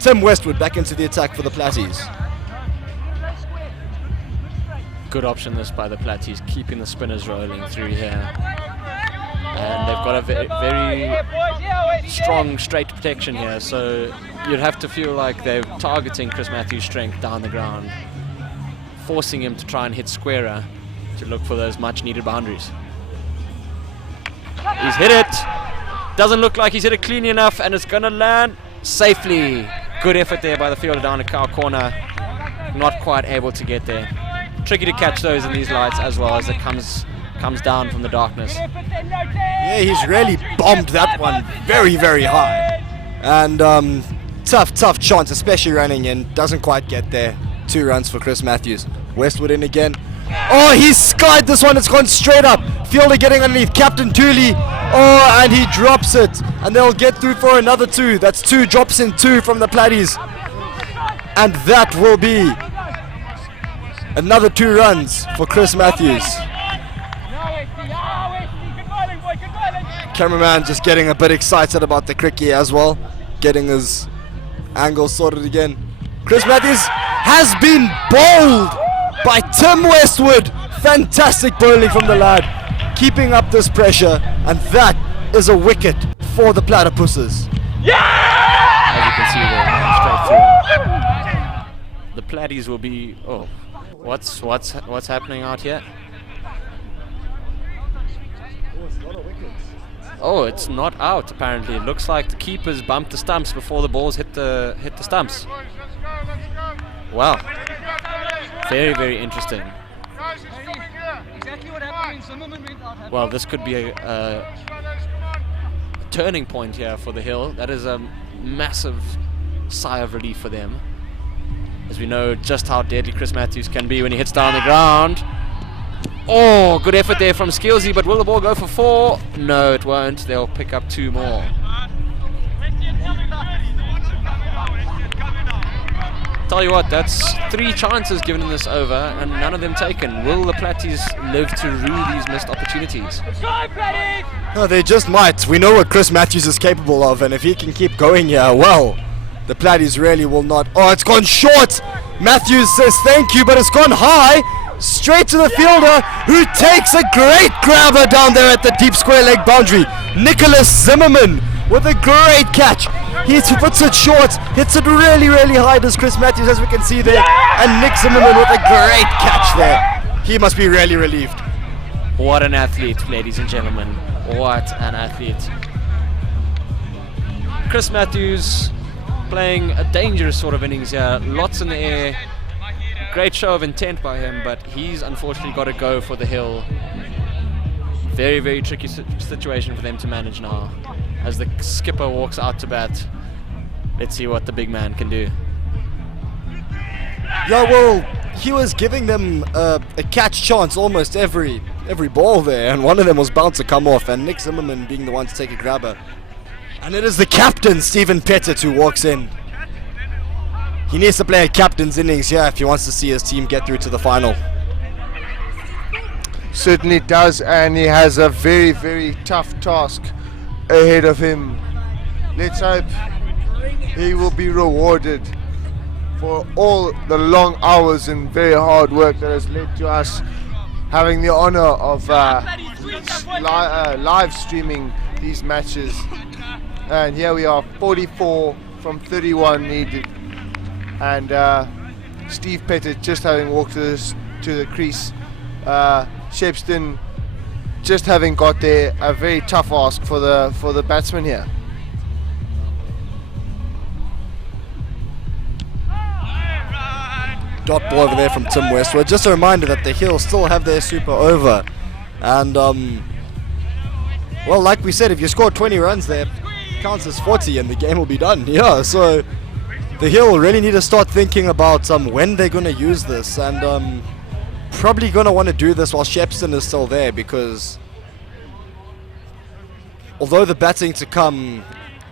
Tim Westwood back into the attack for the Platties. Good option this by the Platties, keeping the spinners rolling through here. And they've got a very strong straight protection here, so you'd have to feel like they're targeting Chris Matthews' strength down the ground, forcing him to try and hit squarer to look for those much needed boundaries. He's hit it. Doesn't look like he's hit it clean enough, and it's going to land safely. Good effort there by the fielder down the cow corner. Not quite able to get there. Tricky to catch those in these lights as well, as it comes down from the darkness. Yeah, he's really bombed that one very high. And tough chance, especially running in. Doesn't quite get there. 2 runs for Chris Matthews. Westwood in again. Oh, he skied this one. It's gone straight up. Fielder getting underneath. Captain Tooley. Oh, and he drops it. And they'll get through for another 2. That's 2 drops in 2 from the Platties. And that will be another 2 runs for Chris Matthews. Cameraman just getting a bit excited about the cricket as well. Getting his angle sorted again. Chris Matthews has been bowled by Tim Westwood. Fantastic bowling from the lad. Keeping up this pressure. And that is a wicket for the Platypuses. As you can see, they're straight through. The Platties will be... Oh, what's happening out here? Oh, it's not out apparently. It looks like the keepers bumped the stumps before the balls hit the stumps. Wow. Very interesting. Well, this could be a turning point here for the Hill. That is a massive sigh of relief for them, as we know just how deadly Chris Matthews can be when he hits down the ground. Oh, good effort there from Skillsy, but will the ball go for 4? No, it won't. They'll pick up 2 more. Tell you what, that's 3 chances given in this over, and none of them taken. Will the Platties live to rue these missed opportunities? No, they just might. We know what Chris Matthews is capable of, and if he can keep going here, well, the Platties really will not. Oh, it's gone short. Matthews says thank you, but it's gone high. Straight to the fielder, who takes a great grabber down there at the deep square leg boundary. Nicholas Zimmerman with a great catch. He puts it short, hits it really high, does Chris Matthews, as we can see there. And Nick Zimmerman with a great catch there. He must be really relieved. What an athlete, ladies and gentlemen. What an athlete. Chris Matthews playing a dangerous sort of innings here. Lots in the air. Great show of intent by him, but he's unfortunately got to go for the Hill. Very tricky situation for them to manage now, as the skipper walks out to bat. let's see what the big man can do. Yeah, well, he was giving them a catch chance almost every ball there, and one of them was bound to come off, and Nick Zimmerman being the one to take a grabber. And it is the captain, Stephen Pettit, who walks in. He needs to play a captain's innings here if he wants to see his team get through to the final. Certainly does, and he has a very, very tough task ahead of him. Let's hope he will be rewarded for all the long hours and very hard work that has led to us having the honor of live streaming these matches. And here we are, 44 from 31 needed, and Steve Pettit just having walked to the crease. Shepston just having got there, a very tough ask for the batsman here. Dot ball over there from Tim Westwood. Just a reminder that the Hill still have their super over, and well, like we said, if you score 20 runs there, counts as 40 and the game will be done. Yeah, so the Hill really need to start thinking about when they're going to use this, and probably going to want to do this while Shepston is still there, because although the batting to come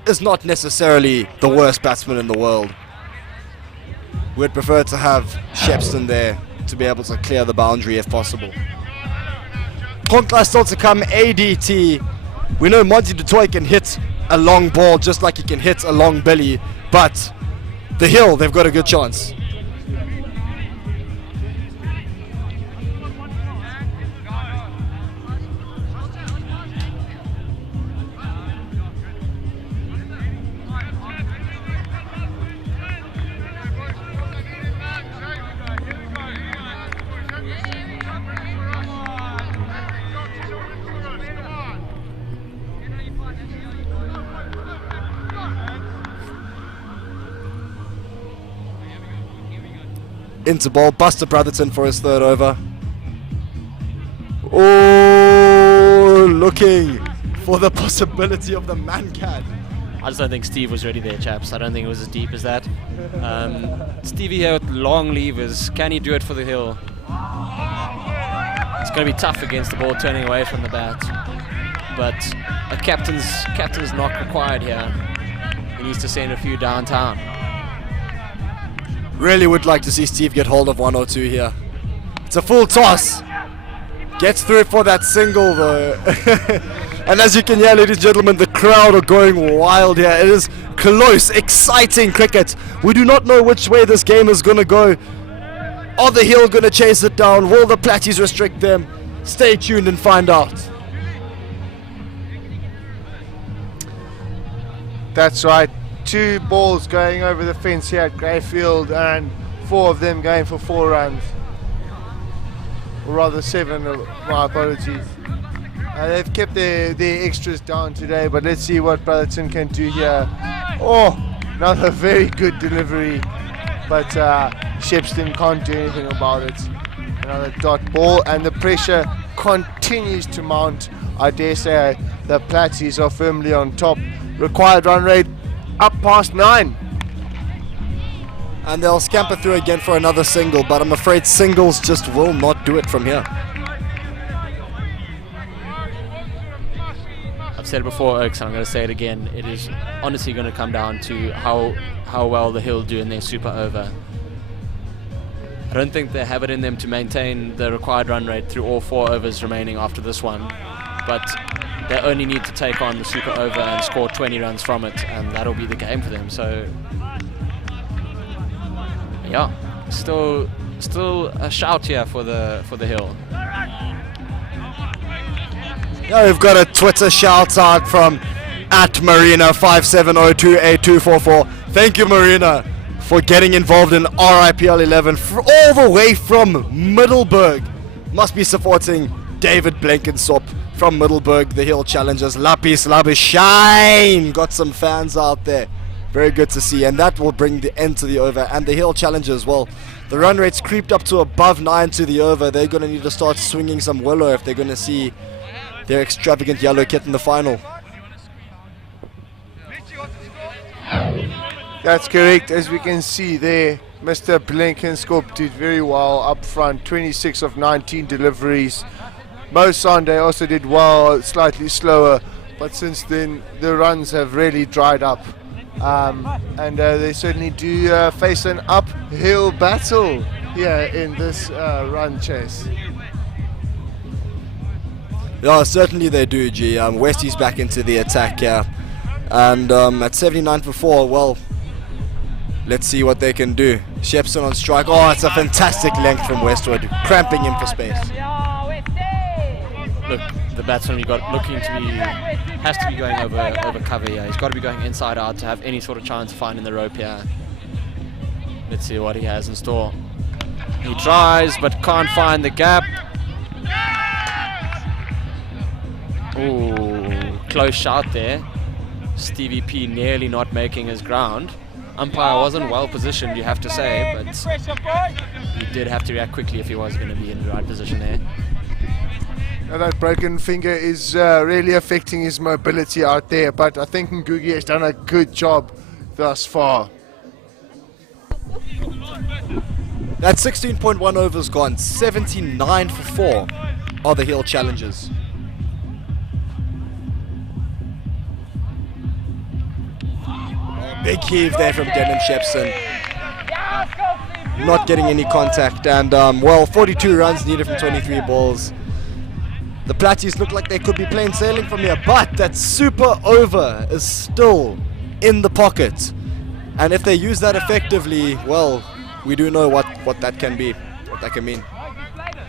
is not necessarily the worst batsman in the world, we'd prefer to have Shepston there to be able to clear the boundary if possible. Konkla still to come, ADT. We know Monty du Toit can hit a long ball just like he can hit a long belly, but the Hill, they've got a good chance. Into ball, Buster Brotherton for his third over. Oh, looking for the possibility of the man-cat. I just don't think Steve was ready there, chaps. I don't think it was as deep as that. Stevie here with long levers. Can he do it for the Hill? It's going to be tough against the ball turning away from the bat. But a captain's knock required here. He needs to send a few downtown. Really would like to see Steve get hold of 1 or 2 here. It's a full toss. Gets through for that single though. And as you can hear, ladies and gentlemen, the crowd are going wild here. It is close, exciting cricket. We do not know which way this game is going to go. Are the Hill going to chase it down? Will the Platties restrict them? Stay tuned and find out. That's right. 2 balls going over the fence here at Greyfield, and 4 of them going for 4 runs. Or rather 7, my apologies. They've kept their extras down today, but let's see what Brotherton can do here. Oh, another very good delivery, but Shepston can't do anything about it. Another dot ball, and the pressure continues to mount. I dare say the Platties are firmly on top. Required run rate up past 9. And they'll scamper through again for another single, but I'm afraid singles just will not do it from here. I've said it before, Oaks, and I'm going to say it again. It is honestly going to come down to how well the Hill do in their super over. I don't think they have it in them to maintain the required run rate through all 4 overs remaining after this one, but they only need to take on the super over and score 20 runs from it, and that'll be the game for them. So yeah, still a shout here for the Hill. Yeah, we've got a Twitter shout out from @Marina57028244. Thank you, Marina, for getting involved in RIPL11 all the way from Middelburg. Must be supporting David Blenkensop from Middelburg, the Hill Challengers. Lapis shine! Got some fans out there. Very good to see, and that will bring the end to the over. And the Hill Challengers, well, the run rate's creeped up to above 9 to the over. They're going to need to start swinging some willow if they're going to see their extravagant yellow kit in the final. That's correct. As we can see there, Mr. Blenkenskop did very well up front. 26 of 19 deliveries. Mo Sande also did well, slightly slower, but since then the runs have really dried up. And they certainly do face an uphill battle here in this run chase. Yeah, certainly they do, G. Westie's back into the attack here. And at 79 for 4, well, let's see what they can do. Shepson on strike. Oh, it's a fantastic length from Westwood, cramping him for space. Look, the batsman has to be going over cover here. He's got to be going inside out to have any sort of chance of finding the rope here. Let's see what he has in store. He tries but can't find the gap. Ooh, close shot there. Stevie P nearly not making his ground. Umpire wasn't well positioned, you have to say, but he did have to react quickly if he was going to be in the right position there. And that broken finger is really affecting his mobility out there, but I think Ngugi has done a good job thus far. That 16.1 overs gone, 79 for 4 are the Hill challengers. Big heave there from Denham Shepson. Not getting any contact, and well, 42 runs needed from 23 balls. The Platties look like they could be plain sailing from here, but that super over is still in the pocket. And if they use that effectively, well, we do know what that can be, what that can mean.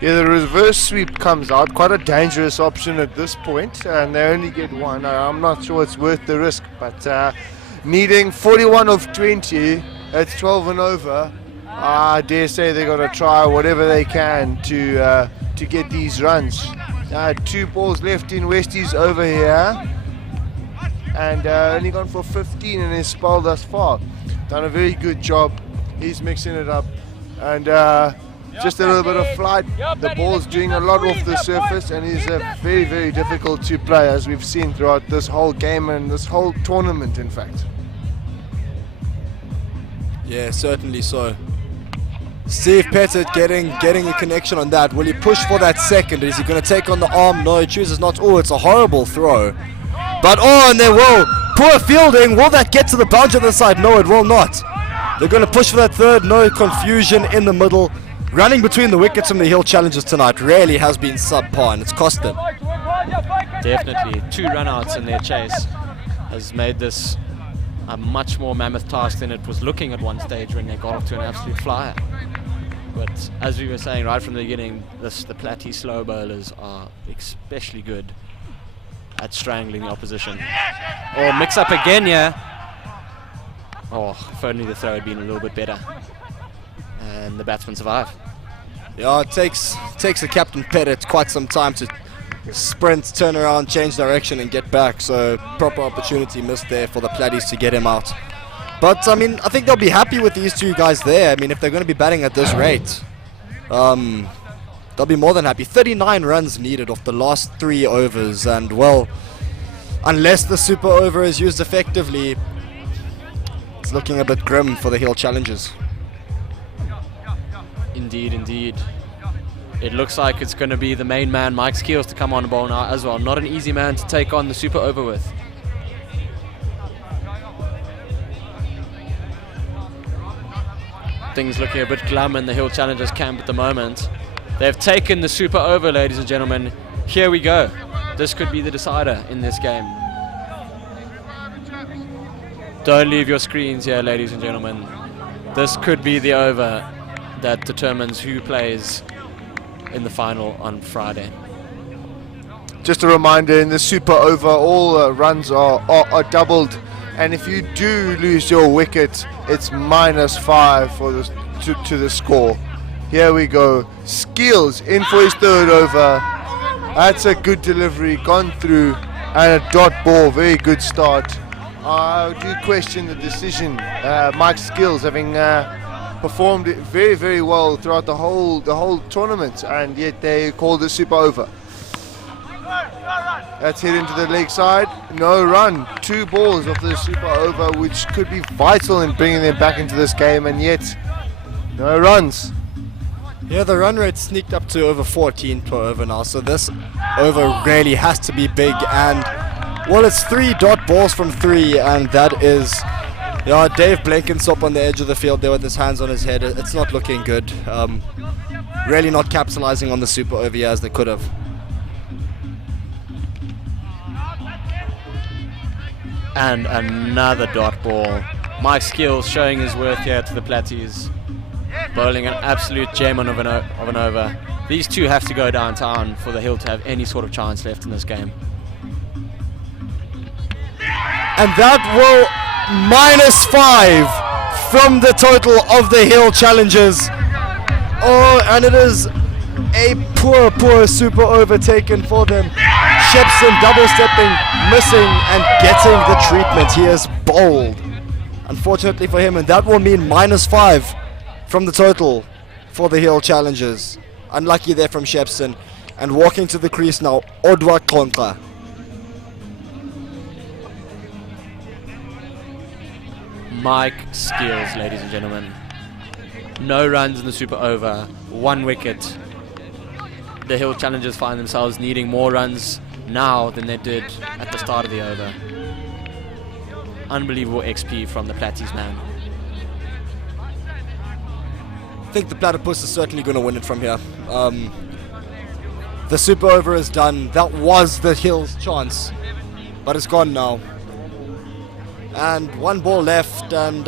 Yeah, the reverse sweep comes out, quite a dangerous option at this point, and they only get one. I'm not sure it's worth the risk, but needing 41 of 20, it's 12 and over. I dare say they're going to try whatever they can to get these runs. 2 balls left in Westie's over here, and only gone for 15 in his spell thus far. Done a very good job. He's mixing it up, and just a little bit of flight. The ball's doing a lot off the surface, and he's very, very difficult to play, as we've seen throughout this whole game and this whole tournament, in fact. Yeah, certainly so. Steve Pettit getting a connection on that. Will he push for that second? Is he going to take on the arm? No, he chooses not. Oh, it's a horrible throw. But and there will. Poor fielding. Will that get to the boundary of the side? No, it will not. They're going to push for that third. No confusion in the middle. Running between the wickets from the Hill Challengers tonight really has been subpar, and it's cost them. Definitely. 2 run-outs in their chase has made this a much more mammoth task than it was looking at one stage when they got off to an absolute flyer. But as we were saying right from the beginning, the Platy slow bowlers are especially good at strangling the opposition. Oh, mix up again here. Oh, if only the throw had been a little bit better. And the batsman survived. Yeah, it takes the captain Pettit quite some time to sprint, turn around, change direction and get back. So proper opportunity missed there for the Platties to get him out. But I mean, I think they'll be happy with these 2 guys there. I mean, if they're going to be batting at this rate, they'll be more than happy. 39 runs needed off the last 3 overs, and well, unless the super over is used effectively, it's looking a bit grim for the Hill Challengers. Indeed, indeed. It looks like it's going to be the main man, Mike Skeels, to come on the ball now as well. Not an easy man to take on the super over with. Things looking a bit glum in the Hill Challengers camp at the moment. They've taken the super over, ladies and gentlemen. Here we go. This could be the decider in this game. Don't leave your screens here, ladies and gentlemen. This could be the over that determines who plays in the final on Friday. Just a reminder, in the super over, all runs are doubled, and if you do lose your wicket, it's -5 for to the score. Here we go. Skeels in for his 3rd over. That's a good delivery, gone through, and a dot ball. Very good start. I do question the decision. Mike Skeels having performed very, very well throughout the whole tournament, and yet they called the super over. That's hit into the leg side. No run. 2 balls of the super over, which could be vital in bringing them back into this game, and yet no runs. Yeah, the run rate sneaked up to over 14 per over now, so this over really has to be big. And well, it's 3 dot balls from 3, and that is, yeah, Dave Blenkinsop on the edge of the field there with his hands on his head. It's not looking good. Really not capitalizing on the super over here as they could have. And another dot ball. Mike Skills showing his worth here to the Platties. Bowling an absolute gem of an over. These two have to go downtown for the Hill to have any sort of chance left in this game. And that will -5 from the total of the Hill challenges. Oh, and it is a poor super overtaken for them. Shepson double stepping, missing, and getting the treatment. He is bowled, unfortunately for him, and that will mean -5 from the total for the Hill challenges. Unlucky there from Shepson. And walking to the crease now, Odwa Kontra. Mike Skills, ladies and gentlemen. No runs in the super over, 1 wicket. The Hill challengers find themselves needing more runs now than they did at the start of the over. Unbelievable XP from the Platties, man. I think the Platypus is certainly going to win it from here. The super over is done. That was the Hill's chance, but it's gone now. And 1 ball left, and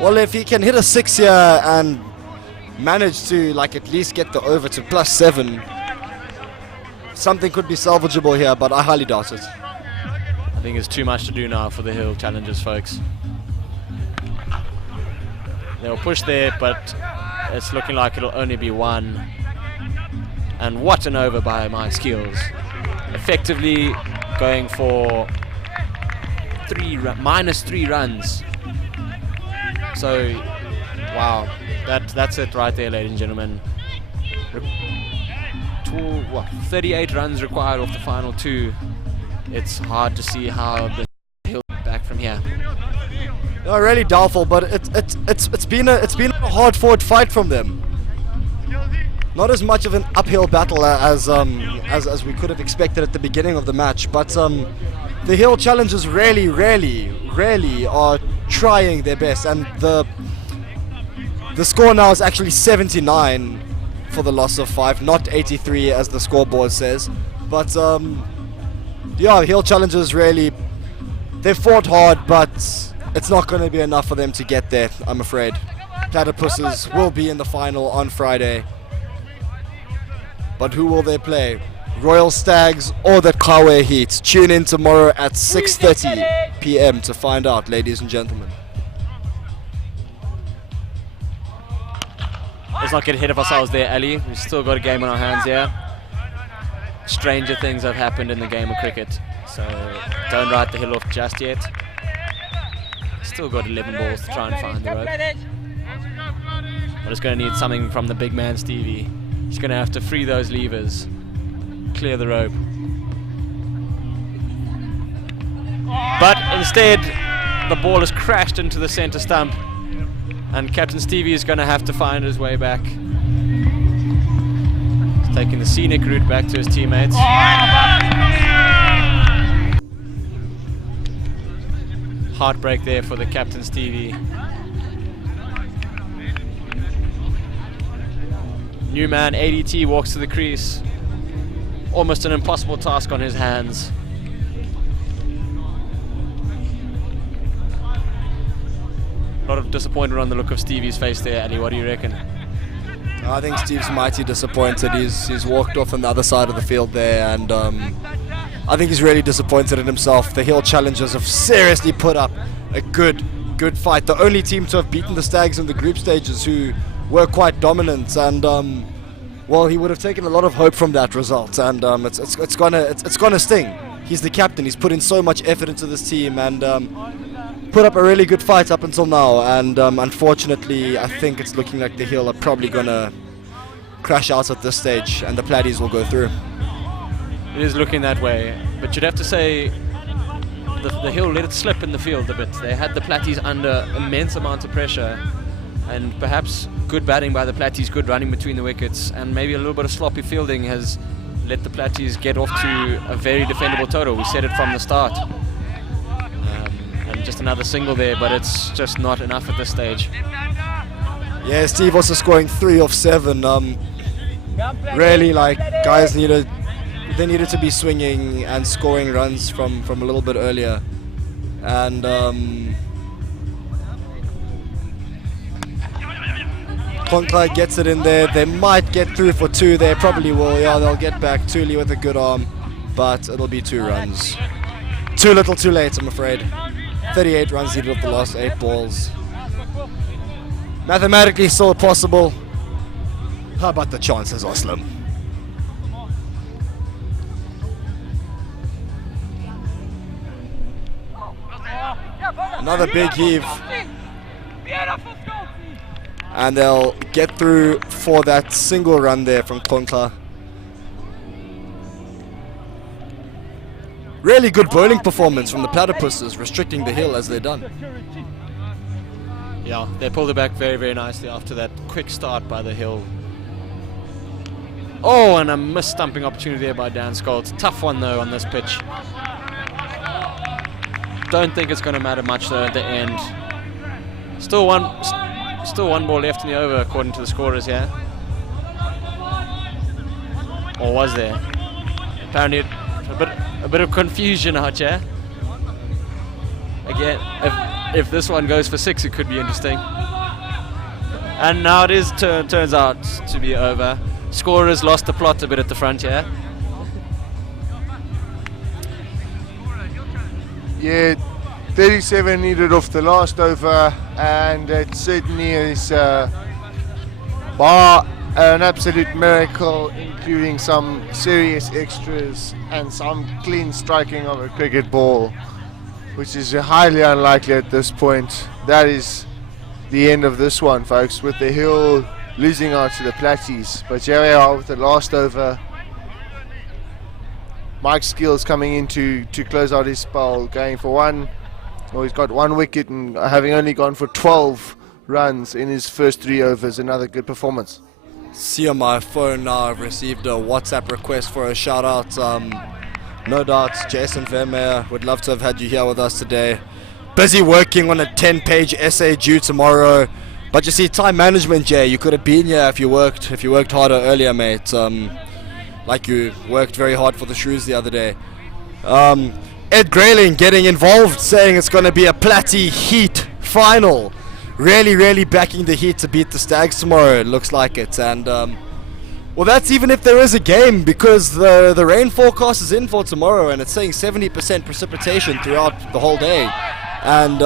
well, if he can hit a 6 here and manage to at least get the over to +7, something could be salvageable here, but I highly doubt it. I think it's too much to do now for the Hill challengers, folks. They'll push there, but it's looking like it'll only be 1. And what an over by Mike Skills. Effectively going for -3 runs. So, wow, that's it right there, ladies and gentlemen. 38 runs required off the final 2. It's hard to see how the Hill back from here. They're really doubtful, but it's been a hard fought fight from them. Not as much of an uphill battle as we could have expected at the beginning of the match, but the Hill challengers really are trying their best, and the score now is actually 79 for the loss of 5, not 83 as the scoreboard says. But yeah, Hill challengers really, they fought hard, but it's not going to be enough for them to get there, I'm afraid. Platypuses will be in the final on Friday. But who will they play? Royal Stags or the Kawe Heat? Tune in tomorrow at 6:30 p.m. to find out, ladies and gentlemen. Let's not get ahead of ourselves there, Ali. We've still got a game on our hands here. Stranger things have happened in the game of cricket, so don't write the Hill off just yet. Still got 11 balls to try and find the rope. But it's going to need something from the big man Stevie. He's going to have to free those levers, clear the rope. But instead, the ball has crashed into the center stump, and Captain Stevie is going to have to find his way back. He's taking the scenic route back to his teammates. Heartbreak there for the Captain Stevie. New man ADT walks to the crease. Almost an impossible task on his hands. A lot of disappointment on the look of Stevie's face there, Ali. What do you reckon? I think Steve's mighty disappointed. He's walked off on the other side of the field there, and I think he's really disappointed in himself. The Hill challengers have seriously put up a good fight. The only team to have beaten the Stags in the group stages, who were quite dominant, and well, he would have taken a lot of hope from that result, and it's gonna sting. He's the captain. He's put in so much effort into this team, and put up a really good fight up until now, and unfortunately I think it's looking like the Hill are probably gonna crash out at this stage and the Platties will go through. It is looking that way. but you'd have to say the Hill let it slip in the field a bit. They had the Platties under immense amounts of pressure, and perhaps good batting by the Platties, good running between the wickets, and maybe a little bit of sloppy fielding has let the Platties get off to a very defendable total. We said it from the start. And just another single there, but it's just not enough at this stage. Yeah, Steve also scoring 3 of 7. Really, like, guys needed to be swinging and scoring runs from a little bit earlier. And Konkla gets it in there. They might get through for 2. They probably will. Yeah, they'll get back. Thule with a good arm, but it'll be 2 runs. Too little, too late, I'm afraid. 38 runs needed off the last 8 balls. Mathematically still possible. How about the chances are slim? Another big heave. And they'll get through for that single run there from Konkla. Really good bowling performance from the Platypuses, restricting the Hill as they've done. Yeah, they pulled it back very, very nicely after that quick start by the Hill. Oh, and a missed stumping opportunity there by Dan Scholz. Tough one though on this pitch. Don't think it's going to matter much though at the end. Still one ball left in the over according to the scorers here. Or was there? Apparently a bit of confusion out here. Again, if this one goes for 6, it could be interesting. And now it is turns out to be over. Scorers lost the plot a bit at the front here. Yeah, 37 needed off the last over, and it certainly is bar an absolute miracle, including some serious extras and some clean striking of a cricket ball, which is highly unlikely at this point. That is the end of this one, folks, with the Hill losing out to the Platties. But here we are with the last over. Mike Skills coming in to close out his spell, going for 1. Well, he's got 1 wicket and having only gone for 12 runs in his first 3 overs. Another good performance. See on my phone now, I've received a WhatsApp request for a shout out. No doubt, Jason Vermeer, would love to have had you here with us today. Busy working on a 10-page essay due tomorrow. But you see, time management, Jay, you could have been here if you worked harder earlier, mate. Like you worked very hard for the Shrews the other day. Ed Grayling getting involved, saying it's going to be a Platty Heat final. Really, really backing the Heat to beat the Stags tomorrow, it looks like it. And, well, that's even if there is a game, because the rain forecast is in for tomorrow, and it's saying 70% precipitation throughout the whole day. And,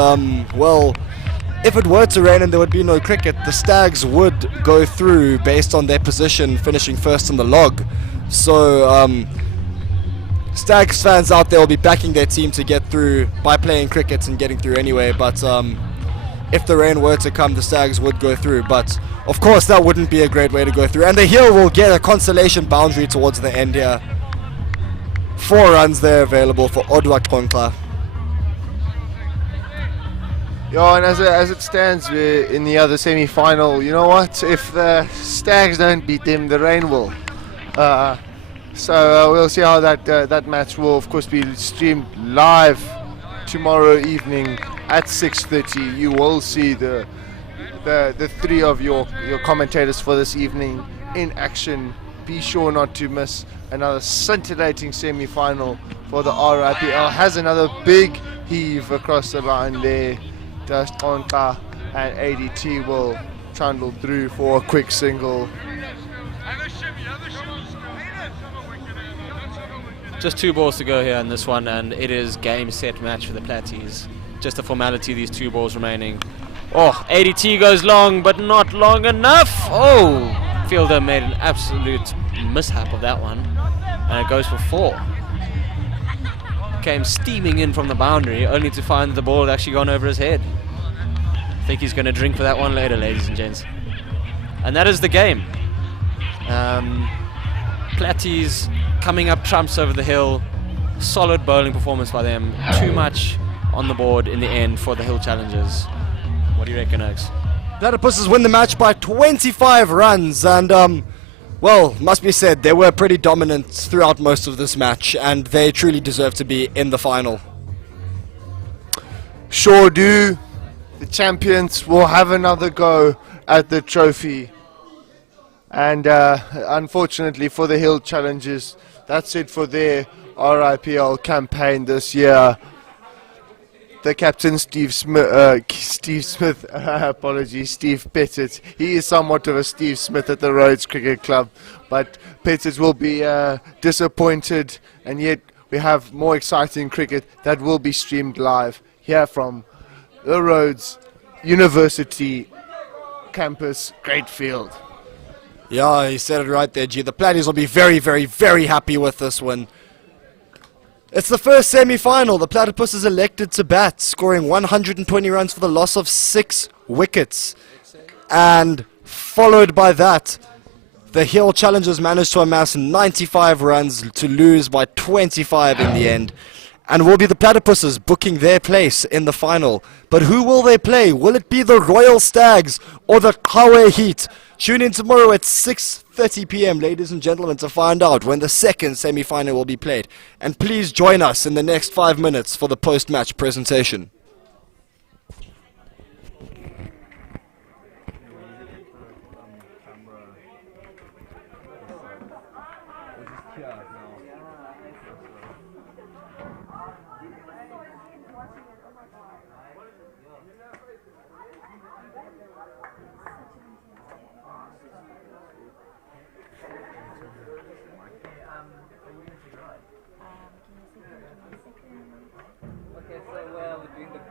well, if it were to rain and there would be no cricket, the Stags would go through based on their position, finishing first on the log. So, Stags fans out there will be backing their team to get through by playing cricket and getting through anyway. But if the rain were to come, the Stags would go through. But of course, that wouldn't be a great way to go through. And the Hill will get a consolation boundary towards the end here. 4 runs there available for Odwa Konkla. Yeah, and as it stands, we're in the other semi-final. You know what? If the Stags don't beat them, the rain will. So we'll see how that match will, of course, be streamed live tomorrow evening at 6:30. You will see the 3 of your commentators for this evening in action. Be sure not to miss another scintillating semi-final for the RIPL. Has another big heave across the line there. Just Konkla and ADT will trundle through for a quick single. Just 2 balls to go here in this one, and it is game, set, match for the Platties. Just a formality, these 2 balls remaining. Oh, ADT goes long, but not long enough. Oh, fielder made an absolute mishap of that one, and it goes for 4. Came steaming in from the boundary, only to find that the ball had actually gone over his head. I think he's going to drink for that one later, ladies and gents. And that is the game. Platties coming up trumps over the Hill. solid bowling performance by them. Too much on the board in the end for the Hill Challengers. What do you reckon, Oaks? Platypuses win the match by 25 runs, and well, must be said, they were pretty dominant throughout most of this match, and they truly deserve to be in the final. Sure do. The champions will have another go at the trophy. And unfortunately for the Hill Challengers, that's it for their RIPL campaign this year. The captain, Steve Smith, apologies, Steve Pettit. He is somewhat of a Steve Smith at the Rhodes Cricket Club, but Pettit will be disappointed, and yet we have more exciting cricket that will be streamed live here from the Rhodes University campus, Greatfield. Yeah, he said it right there, G. The Platties will be very, very, very happy with this win. It's the first semi-final. The Platypuses elected to bat, scoring 120 runs for the loss of 6 wickets. And followed by that, the Hill Challengers managed to amass 95 runs to lose by 25 in the end. And will be the Platypuses booking their place in the final. But who will they play? Will it be the Royal Stags or the Kawe Heat? Tune in tomorrow at 6:30 p.m, ladies and gentlemen, to find out when the second semi-final will be played. And please join us in the next 5 minutes for the post-match presentation. Okay, so we're doing the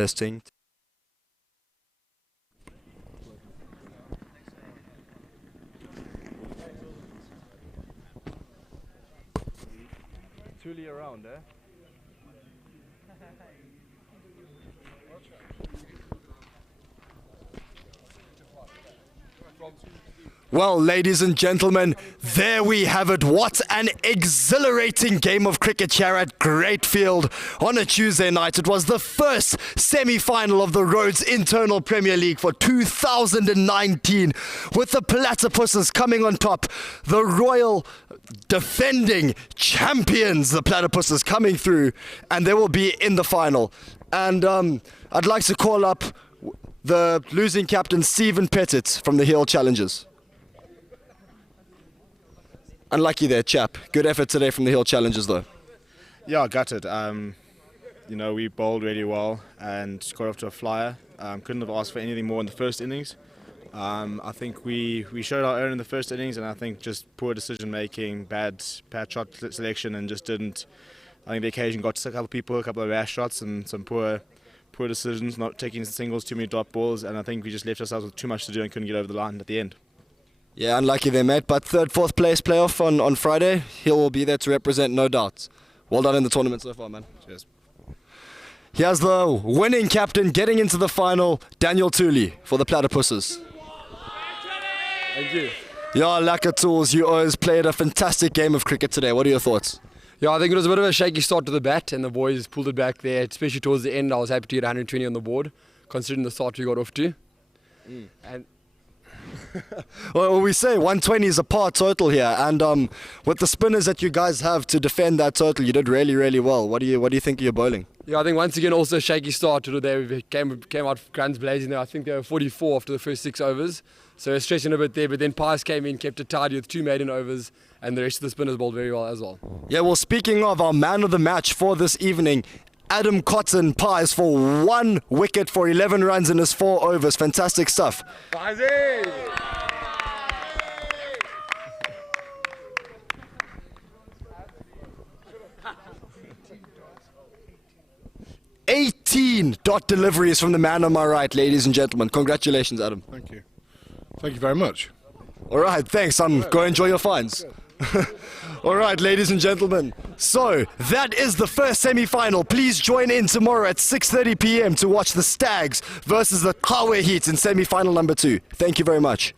Testing. Truly around, eh? Well, ladies and gentlemen, there we have it. What an exhilarating game of cricket here at Greatfield on a Tuesday night. It was the first semi-final of the Rhodes Internal Premier League for 2019, with the Platypuses coming on top, the Royal defending champions, the Platypuses coming through, and they will be in the final. And I'd like to call up the losing captain, Stephen Pettit, from the Hill Challengers. Unlucky there, chap. Good effort today from the Hill Challengers, though. Yeah, gutted. You know, we bowled really well and got off to a flyer. Couldn't have asked for anything more in the first innings. I think we showed our own in the first innings, and I think just poor decision making, bad shot selection, and just didn't. I think the occasion got to a couple of people, a couple of rash shots, and some poor decisions, not taking singles, too many dot balls, and I think we just left ourselves with too much to do and couldn't get over the line at the end. Yeah, unlucky there, mate. But third, fourth place playoff on Friday. Hill will be there to represent, no doubt. Well done in the tournament so far, man. Cheers. Here's the winning captain getting into the final, Daniel Tooley for the Platypuses. Thank you. Yeah, Laka Tools, you always played a fantastic game of cricket today. What are your thoughts? Yeah, I think it was a bit of a shaky start to the bat, and the boys pulled it back there, especially towards the end. I was happy to get 120 on the board, considering the start we got off to. And Well, we say 120 is a par total here, and with the spinners that you guys have to defend that total, you did really, really well. What do you think of your bowling? yeah, I think once again also a shaky start to today. We came out guns blazing there. I think they were 44 after the first 6 overs, so stretching a bit there. But then Pius came in, kept it tidy with 2 maiden overs, and the rest of the spinners bowled very well as well. Yeah, well, speaking of our man of the match for this evening, Adam Cotton Pies for 1 wicket for 11 runs in his 4 overs. Fantastic stuff. 18 dot deliveries from the man on my right, ladies and gentlemen. Congratulations, Adam. Thank you. Thank you very much. All right, thanks. Go enjoy your fines. All right, ladies and gentlemen. So that is the first semi-final. Please join in tomorrow at 6:30 p.m. to watch the Stags versus the Kawe Heat in semi-final number 2. Thank you very much.